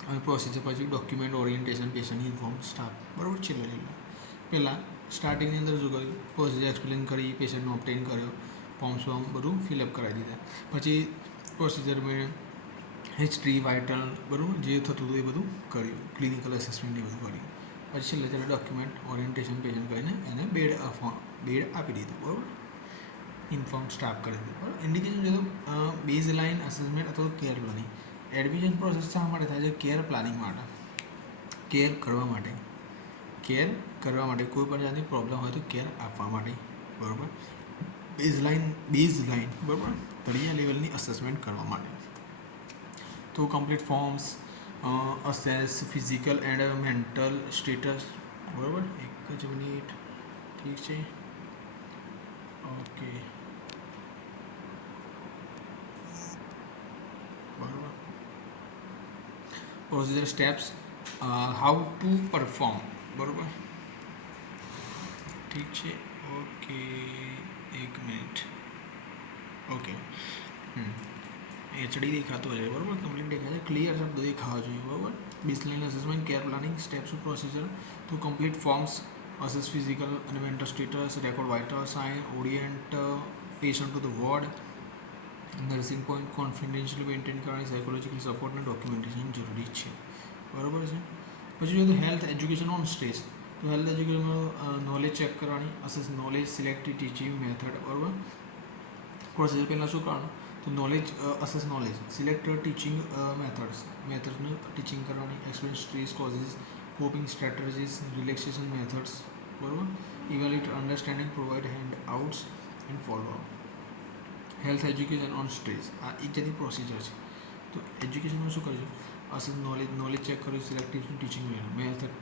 અને પ્રોસેસર પછી document orientation patient inform staff બરાબર છેલ્લે પહેલાં સ્ટાર્ટિંગની અંદર શું કર્યું પ્રોસેસર એક્સપ્લેન કરી પેશન્ટનો ઓબ્ટેન કર્યો ફોર્મ બધું ફિલઅપ કરાવી દીધા પછી પ્રોસિજર મેં હિસ્ટ્રી વાઇટલ બરાબર જે થતું હતું એ બધું કર્યું, ક્લિનિકલ એસેસમેન્ટ એ બધું કર્યું. પછી છેલ્લે છેલ્લે ડોક્યુમેન્ટ ઓરિએન્ટેશન પેશન્ટ કરીને એને બેડ આપી દીધું બરાબર, ઇન્ફોર્મ સ્ટાફ કરી દીધું બરાબર. ઇન્ડિકેશન જોયું બેઝ લાઇન અસેસમેન્ટ અથવા કેર પ્લાનિંગ. એડમિશન પ્રોસેસ શા માટે થાય છે? કેર પ્લાનિંગ માટે, કેર કરવા માટે, કેર કરવા માટે કોઈ પણ જાતની પ્રોબ્લેમ હોય તો કેર આપવા માટે બરાબર. બેઝ લાઇન બરાબર તળિયા લેવલની અસેસમેન્ટ કરવા માટે. તો complete forms assess physical and mental status બરાબર. એક જ મિનિટ, ઠીક છે, ઓકે બરાબર. Procedure steps how to perform બરાબર, ઠીક છે, ઓકે એક મિનિટ, ઓકે એચડી દેખાતો હોય બરાબર, કમ્પ્લીટ દેખાય છે, ક્લિયર શબ્દો દેખાવા જોઈએ બરાબર. Baseline assessment, care planning, steps procedure to complete forms, assess physical અને mental status, record vital sign, orient patient to the ward, nursing point confidentially maintain કરવાની, સાયકોલોજીકલ સપોર્ટ અને ડોક્યુમેન્ટેશન જરૂરી છે બરાબર છે. પછી જોઈએ તો હેલ્થ એજ્યુકેશન ઓન સ્ટ્રેસ. તો હેલ્થ એજ્યુકેશનમાં નોલેજ ચેક કરવાની, assess knowledge, selective teaching method બરાબર. પ્રોસેસ પહેલાં શું કરવાનું? તો knowledge assess knowledge, select teaching મેથડનું ટીચિંગ કરવાની, explain stress causes, coping strategies, relaxation methods બરાબર. Evaluate understanding, provide handouts and follow up. Health education on stress આ એક જાતની પ્રોસિજર છે. તો એજ્યુકેશનમાં શું કરીશું? અસલ નોલેજ ચેક કર્યું, સિલેક્ટિવ ટીચિંગ મેથડ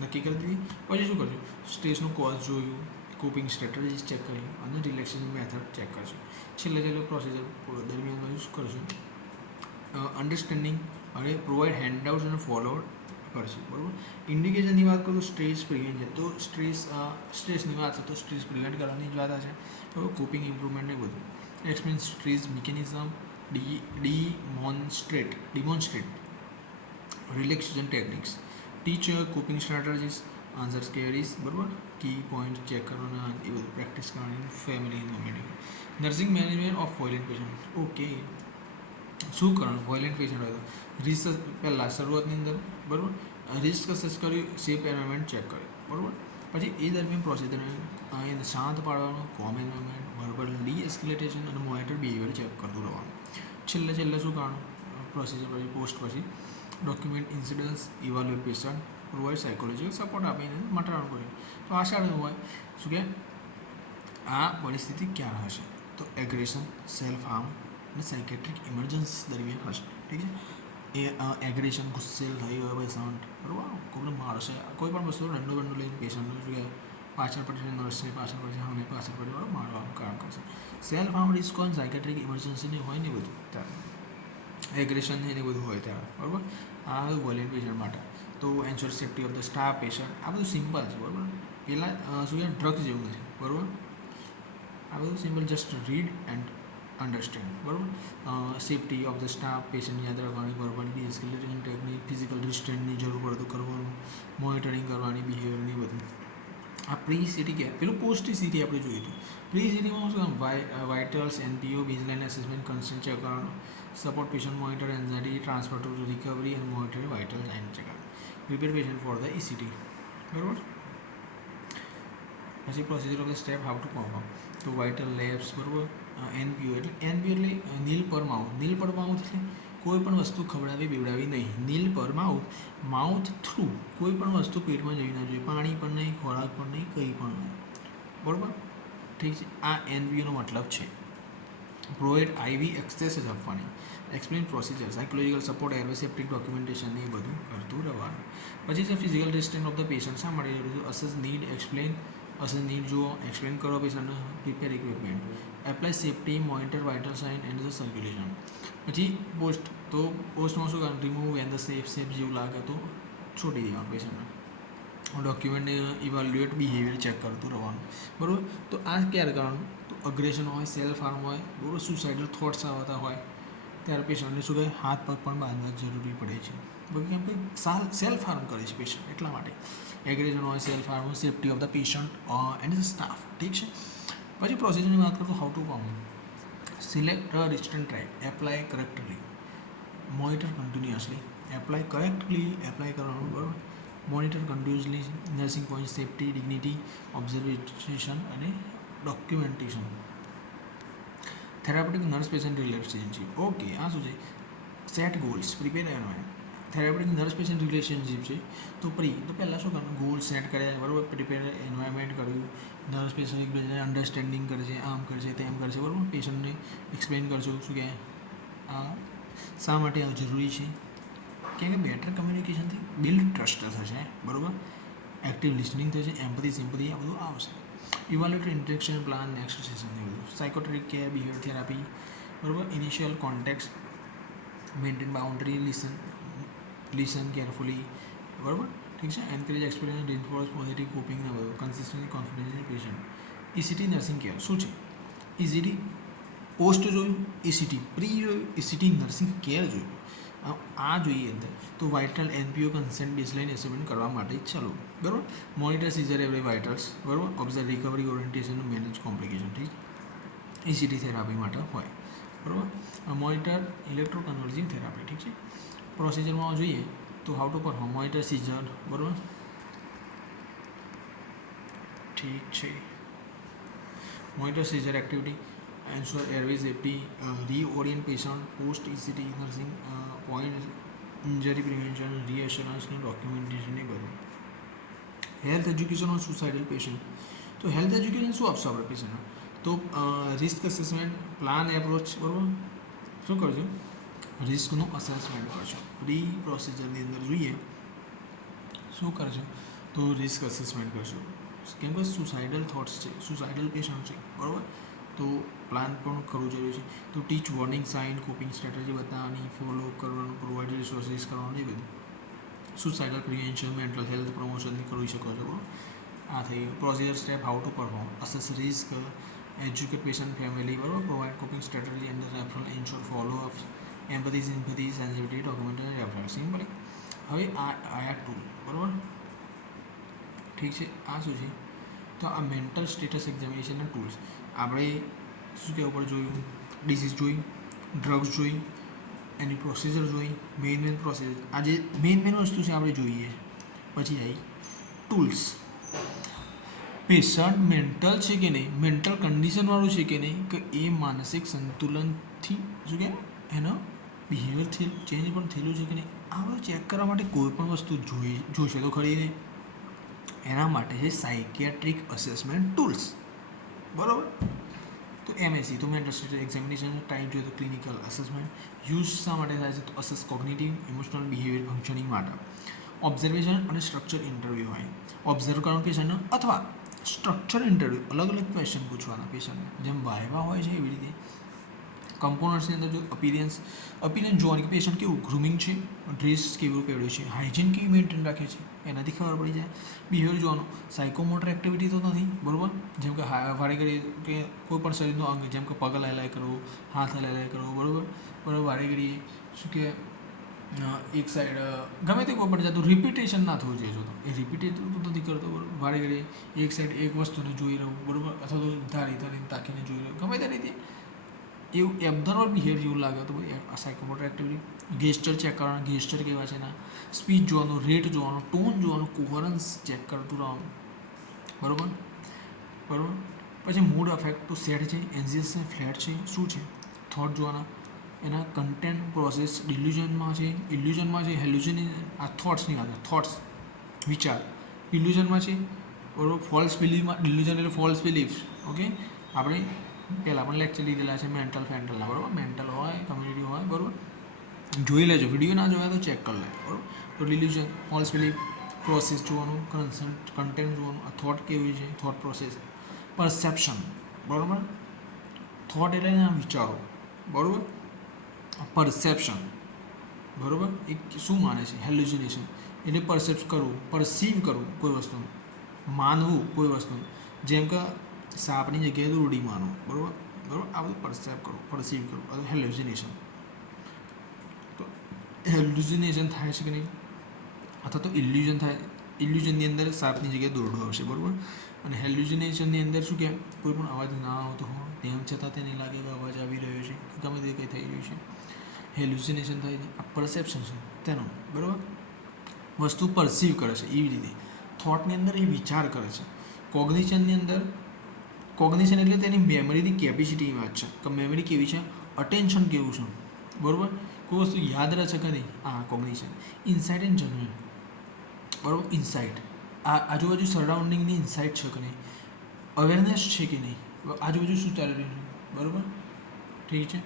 નક્કી કરી દીધી. પછી શું કરશું? સ્ટ્રેસનું કોઝ જોયું, કોપિંગ સ્ટ્રેટેજીસ ચેક કરી અને રિલેક્સેશન મેથડ ચેક કરશું. છેલ્લે પ્રોસિજર દરમિયાન શું કરશું? અન્ડરસ્ટેન્ડિંગ અને પ્રોવાઈડ હેન્ડઆઉટ્સ અને ફોલો કરશું બરાબર. ઇન્ડિકેશનની વાત કરું તો સ્ટ્રેસ પ્રિવેન્શન. તો સ્ટ્રેસની વાત છે તો સ્ટ્રેસ પ્રિવેન્ટ કરવાની જ વાત છે બરાબર. કોપિંગ ઇમ્પ્રુવમેન્ટ ને બધું. Explain stress mechanism, demonstrate relaxation techniques, teach coping strategies, answer queries બરાબર. કી પોઈન્ટ ચેક કરવાના એ બધું પ્રેક્ટિસ કરવાની, family involvement. Nursing management of violent patient. Okay, શું કરવાનું? વાયલન્ટ પેશન્ટ હોય તો રિસર્ચ પહેલાં શરૂઆતની અંદર બરાબર રિસ્ક અસેસ કર્યું, સેફ એન્વાયરમેન્ટ ચેક કર્યું બરાબર. પછી એ દરમિયાન પ્રોસેસ દરમિયાન એને શાંત પાડવાનું, કોમ એન્વાયરમેન્ટ, વર્બલ ડીએસ્કેલેટેશન અને મોનિટર બિહેવિયર ચેક કરતું રહેવાનું. છેલ્લે શું કરવાનું? પ્રોસિજર પછી પોસ્ટ પછી document incidence, evaluate patient, provide psychological support આપીને મટાડવાનું કર્યું. તો આ શાળા હોય શું કે આ પરિસ્થિતિ ક્યારે હશે? તો એગ્રેશન, સેલ્ફ હાર્મ અને સાયકેટ્રિક ઇમરજન્સી દરમિયાન હશે. ઠીક છે. એ એગ્રેશન, ગુસ્સેલ થઈ હોય પેશન્ટ બરાબર, કોઈને મારશે, કોઈ પણ વસ્તુ દંડો લઈને પેશન્ટનું શું કે પાછળ પડશે, નર્સને પાછળ પડશે, સામે પાછળ પડે બરાબર, મારવાનું કામ કરશે. Self harm risk on psychiatric ઇમરજન્સીની હોય ને બધું ત્યારે એગ્રેશન ને બધું હોય ત્યારે બરાબર. આ વાયલન્ટ પેશન્ટ માટે. તો ensure safety of the staff, patient, આ બધું સિમ્પલ છે બરાબર. પેલા શું છે ડ્રગ્સ જેવું નથી બરાબર. આ બધું simple, just read and understand બરાબર. Safety of the staff, patient યાદ રાખવાની, વર્બલ ડીએસ્કેલેશન ટેકનિક, ફિઝિકલ રિસ્ટ્રેન્ટની જરૂર પડે તો કરવાનું, મોનિટરિંગ કરવાની, બિહેવિયરની બધું. આ પ્રી સિટી કે પેલું પોસ્ટ સિટી આપણે જોયું હતું. પ્રી સિટીમાં શું vitals, NPO, baseline assessment, concern check કરવાનું, support patient, monitor anxiety, transfer to recovery અને મોનિટર વાઇટલ સાઇન ચેક કરવાનું, prepare patient for the ECT બરાબર. પછી procedure of the step how to perform. તો વાઇટલ લેબ્સ બરાબર. NPO એટલે નીલ પર mouth. નીલ પર માઉથ એટલે કોઈ પણ વસ્તુ ખવડાવી પીવડાવી નહીં. નીલ પર માઉથ થ્રુ કોઈ પણ વસ્તુ પેટમાં જવી ના જોઈએ. પાણી પણ નહીં, ખોરાક પણ નહીં, કંઈ પણ નહીં બરાબર. ઠીક છે. આ એનપીઓનો મતલબ છે. પ્રોવાઈડ આઈવી એક્સેસ આપવાની, explain procedure, psychological support, airway safety documentation એ બધું કરતું રહેવાનું. પછી છે physical distance of the patient. શા માટે જરૂરી? Assess need, explain, assess need જુઓ, એક્સપ્લેન કરો પેશન્ટને, prepare equipment, apply safety, monitor vital sign and the circulation. પછી પોસ્ટ. તો પોસ્ટમાં શું કરવાનું? રિમૂવ વેન ધ સેફ જેવું લાગે તો છોડી દેવાનું પેશન્ટને. ડોક્યુમેન્ટ ઇવાલ્યુએટ બિહેવિયર ચેક કરતું રહેવાનું બરાબર. તો આ ક્યારે કરવાનું? તો અગ્રેશન હોય, સેલ્ફ હાર્મ હોય બરાબર, સુસાઇડલ થોટ્સ આવતા હોય ત્યારે પેશન્ટને શું કહે હાથ પગ પણ બાંધવા જરૂરી પડે છે બરાબર. કેમ કે સેલ્ફ હાર્મ કરે છે પેશન્ટ એટલા માટે. એગ્રેશન હોય, self harm, safety of the patient and the staff. ઠીક છે. પછી પ્રોસિજરની વાત કરતો how to perform. Select distant try, apply correctly monitor continuously apply correctly apply કરવાનું, બરાબર. Monitor continuously nursing point safety, dignity, observation અને documentation. Therapeutic nurse patient relationship. Okay, આ શું છે? Set goals, prepare environment. Therapeutic nurse patient relationship છે. તો પહેલાં શું કરવાનું? ગોલ સેટ કર્યા, બરાબર. પ્રિપેર એન્વાયરમેન્ટ કર્યું. નર્સ પેશન્ટ એકબીજાને અન્ડરસ્ટેન્ડિંગ કરશે, આમ કરશે, તેમ કરશે, બરાબર. પેશન્ટને એક્સપ્લેન કરશું શું કે આ શા માટે આ જરૂરી છે. કેમ કે બેટર કમ્યુનિકેશનથી બિલ્ડ ટ્રસ્ટ થશે, બરાબર. એક્ટિવ લિસનિંગ થશે, એમ્પથી સિમ્પથી આ બધું આવશે. ઇવાલ્યુએટ ઇન્ટરેક્શન પ્લાન, નેક્સ્ટ સેશનને બધું. સાયકોટ્રિક કેર, બિહેવિયર થેરાપી, બરાબર. Initial contact, maintain boundary, listen carefully, બરાબર. ઠીક છે. એન્કરેજ એક્સપિરિયન્સ, રિન્ફોર્સ પોઝિટિવ કોપિંગ ને બધું. Consistency, confidence patient. ECT nursing care શું છે? ECT પોસ્ટ જોયું, ECT પ્રી જોયું, ECT નર્સિંગ કેર જોયું. આ જોઈએ અંદર તો vital NPO consent baseline assessment કરવા માટે ચાલો, બરાબર. મોનિટર સીઝર એવરી વાઇટલ્સ, બરાબર. Observe recovery orientation, manage complication. ઠીક. ECT થેરાપી માટે હોય, બરાબર. Monitor electroconvulsive therapy. ઠીક છે. પ્રોસિજરમાં જોઈએ તો how to perform monitor seizure, બરાબર. ઠીક છે. Monitor seizure activity, ensure airway safety, reorient patient, post ECT nursing point, injury prevention, reassurance ને ડોક્યુમેન્ટેશન ને બધું. Health education on suicidal patient. તો હેલ્થ એજ્યુકેશન શું આપશો આપણે પેશન્ટને? તો રિસ્ક અસેસમેન્ટ, પ્લાન એપ્રોચ, બરાબર. શું કરજો? રિસ્કનું અસેસમેન્ટ કરજો. પ્રી પ્રોસિજરની અંદર જોઈએ શું કરજો? તો રિસ્ક અસેસમેન્ટ કરશો. કેમ કે સુસાઇડલ થોટ્સ છે, સુસાઇડલ પેશન્ટ છે, બરાબર. તો પ્લાન પણ કરવું જરૂરી છે. તો teach warning sign, coping strategy બતાવવાની, ફોલો કરવાનું, પ્રોવાઇડ રિસોર્સિસ કરવાનું, એ બધું. સુસાઇડલ પ્રિવેન્શન, મેન્ટલ હેલ્થ પ્રમોશનની કરી શકો છો, બરાબર. આ થઈ procedure step, how to perform, assess risk, educate patient family, બરાબર. Provide coping strategy and referral, ensure follow up, empathy, sympathy, sensitivity, documentary, referral. Simply. હવે આ ટૂલ, બરાબર. ઠીક છે. આ શું છે? તો આ મેન્ટલ સ્ટેટસ એક્ઝામિનેશનના ટૂલ્સ. આપણે શું કહેવું પડે? જોયું ડિઝીઝ જોઈ, ડ્રગ્સ જોઈ, એની પ્રોસિજર જોઈ, મેઇન પ્રોસિજર. આ જે મેઇન વસ્તુ છે આપણે જોઈએ. પછી આવી ટૂલ્સ. પેશન્ટ મેન્ટલ છે કે નહીં, મેન્ટલ કન્ડિશનવાળું છે કે નહીં, કે એ માનસિક સંતુલનથી શું કે એનો બિહેવિયરથી ચેન્જ પણ થયેલું છે કે નહીં, આ બધું ચેક કરવા માટે કોઈ પણ વસ્તુ જોશે તો ખરી ને. એના માટે છે સાયકિયાટ્રિક અસેસમેન્ટ ટૂલ્સ, બરાબર. તો MSE તો મેન્ટલ સ્ટેટસ એક્ઝામિનેશન. ટાઈપ જોઈએ તો ક્લિનિકલ અસેસમેન્ટ. યુઝ શા માટે થાય છે? તો assess cognitive, emotional, behaviour functioning માટે. ઓબ્ઝર્વેશન અને સ્ટ્રક્ચર ઇન્ટરવ્યૂ હોય. ઓબ્ઝર્વ કરવાનું પેશન્ટને, અથવા સ્ટ્રક્ચર ઇન્ટરવ્યૂ, અલગ અલગ ક્વેશ્ચન પૂછવાના પેશન્ટને, જેમ વાયવા હોય છે એવી રીતે. કમ્પોનન્ટ્સની અંદર જો અપિયરન્સ જોવાની કે પેશન્ટ કેવું ગ્રુમિંગ છે, ડ્રેસ કેવું પહેર્યું છે, હાઇજીન કેવી મેન્ટેન રાખે છે, એનાથી ખબર પડી જાય. બિહેવિયર જોવાનું, સાયકોમોટર એક્ટિવિટી તો નથી, બરાબર. જેમ કે વારે ઘડી કે કોઈ પણ શરીરનો અંગ, જેમ કે પગ હલાય કરો, હાથ હલાય કરો, બરાબર. વારે ઘડી શું કે એક સાઈડ ગમે તે કોઈ પણ જાતું રિપીટેશન ના થવું જોઈએ. જો તો એ રિપીટેડ તો નથી કરતો, બરાબર. વારે ઘડી એક સાઈડ એક વસ્તુને જોઈ રહ્યું, બરાબર. અથવા તો ધારીને તાકીને જોઈ રહ્યું, ગમે તે રીતે એવું એબનોર્મલ બિહેવિયર જેવું લાગે તો ભાઈ આ સાયકોમોટર એક્ટિવિટી. ગેસ્ચર ચેક કરવાના, ગેસ્ચર કેવા છે એના, સ્પીચ જોવાનું, રેટ જોવાનું, ટોન જોવાનું, કોહરન્સ ચેક કરતું રહેવાનું, બરાબર. પછી મૂડ અફેક્ટ તો સેટ છે, એન્ઝિયસ છે, ફ્લેટ છે, શું છે? થોટ જોવાના, એના કન્ટેન્ટ પ્રોસેસ ઇલ્યુઝનમાં છે, આ થોટ્સની વાત, થોટ્સ વિચાર ઇલ્યુઝનમાં છે, બરાબર. ફોલ્સ બિલીફમાં, ઇલ્યુઝન એટલે ફોલ્સ બિલીફ. ઓકે. આપણે પહેલાં પણ લેક્ચર લીધેલા છે મેન્ટલના, બરાબર. મેન્ટલ હોય, કમ્યુનિટી હોય, બરાબર. જોઈ લેજો, વિડીયો ના જોયા તો ચેક કરી લેજો, બરાબર. તો ઇલ્યુઝન, ફોલ્સ બિલીફ, પ્રોસેસ જોવાનું, કન્ટેન્ટ જોવાનું, આ થોટ કેવી છે, થોટ પ્રોસેસ. પરસેપ્શન, બરાબર. થોટ એટલે એના વિચારો, બરાબર. પરસેપ્શન, બરાબર. એ શું માને છે? હેલ્યુસિનેશન એટલે પરસીવ કરવું કોઈ વસ્તુનું, માનવું કોઈ વસ્તુનું. જેમ કે સાપની જગ્યાએ દોરડી માનવું, બરાબર. આ બધું પરસીવ કરવું, આ હેલ્યુસિનેશન. તો હેલ્યુસિનેશન થાય છે કે નહીં, અથવા તો ઇલ્યુઝન થાય. ઇલ્યુઝનની અંદર સાપની જગ્યાએ દોરડું આવશે, બરાબર. અને હેલ્યુસિનેશનની અંદર શું કે કોઈ પણ અવાજ ના આવતો હોય તેમ છતાં તેને લાગે કે અવાજ આવી રહ્યો છે, ગમે તે કંઈ થઈ રહ્યું છે. હેલ્યુસિનેશન થાય છે, આ પરસેપ્શન છે તેનું, બરાબર. વસ્તુ પરસીવ કરે છે એવી રીતે. થોટની અંદર એ વિચાર કરે છે. કોગ્નિશનની અંદર, કોગ્નિશન એટલે તેની મેમરીની કેપેસિટીની વાત છે કે મેમરી કેવી છે, અટેન્શન કેવું છે, બરાબર. કોઈ વસ્તુ યાદ રહે છે કે નહીં, આ કોગ્નિશન. ઇન્સાઇટ એન્ડ જજમેન્ટ, બરાબર. ઇન્સાઇટ, આ આજુબાજુ સરાઉન્ડિંગની ઇન્સાઇટ છે કે નહીં, અવેરનેસ છે કે નહીં, આજુબાજુ શું ચાલી રહ્યું છે, બરાબર. ઠીક છે.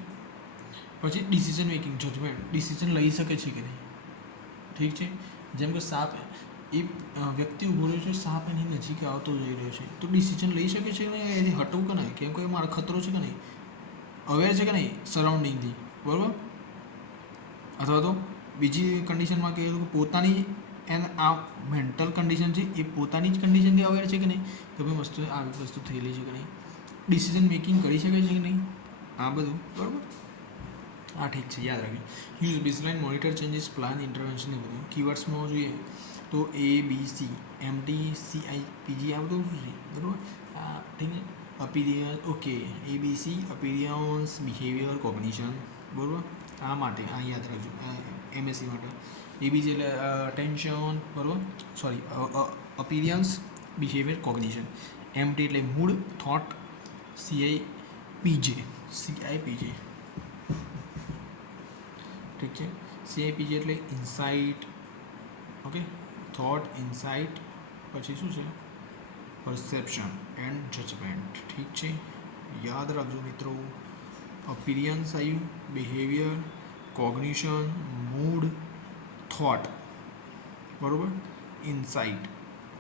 પછી ડિસિઝન મેકિંગ, જજમેન્ટ, ડિસિઝન લઈ શકે છે કે નહીં. ઠીક છે. જેમ કે સાપ, એ વ્યક્તિ ઊભો રહ્યો છે, સાપ એની નજીક આવતો જઈ રહ્યો છે, તો ડિસિઝન લઈ શકે છે કે નહીં, એથી હટવું કે નહીં, કેમ કે મારો ખતરો છે કે નહીં, અવેર છે કે નહીં સરાઉન્ડિંગથી, બરાબર. અથવા તો બીજી કન્ડિશનમાં કહીએ તો પોતાની એને આ મેન્ટલ કન્ડિશન છે એ પોતાની જ કન્ડિશનથી અવેર છે કે નહીં, કે ભાઈ વસ્તુ આવી વસ્તુ થયેલી છે કે નહીં, ડિસિઝન મેકિંગ કરી શકે છે કે નહીં, આ બધું, બરાબર. હા, ઠીક છે, યાદ રાખજો. Use baseline, monitor changes, plan, intervention એ બધું કીવર્ડ્સમાં જોઈએ તો ABC, MT, CIPG આ બધું શું છે, બરાબર. આ ઠીક છે. Appearance, okay, ABC appearance, behaviour, cognition, બરાબર. આ માટે આ યાદ રાખજો MSc માટે. ABC એટલે અટેન્શન, બરાબર, sorry, appearance, behaviour, cognition. MT એટલે મૂડ, થોટ. CIPJ ઠીક છે. CIPJ એટલે ઇન્સાઇટ, ઓકે, થોટ, ઇન્સાઇટ, પછી શું છે, પરસેપ્શન એન્ડ જજમેન્ટ. ઠીક છે, યાદ રાખજો મિત્રો. અપીરિયન્સ આવ્યું, બિહેવિયર, કોગ્નિશન, મૂડ, થોટ, બરાબર, ઇન્સાઇટ,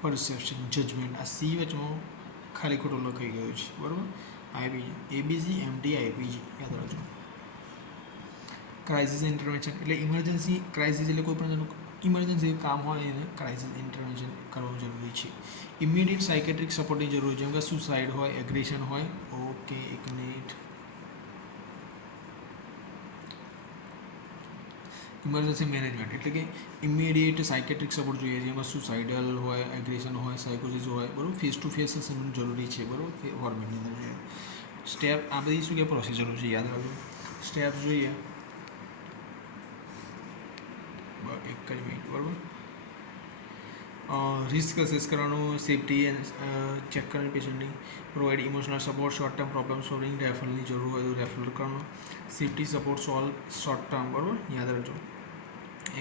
પરસેપ્શન, જજમેન્ટ. આ સી વચમાં ખાલી ખોટો લખાઈ ગયો છે, બરાબર. ABC, MT, IPG યાદ રાખજો. ક્રાઇસિસ ઇન્ટરવેન્શન એટલે ઇમરજન્સી, ક્રાઇસિસ એટલે કોઈ પણ ઇમરજન્સી કામ હોય એને ક્રાઇસિસ ઇન્ટરવેન્શન કરવું જરૂરી છે. ઇમિડિયેટ સાયકેટ્રિક સપોર્ટની જરૂર છે, જેમ કે સુસાઇડ હોય, એગ્રેશન હોય. ઓકે, એક મિનિટ. ઇમરજન્સી મેનેજમેન્ટ એટલે કે ઇમિડિયેટ સાયકેટ્રિક સપોર્ટ જોઈએ, જેમાં સુસાઇડલ હોય, એગ્રેશન હોય, સાયકોસિસ હોય, બરાબર. ફેસ ટુ ફેસ અસેસમેન્ટ જરૂરી છે, બરાબર, ફોર્મેટની અંદર જોઈએ. સ્ટેપ, આ બધી શું કે પ્રોસિજરો છે, યાદ રાખજો. સ્ટેપ જોઈએ, એક જ મિનિટ, બરાબર. રિસ્ક અસેસ કરવાનું, સેફટી ચેક કરવાની પેશન્ટની, provide emotional support, short term problem solving, રેફરલની જરૂર હોય તો રેફરલ કરવાનું, safety support solve short term, બરાબર, યાદ રાખજો.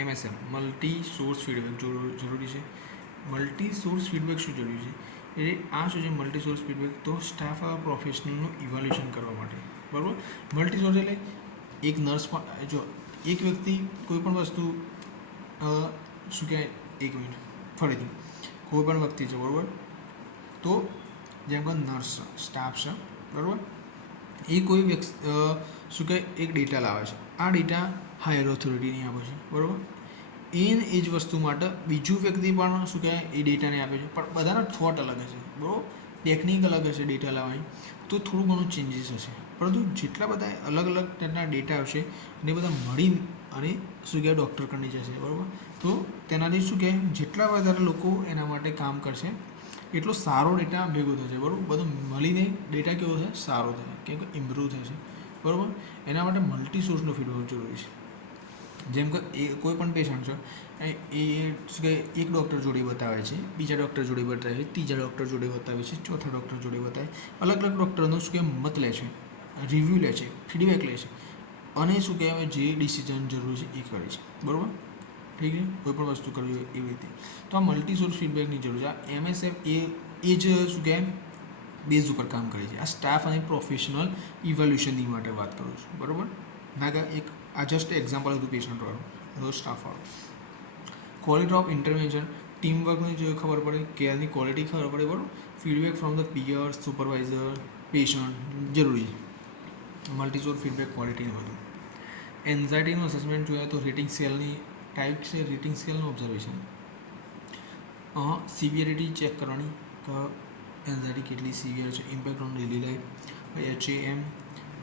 MSM મલ્ટી સોર્સ ફીડબેક જરૂરી છે. મલ્ટી સોર્સ ફીડબેક શું જરૂરી છે, એટલે આ શું છે મલ્ટી સોર્સ ફીડબેક, તો સ્ટાફ પ્રોફેશનલનું ઇવેલ્યુએશન કરવા માટે, બરાબર. મલ્ટી સોર્સ એટલે એક નર્સ પણ, જો એક વ્યક્તિ કોઈ પણ વસ્તુ શું કહેવાય, એક મિનિટ ફરીથી, કોઈ પણ વ્યક્તિ છે, બરાબર, તો જેમ કે નર્સ સ્ટાફ છે, બરાબર, એ કોઈ વ્યક્તિ શું કહે એક ડેટા લાવે છે, આ ડેટા હાયર ઓથોરિટીને આપે છે, બરાબર. એ જ વસ્તુ માટે બીજું વ્યક્તિ પણ શું કહે એ ડેટાને આપે છે, પણ બધાના થોટ અલગ હશે, બરાબર, ટેકનિક અલગ હશે ડેટા લાવવાની, તો થોડું ઘણું ચેન્જીસ હશે. પરંતુ જેટલા બધા અલગ અલગ ટાઈપના ડેટા આવશે અને બધા મળી અને શું કહેવાય ડૉક્ટર કરી જશે, બરાબર. તો તેનાથી શું કહે જેટલા વધારે લોકો એના માટે કામ કરશે એટલો સારો ડેટા ભેગો થશે, બરાબર. બધું મળીને ડેટા કેવો થશે, સારો થશે, કેમ કે ઇમ્પ્રૂવ થશે, બરાબર. એના માટે મલ્ટી સોર્સનો ફીડબેક જરૂરી છે. જેમ કે એ કોઈ પણ પેશન્ટ છે એ શું કહે એક ડૉક્ટર જોડે બતાવે છે, બીજા ડૉક્ટર જોડે બતાવે છે, ત્રીજા ડૉક્ટર જોડે બતાવે છે, ચોથા ડૉક્ટર જોડે બતાવે, અલગ અલગ ડૉક્ટરનો શું કહે મત લે છે, રિવ્યૂ લે છે, ફીડબેક લે છે, અને શું કહેવાય જે ડિસિઝન જરૂરી છે એ કરે છે, બરાબર. ઠીક છે, કોઈ પણ વસ્તુ કરવી હોય એવી રીતે. તો આ મલ્ટી સોર્સ ફીડબેકની જરૂર છે. આ MSF એ જ શું કહેવાય બેઝ ઉપર કામ કરે છે. આ સ્ટાફ અને પ્રોફેશનલ ઇવોલ્યુશનની માટે વાત કરું છું, બરાબર. ના કે એક આ જસ્ટ એક્ઝામ્પલ હતું પેશન્ટવાળું અથવા સ્ટાફવાળું. ક્વોલિટી ઓફ ઇન્ટરવેન્શન, ટીમવર્કની જો ખબર પડે, કેરની ક્વોલિટી ખબર પડે, બરાબર. Feedback from the piers, supervisor, patient જરૂરી છે. મલ્ટીસોર્સ ફીડબેક ક્વોલિટીને બધું. એન્ઝાઇટીનું અસેસમેન્ટ જોઈએ તો રેટિંગ સ્કેલની ટાઈપ છે, રેટિંગ સ્કેલનું ઓબ્ઝર્વેશન. સિવિયરિટી ચેક કરવાની કે એન્ઝાઇટી કેટલી સિવિયર છે, impact on daily life, HAM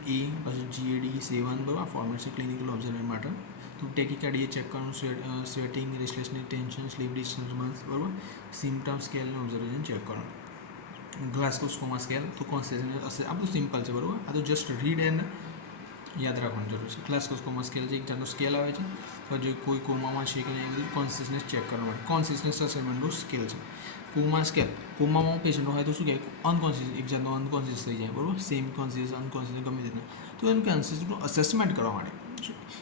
એ પછી GAD-7 બરાબર ફોર્મેટ છે ક્લિનિકલ ઓબ્ઝર્વેશન માટે. તો ટેકિકાર્ડિયા ચેક કરવાનું, સ્વેટિંગ, રેસ્ટલેસનેસ, ટેન્શન, સ્લીપ ડિસ્ટર્બન્સ, બરાબર. સિમ્પટમ સ્કેલનું ઓબ્ઝર્વેશન ચેક કરવાનું. ગ્લાસ્કો સ્કોમા સ્કેલ તો કોન્સ્ટેશન હશે, આ બધું સિમ્પલ છે, બરાબર. આ તો જસ્ટ રીડ એન્ડ યાદ રાખવાની જરૂર છે. ગ્લાસકોસ કોમા સ્કેલ છે એક જાતનો સ્કેલ આવે છે, તો જે કોઈ કોમામાં છે કે નહીં એ બધું કોન્સિયસનેસ ચેક કરવા માટે કોન્સિયસનેસ અસેસમેન્ટનું સ્કેલ છે. કોમા સ્કેલ, કોમામાં પેશન્ટ હોય તો શું કહે અનકોન્શિયસ, એક જાતનો અનકોન્શિયસ થઈ જાય, બરાબર, સેમી કોન્શિયસ અનકોન્શિયસ ગમે તેના, તો એનું કોન્શિયસનું અસેસમેન્ટ કરવા માટે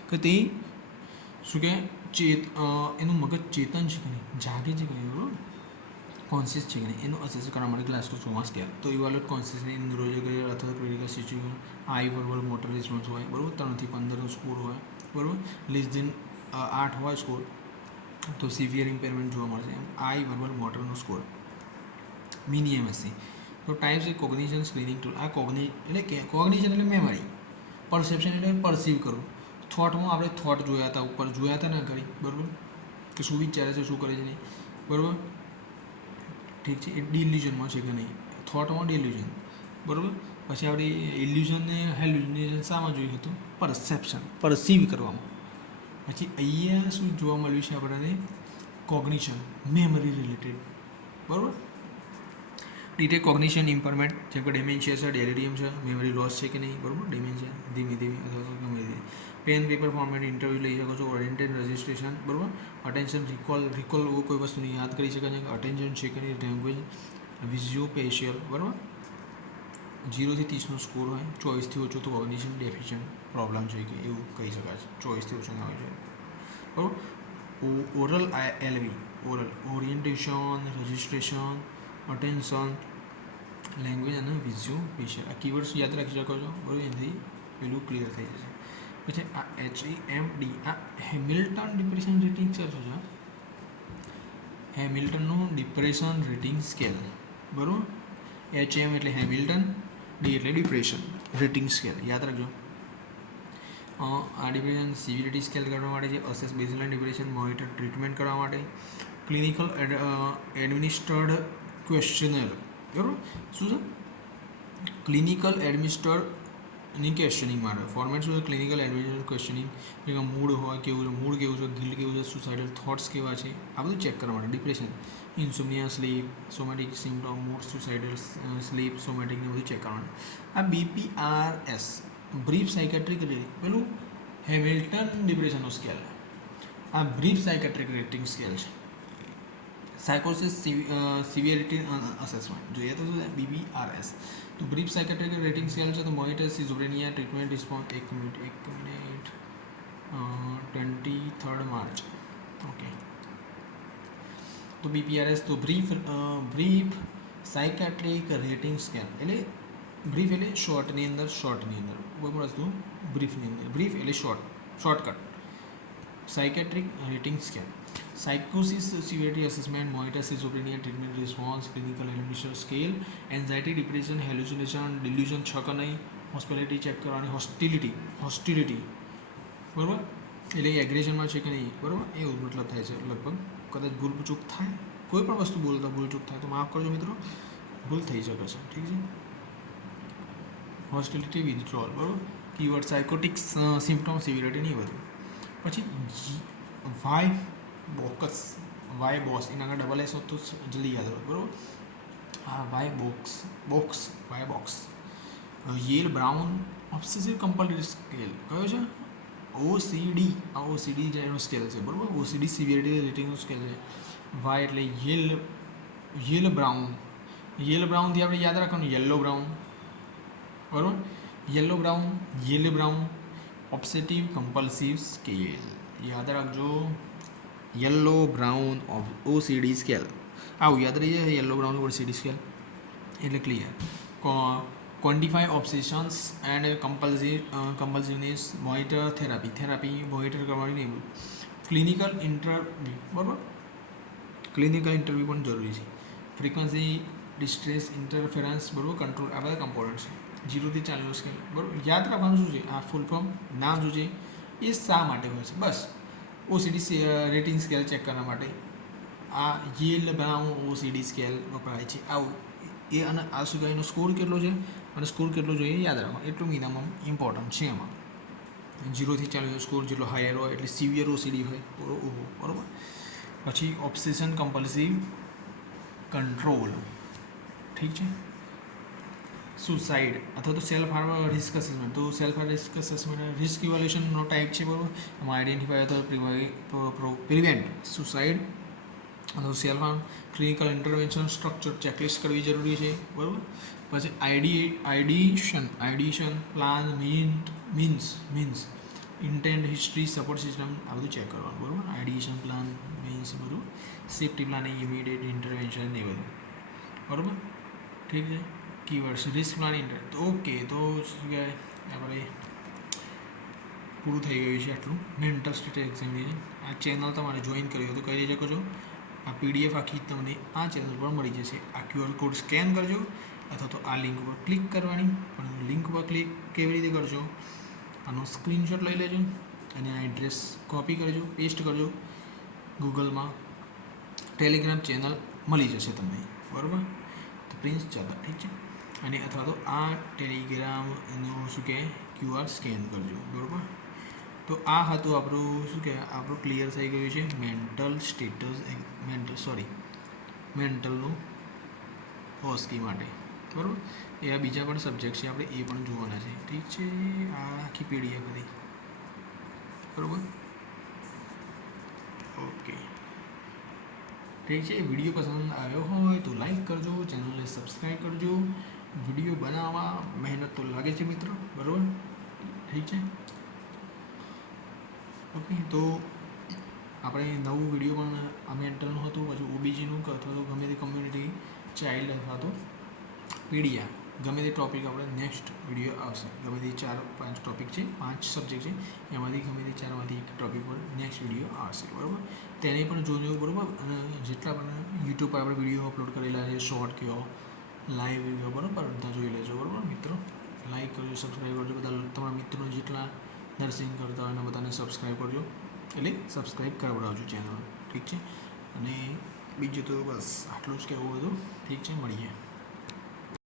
કે તે શું કહે એનું મગજ ચેતન છે કે નહીં, જાગે છે કે નહીં, બરાબર, કોન્શિયસ છે કે નહીં એનું અસેસ કરવા માટે ગ્લાસકોસ કોમા સ્કેલ. તો ઇવાલ્યુએટ કોન્શિયસની ન્યુરોલોજીકલ અથવા ક્રિટિકલ સિચ્યુએશન, આઈ વર્બલ મોટર રિસ્પોન્સ હોય, બરાબર, 3 થી 15 સ્કોર હોય, બરાબર, લેસ દેન 8 હોય સ્કોર તો સિવિયર ઇમ્પેરમેન્ટ જોવા મળશે. એમ આઈ વર્બલ મોટરનો સ્કોર મિની એમએસસી. તો ટાઈપ્સ એ કોગ્નિશન સ્ક્રીનિંગ ટૂલ. આ એટલે કે કોગ્નિશન એટલે મેમરી, પરસેપ્શન એટલે પરસીવ કરવું. થોટમાં આપણે થોટ જોયા હતા, ઉપર જોયા હતા ને કરી, બરાબર, કે શું વિચારે છે, શું કરે છે નહીં, બરાબર, ઠીક છે. એ ડિલ્યુઝનમાં છે કે નહીં, થોટમાં ડિલ્યુઝન, બરાબર. પછી આપણે ઇલ્યુઝન ને હેલ્યુઝન શામાં જોયું હતું, પરસેપ્શન, પરસીવ કરવામાં. પછી અહીંયા શું જોવા મળ્યું છે આપણને, કોગ્નિશન, મેમરી રિલેટેડ, બરાબર. ડિટેક્ટ કોગ્નિશન ઇમ્પરમેન્ટ, જેમ કે ડેમેન્શિયા છે, ડેલિરિયમ છે, મેમરી લોસ છે કે નહીં, બરાબર, ડેમેન્શિયા ધીમે ધીમે અથવા તો ગમે તે પેન પેપર ફોર્મેટ ઇન્ટરવ્યૂ લઈ શકો છો, ઓરિએન્ટેડ રજિસ્ટ્રેશન, બરાબર, અટેન્શન રિકોલ કોઈ વસ્તુને યાદ કરી શકે છે, અટેન્શન છે કે નહીં, લેંગ્વેજ, વિઝ્યુઓ પેશિયલ, બરાબર. 0 થી 30નો સ્કોર હોય, 24થી ઓછો તો કોગ્નિશન ડેફિશિયન્ટ પ્રોબ્લેમ છે કે એવું કહી શકાય છે, 24થી ઓછો ના હોય છે, બરાબર. Oral એલવી, oral orientation, registration, attention, language અને વિઝ્યુઓ પેશિયલ, આ કીવર્ડ્સ યાદ રાખી શકો છો, બરાબર, એનાથી પેલું ક્લિયર થઈ જશે. પછી આ HEMD, આ હેમિલ્ટન ડિપ્રેશન રેટિંગ સ્કેલ છે, હેમિલ્ટનનું ડિપ્રેશન રેટિંગ સ્કેલ, બરાબર. HM એટલે હેમિલ્ટન, ડી એટલે ડિપ્રેશન રેટિંગ સ્કેલ, યાદ રાખજો. આ ડિપ્રેશન સિવિરિટી સ્કેલ કરવા માટે છે, assess baseline depression, monitor treatment કરવા માટે, ક્લિનિકલ એડમિનિસ્ટર્ડ ક્વેશ્ચનર, બરાબર, શું છે, ક્લિનિકલ એડમિનિસ્ટર્ડની ક્વેશ્ચનિંગ માટે ફોર્મેટ શું છે, ક્લિનિકલ એડમિનિસ્ટર્ડ ક્વેશ્ચનિંગ, કે મૂડ હોય કેવું છે, મૂડ કેવું છે, ગિલ્ટ કેવું છે, સુસાઇડલ થોટ્સ કેવા છે, આ બધું ચેક કરવા માટે. Depression, insomnia, sleep, somatic symptom, mood, suicidal sleep, somatic ને બધું ચેક કરવા માટે. આ BPRS, બ્રીફ સાયકેટ્રિક પેલું હેમિલ્ટન ડિપ્રેશનનો સ્કેલ, આ બ્રીફ સાયકેટ્રિક રેટિંગ સ્કેલ છે. સાયકોસિસ સિવિયરિટી અસેસમેન્ટ જોઈએ તો શું BPRS, તો બ્રીફ સાયકેટ્રિક રેટિંગ સ્કેલ છે. તો monitor schizophrenia treatment response, 1 minute 23 March, okay. તો BPRS તો બ્રીફ સાયકેટ્રિક રેટિંગ સ્કેલ એટલે બ્રીફ એટલે શોર્ટની અંદર, બરાબર વસ્તુ બ્રીફની અંદર, બ્રીફ એટલે શોર્ટકટ, સાયકેટ્રિક રેટિંગ સ્કેલ. સાયકોસિસ severity assessment, monitor schizophrenia treatment response, clinical administer scale, anxiety, depression, hallucination, delusion છે કે નહીં, હોસ્પિટાલિટી ચેક કરવાની, હોસ્ટિલિટી, બરાબર, એટલે એગ્રેશનમાં છે કે નહીં, બરાબર, એવું મતલબ થાય છે. લગભગ કદાચ ભૂલચૂક થાય, કોઈ પણ વસ્તુ બોલતા ભૂલચૂક થાય તો માફ કરજો મિત્રો, ભૂલ થઈ શકે છે, ઠીક છે. હોસ્ટિલિટી, વિથડ્રોલ, બરાબર. કીવર્ડ સાયકોટિક સિમ્પટમ, સિવિયરિટી નહીં બધું. પછી વાય બોક્સ એના આગળ ડબલ એસ હોત તો જલ્દી યાદ રહો, બરાબર. હા, Y BOCS, Yale Brown obsessive compulsive scale કયો છે, OCD, આ OCD જેનો સ્કેલ છે, બરાબર, OCD સિવિયરિટી રેટિંગનો સ્કેલ છે. વાય એટલે યેલ બ્રાઉનથી આપણે યાદ રાખવાનું યલો બ્રાઉન, બરાબર, yellow brown obsessive compulsive scale, યાદ રાખજો. યલો બ્રાઉન OCD સ્કેલ આવું યાદ રહી જાય, યલો બ્રાઉન OCD સ્કેલ એટલે clear. Quantify obsessions and compulsiveness, monitor therapy monitor કરવાની નહીં. ક્લિનિકલ ઇન્ટરવ્યૂ, બરાબર, ક્લિનિકલ ઇન્ટરવ્યૂ પણ જરૂરી છે. ફ્રીક્વન્સી ડિસ્ટ્રેસ ઇન્ટરફેરન્સ, બરાબર, કંટ્રોલ, આ બધા કમ્પોનન્ટ છે. 0 થી 40નો સ્કેલ, બરાબર. યાદ રાખવાનું શું છે, આ ફૂલ ફોર્મ નામ શું છે, એ શા માટે હોય છે, બસ OCD રેટિંગ સ્કેલ ચેક કરવા માટે આ યેલ બ્રાઉન OCD સ્કેલ વપરાય છે. આવું એ અને આ સુધીનો સ્કોર કેટલો છે અને સ્કોર કેટલો જોઈએ યાદ રાખો, એટલું મિનિમમ ઇમ્પોર્ટન્ટ છે એમાં. 0 થી 40નો સ્કોર જેટલો હાયર હોય એટલે સિવિયર OCD હોય, બરાબર. પછી ઓબ્સેશન કમ્પલ્સિવ કંટ્રોલ, ઠીક છે. સુસાઇડ અથવા તો સેલ્ફ હાર્મ રિસ્ક અસેસમેન્ટ. તો self harm risk assessment risk ઇવેલ્યુએશનનો ટાઈપ છે, બરાબર. એમાં આઈડેન્ટિફાય અથવા પ્રિવેન્ટ સુસાઇડ અથવા self harm, clinical intervention, structure checklist કરવી જરૂરી છે, બરાબર. પછી ideation plan, means intent, history, support system આ બધું ચેક કરવાનું, બરાબર. આઈડિએશન પ્લાન, મીન્સ બધું, સેફ્ટી પ્લાનિંગ, ઇમિડિયેટ ઇન્ટરવેન્શન એ બધું, બરાબર. ઠીક છે. Keywords risk planning. ઓકે, તો શું કહેવાય આપણે પૂરું થઈ ગયું છે આટલું મેન્ટલ સ્ટેટ એક્ઝામિનેશન. આ ચેનલ તમારે જોઈન કરવી હોય તો કરી શકો છો. આ પીડીએફ આખી તમને આ ચેનલ પર મળી જશે. આ QR કોડ સ્કેન કરજો અથવા તો આ લિંક પર ક્લિક કરવાની. પણ લિંક પર ક્લિક કેવી રીતે કરજો, આનો સ્ક્રીનશોટ લઈ લેજો અને આ એડ્રેસ કોપી કરજો, પેસ્ટ કરજો ગૂગલમાં. ટેલિગ્રામ ચેનલ મળી જશે તમને, બરાબર. તો પ્રિન્સ ચાલો, ઠીક છે. અને અથવા તો આ ટેલિગ્રામ એનું શું કહે QR સ્કેન કરજો, બરાબર. તો આ હતું આપણું શું કહેવાય, આપણું ક્લિયર થઈ ગયું છે મેન્ટલનું ઓસ્કી માટે, બરાબર. એ આ બીજા પણ સબ્જેક્ટ છે, આપણે એ પણ જોવાના છે, ઠીક છે. આ આખી પીડીએફ હતી, બરાબર. ઓકે, ઠીક છે. વિડીયો પસંદ આવ્યો હોય તો લાઈક કરજો, ચેનલને સબસ્ક્રાઈબ કરજો. વિડીયો બનાવવા મહેનત તો લાગે છે મિત્રો, બરાબર. ઠીક છે. ઓકે, તો આપણે નવું વિડીયો પણ આ મેન્ટલનું હતું, પછી ઓબીજીનું અથવા તો ગમે તે કમ્યુનિટી ચાઇલ્ડ અથવા તો પીડીઆર ગમે તે ટૉપિક આપણે નેક્સ્ટ વિડીયો આવશે. ગમે તે 4-5 ટૉપિક છે, 5 સબ્જેક્ટ છે, એમાંથી ગમે તે 4માંથી એક ટૉપિક પર નેક્સ્ટ વિડીયો આવશે, બરાબર. તેને પણ જોજો, બરાબર. અને જેટલા પણ યુટ્યુબ પર આપણે વિડીયો અપલોડ કરેલા છે, શોર્ટ કહો, લાઈવ વિડીયો, બરાબર, બધા જોઈ લેજો, બરાબર મિત્રો. લાઈક કરજો, સબસ્ક્રાઈબ કરજો. બધા તમારા મિત્રો જેટલા નર્સિંગ કરતા હોય એને બધાને સબસ્ક્રાઈબ કરજો, એટલે સબસ્ક્રાઈબ કરાવડાવજો ચેનલ, ઠીક છે. અને બીજું તો બસ આટલું જ કહેવું હતું, ઠીક છે. મળીએ.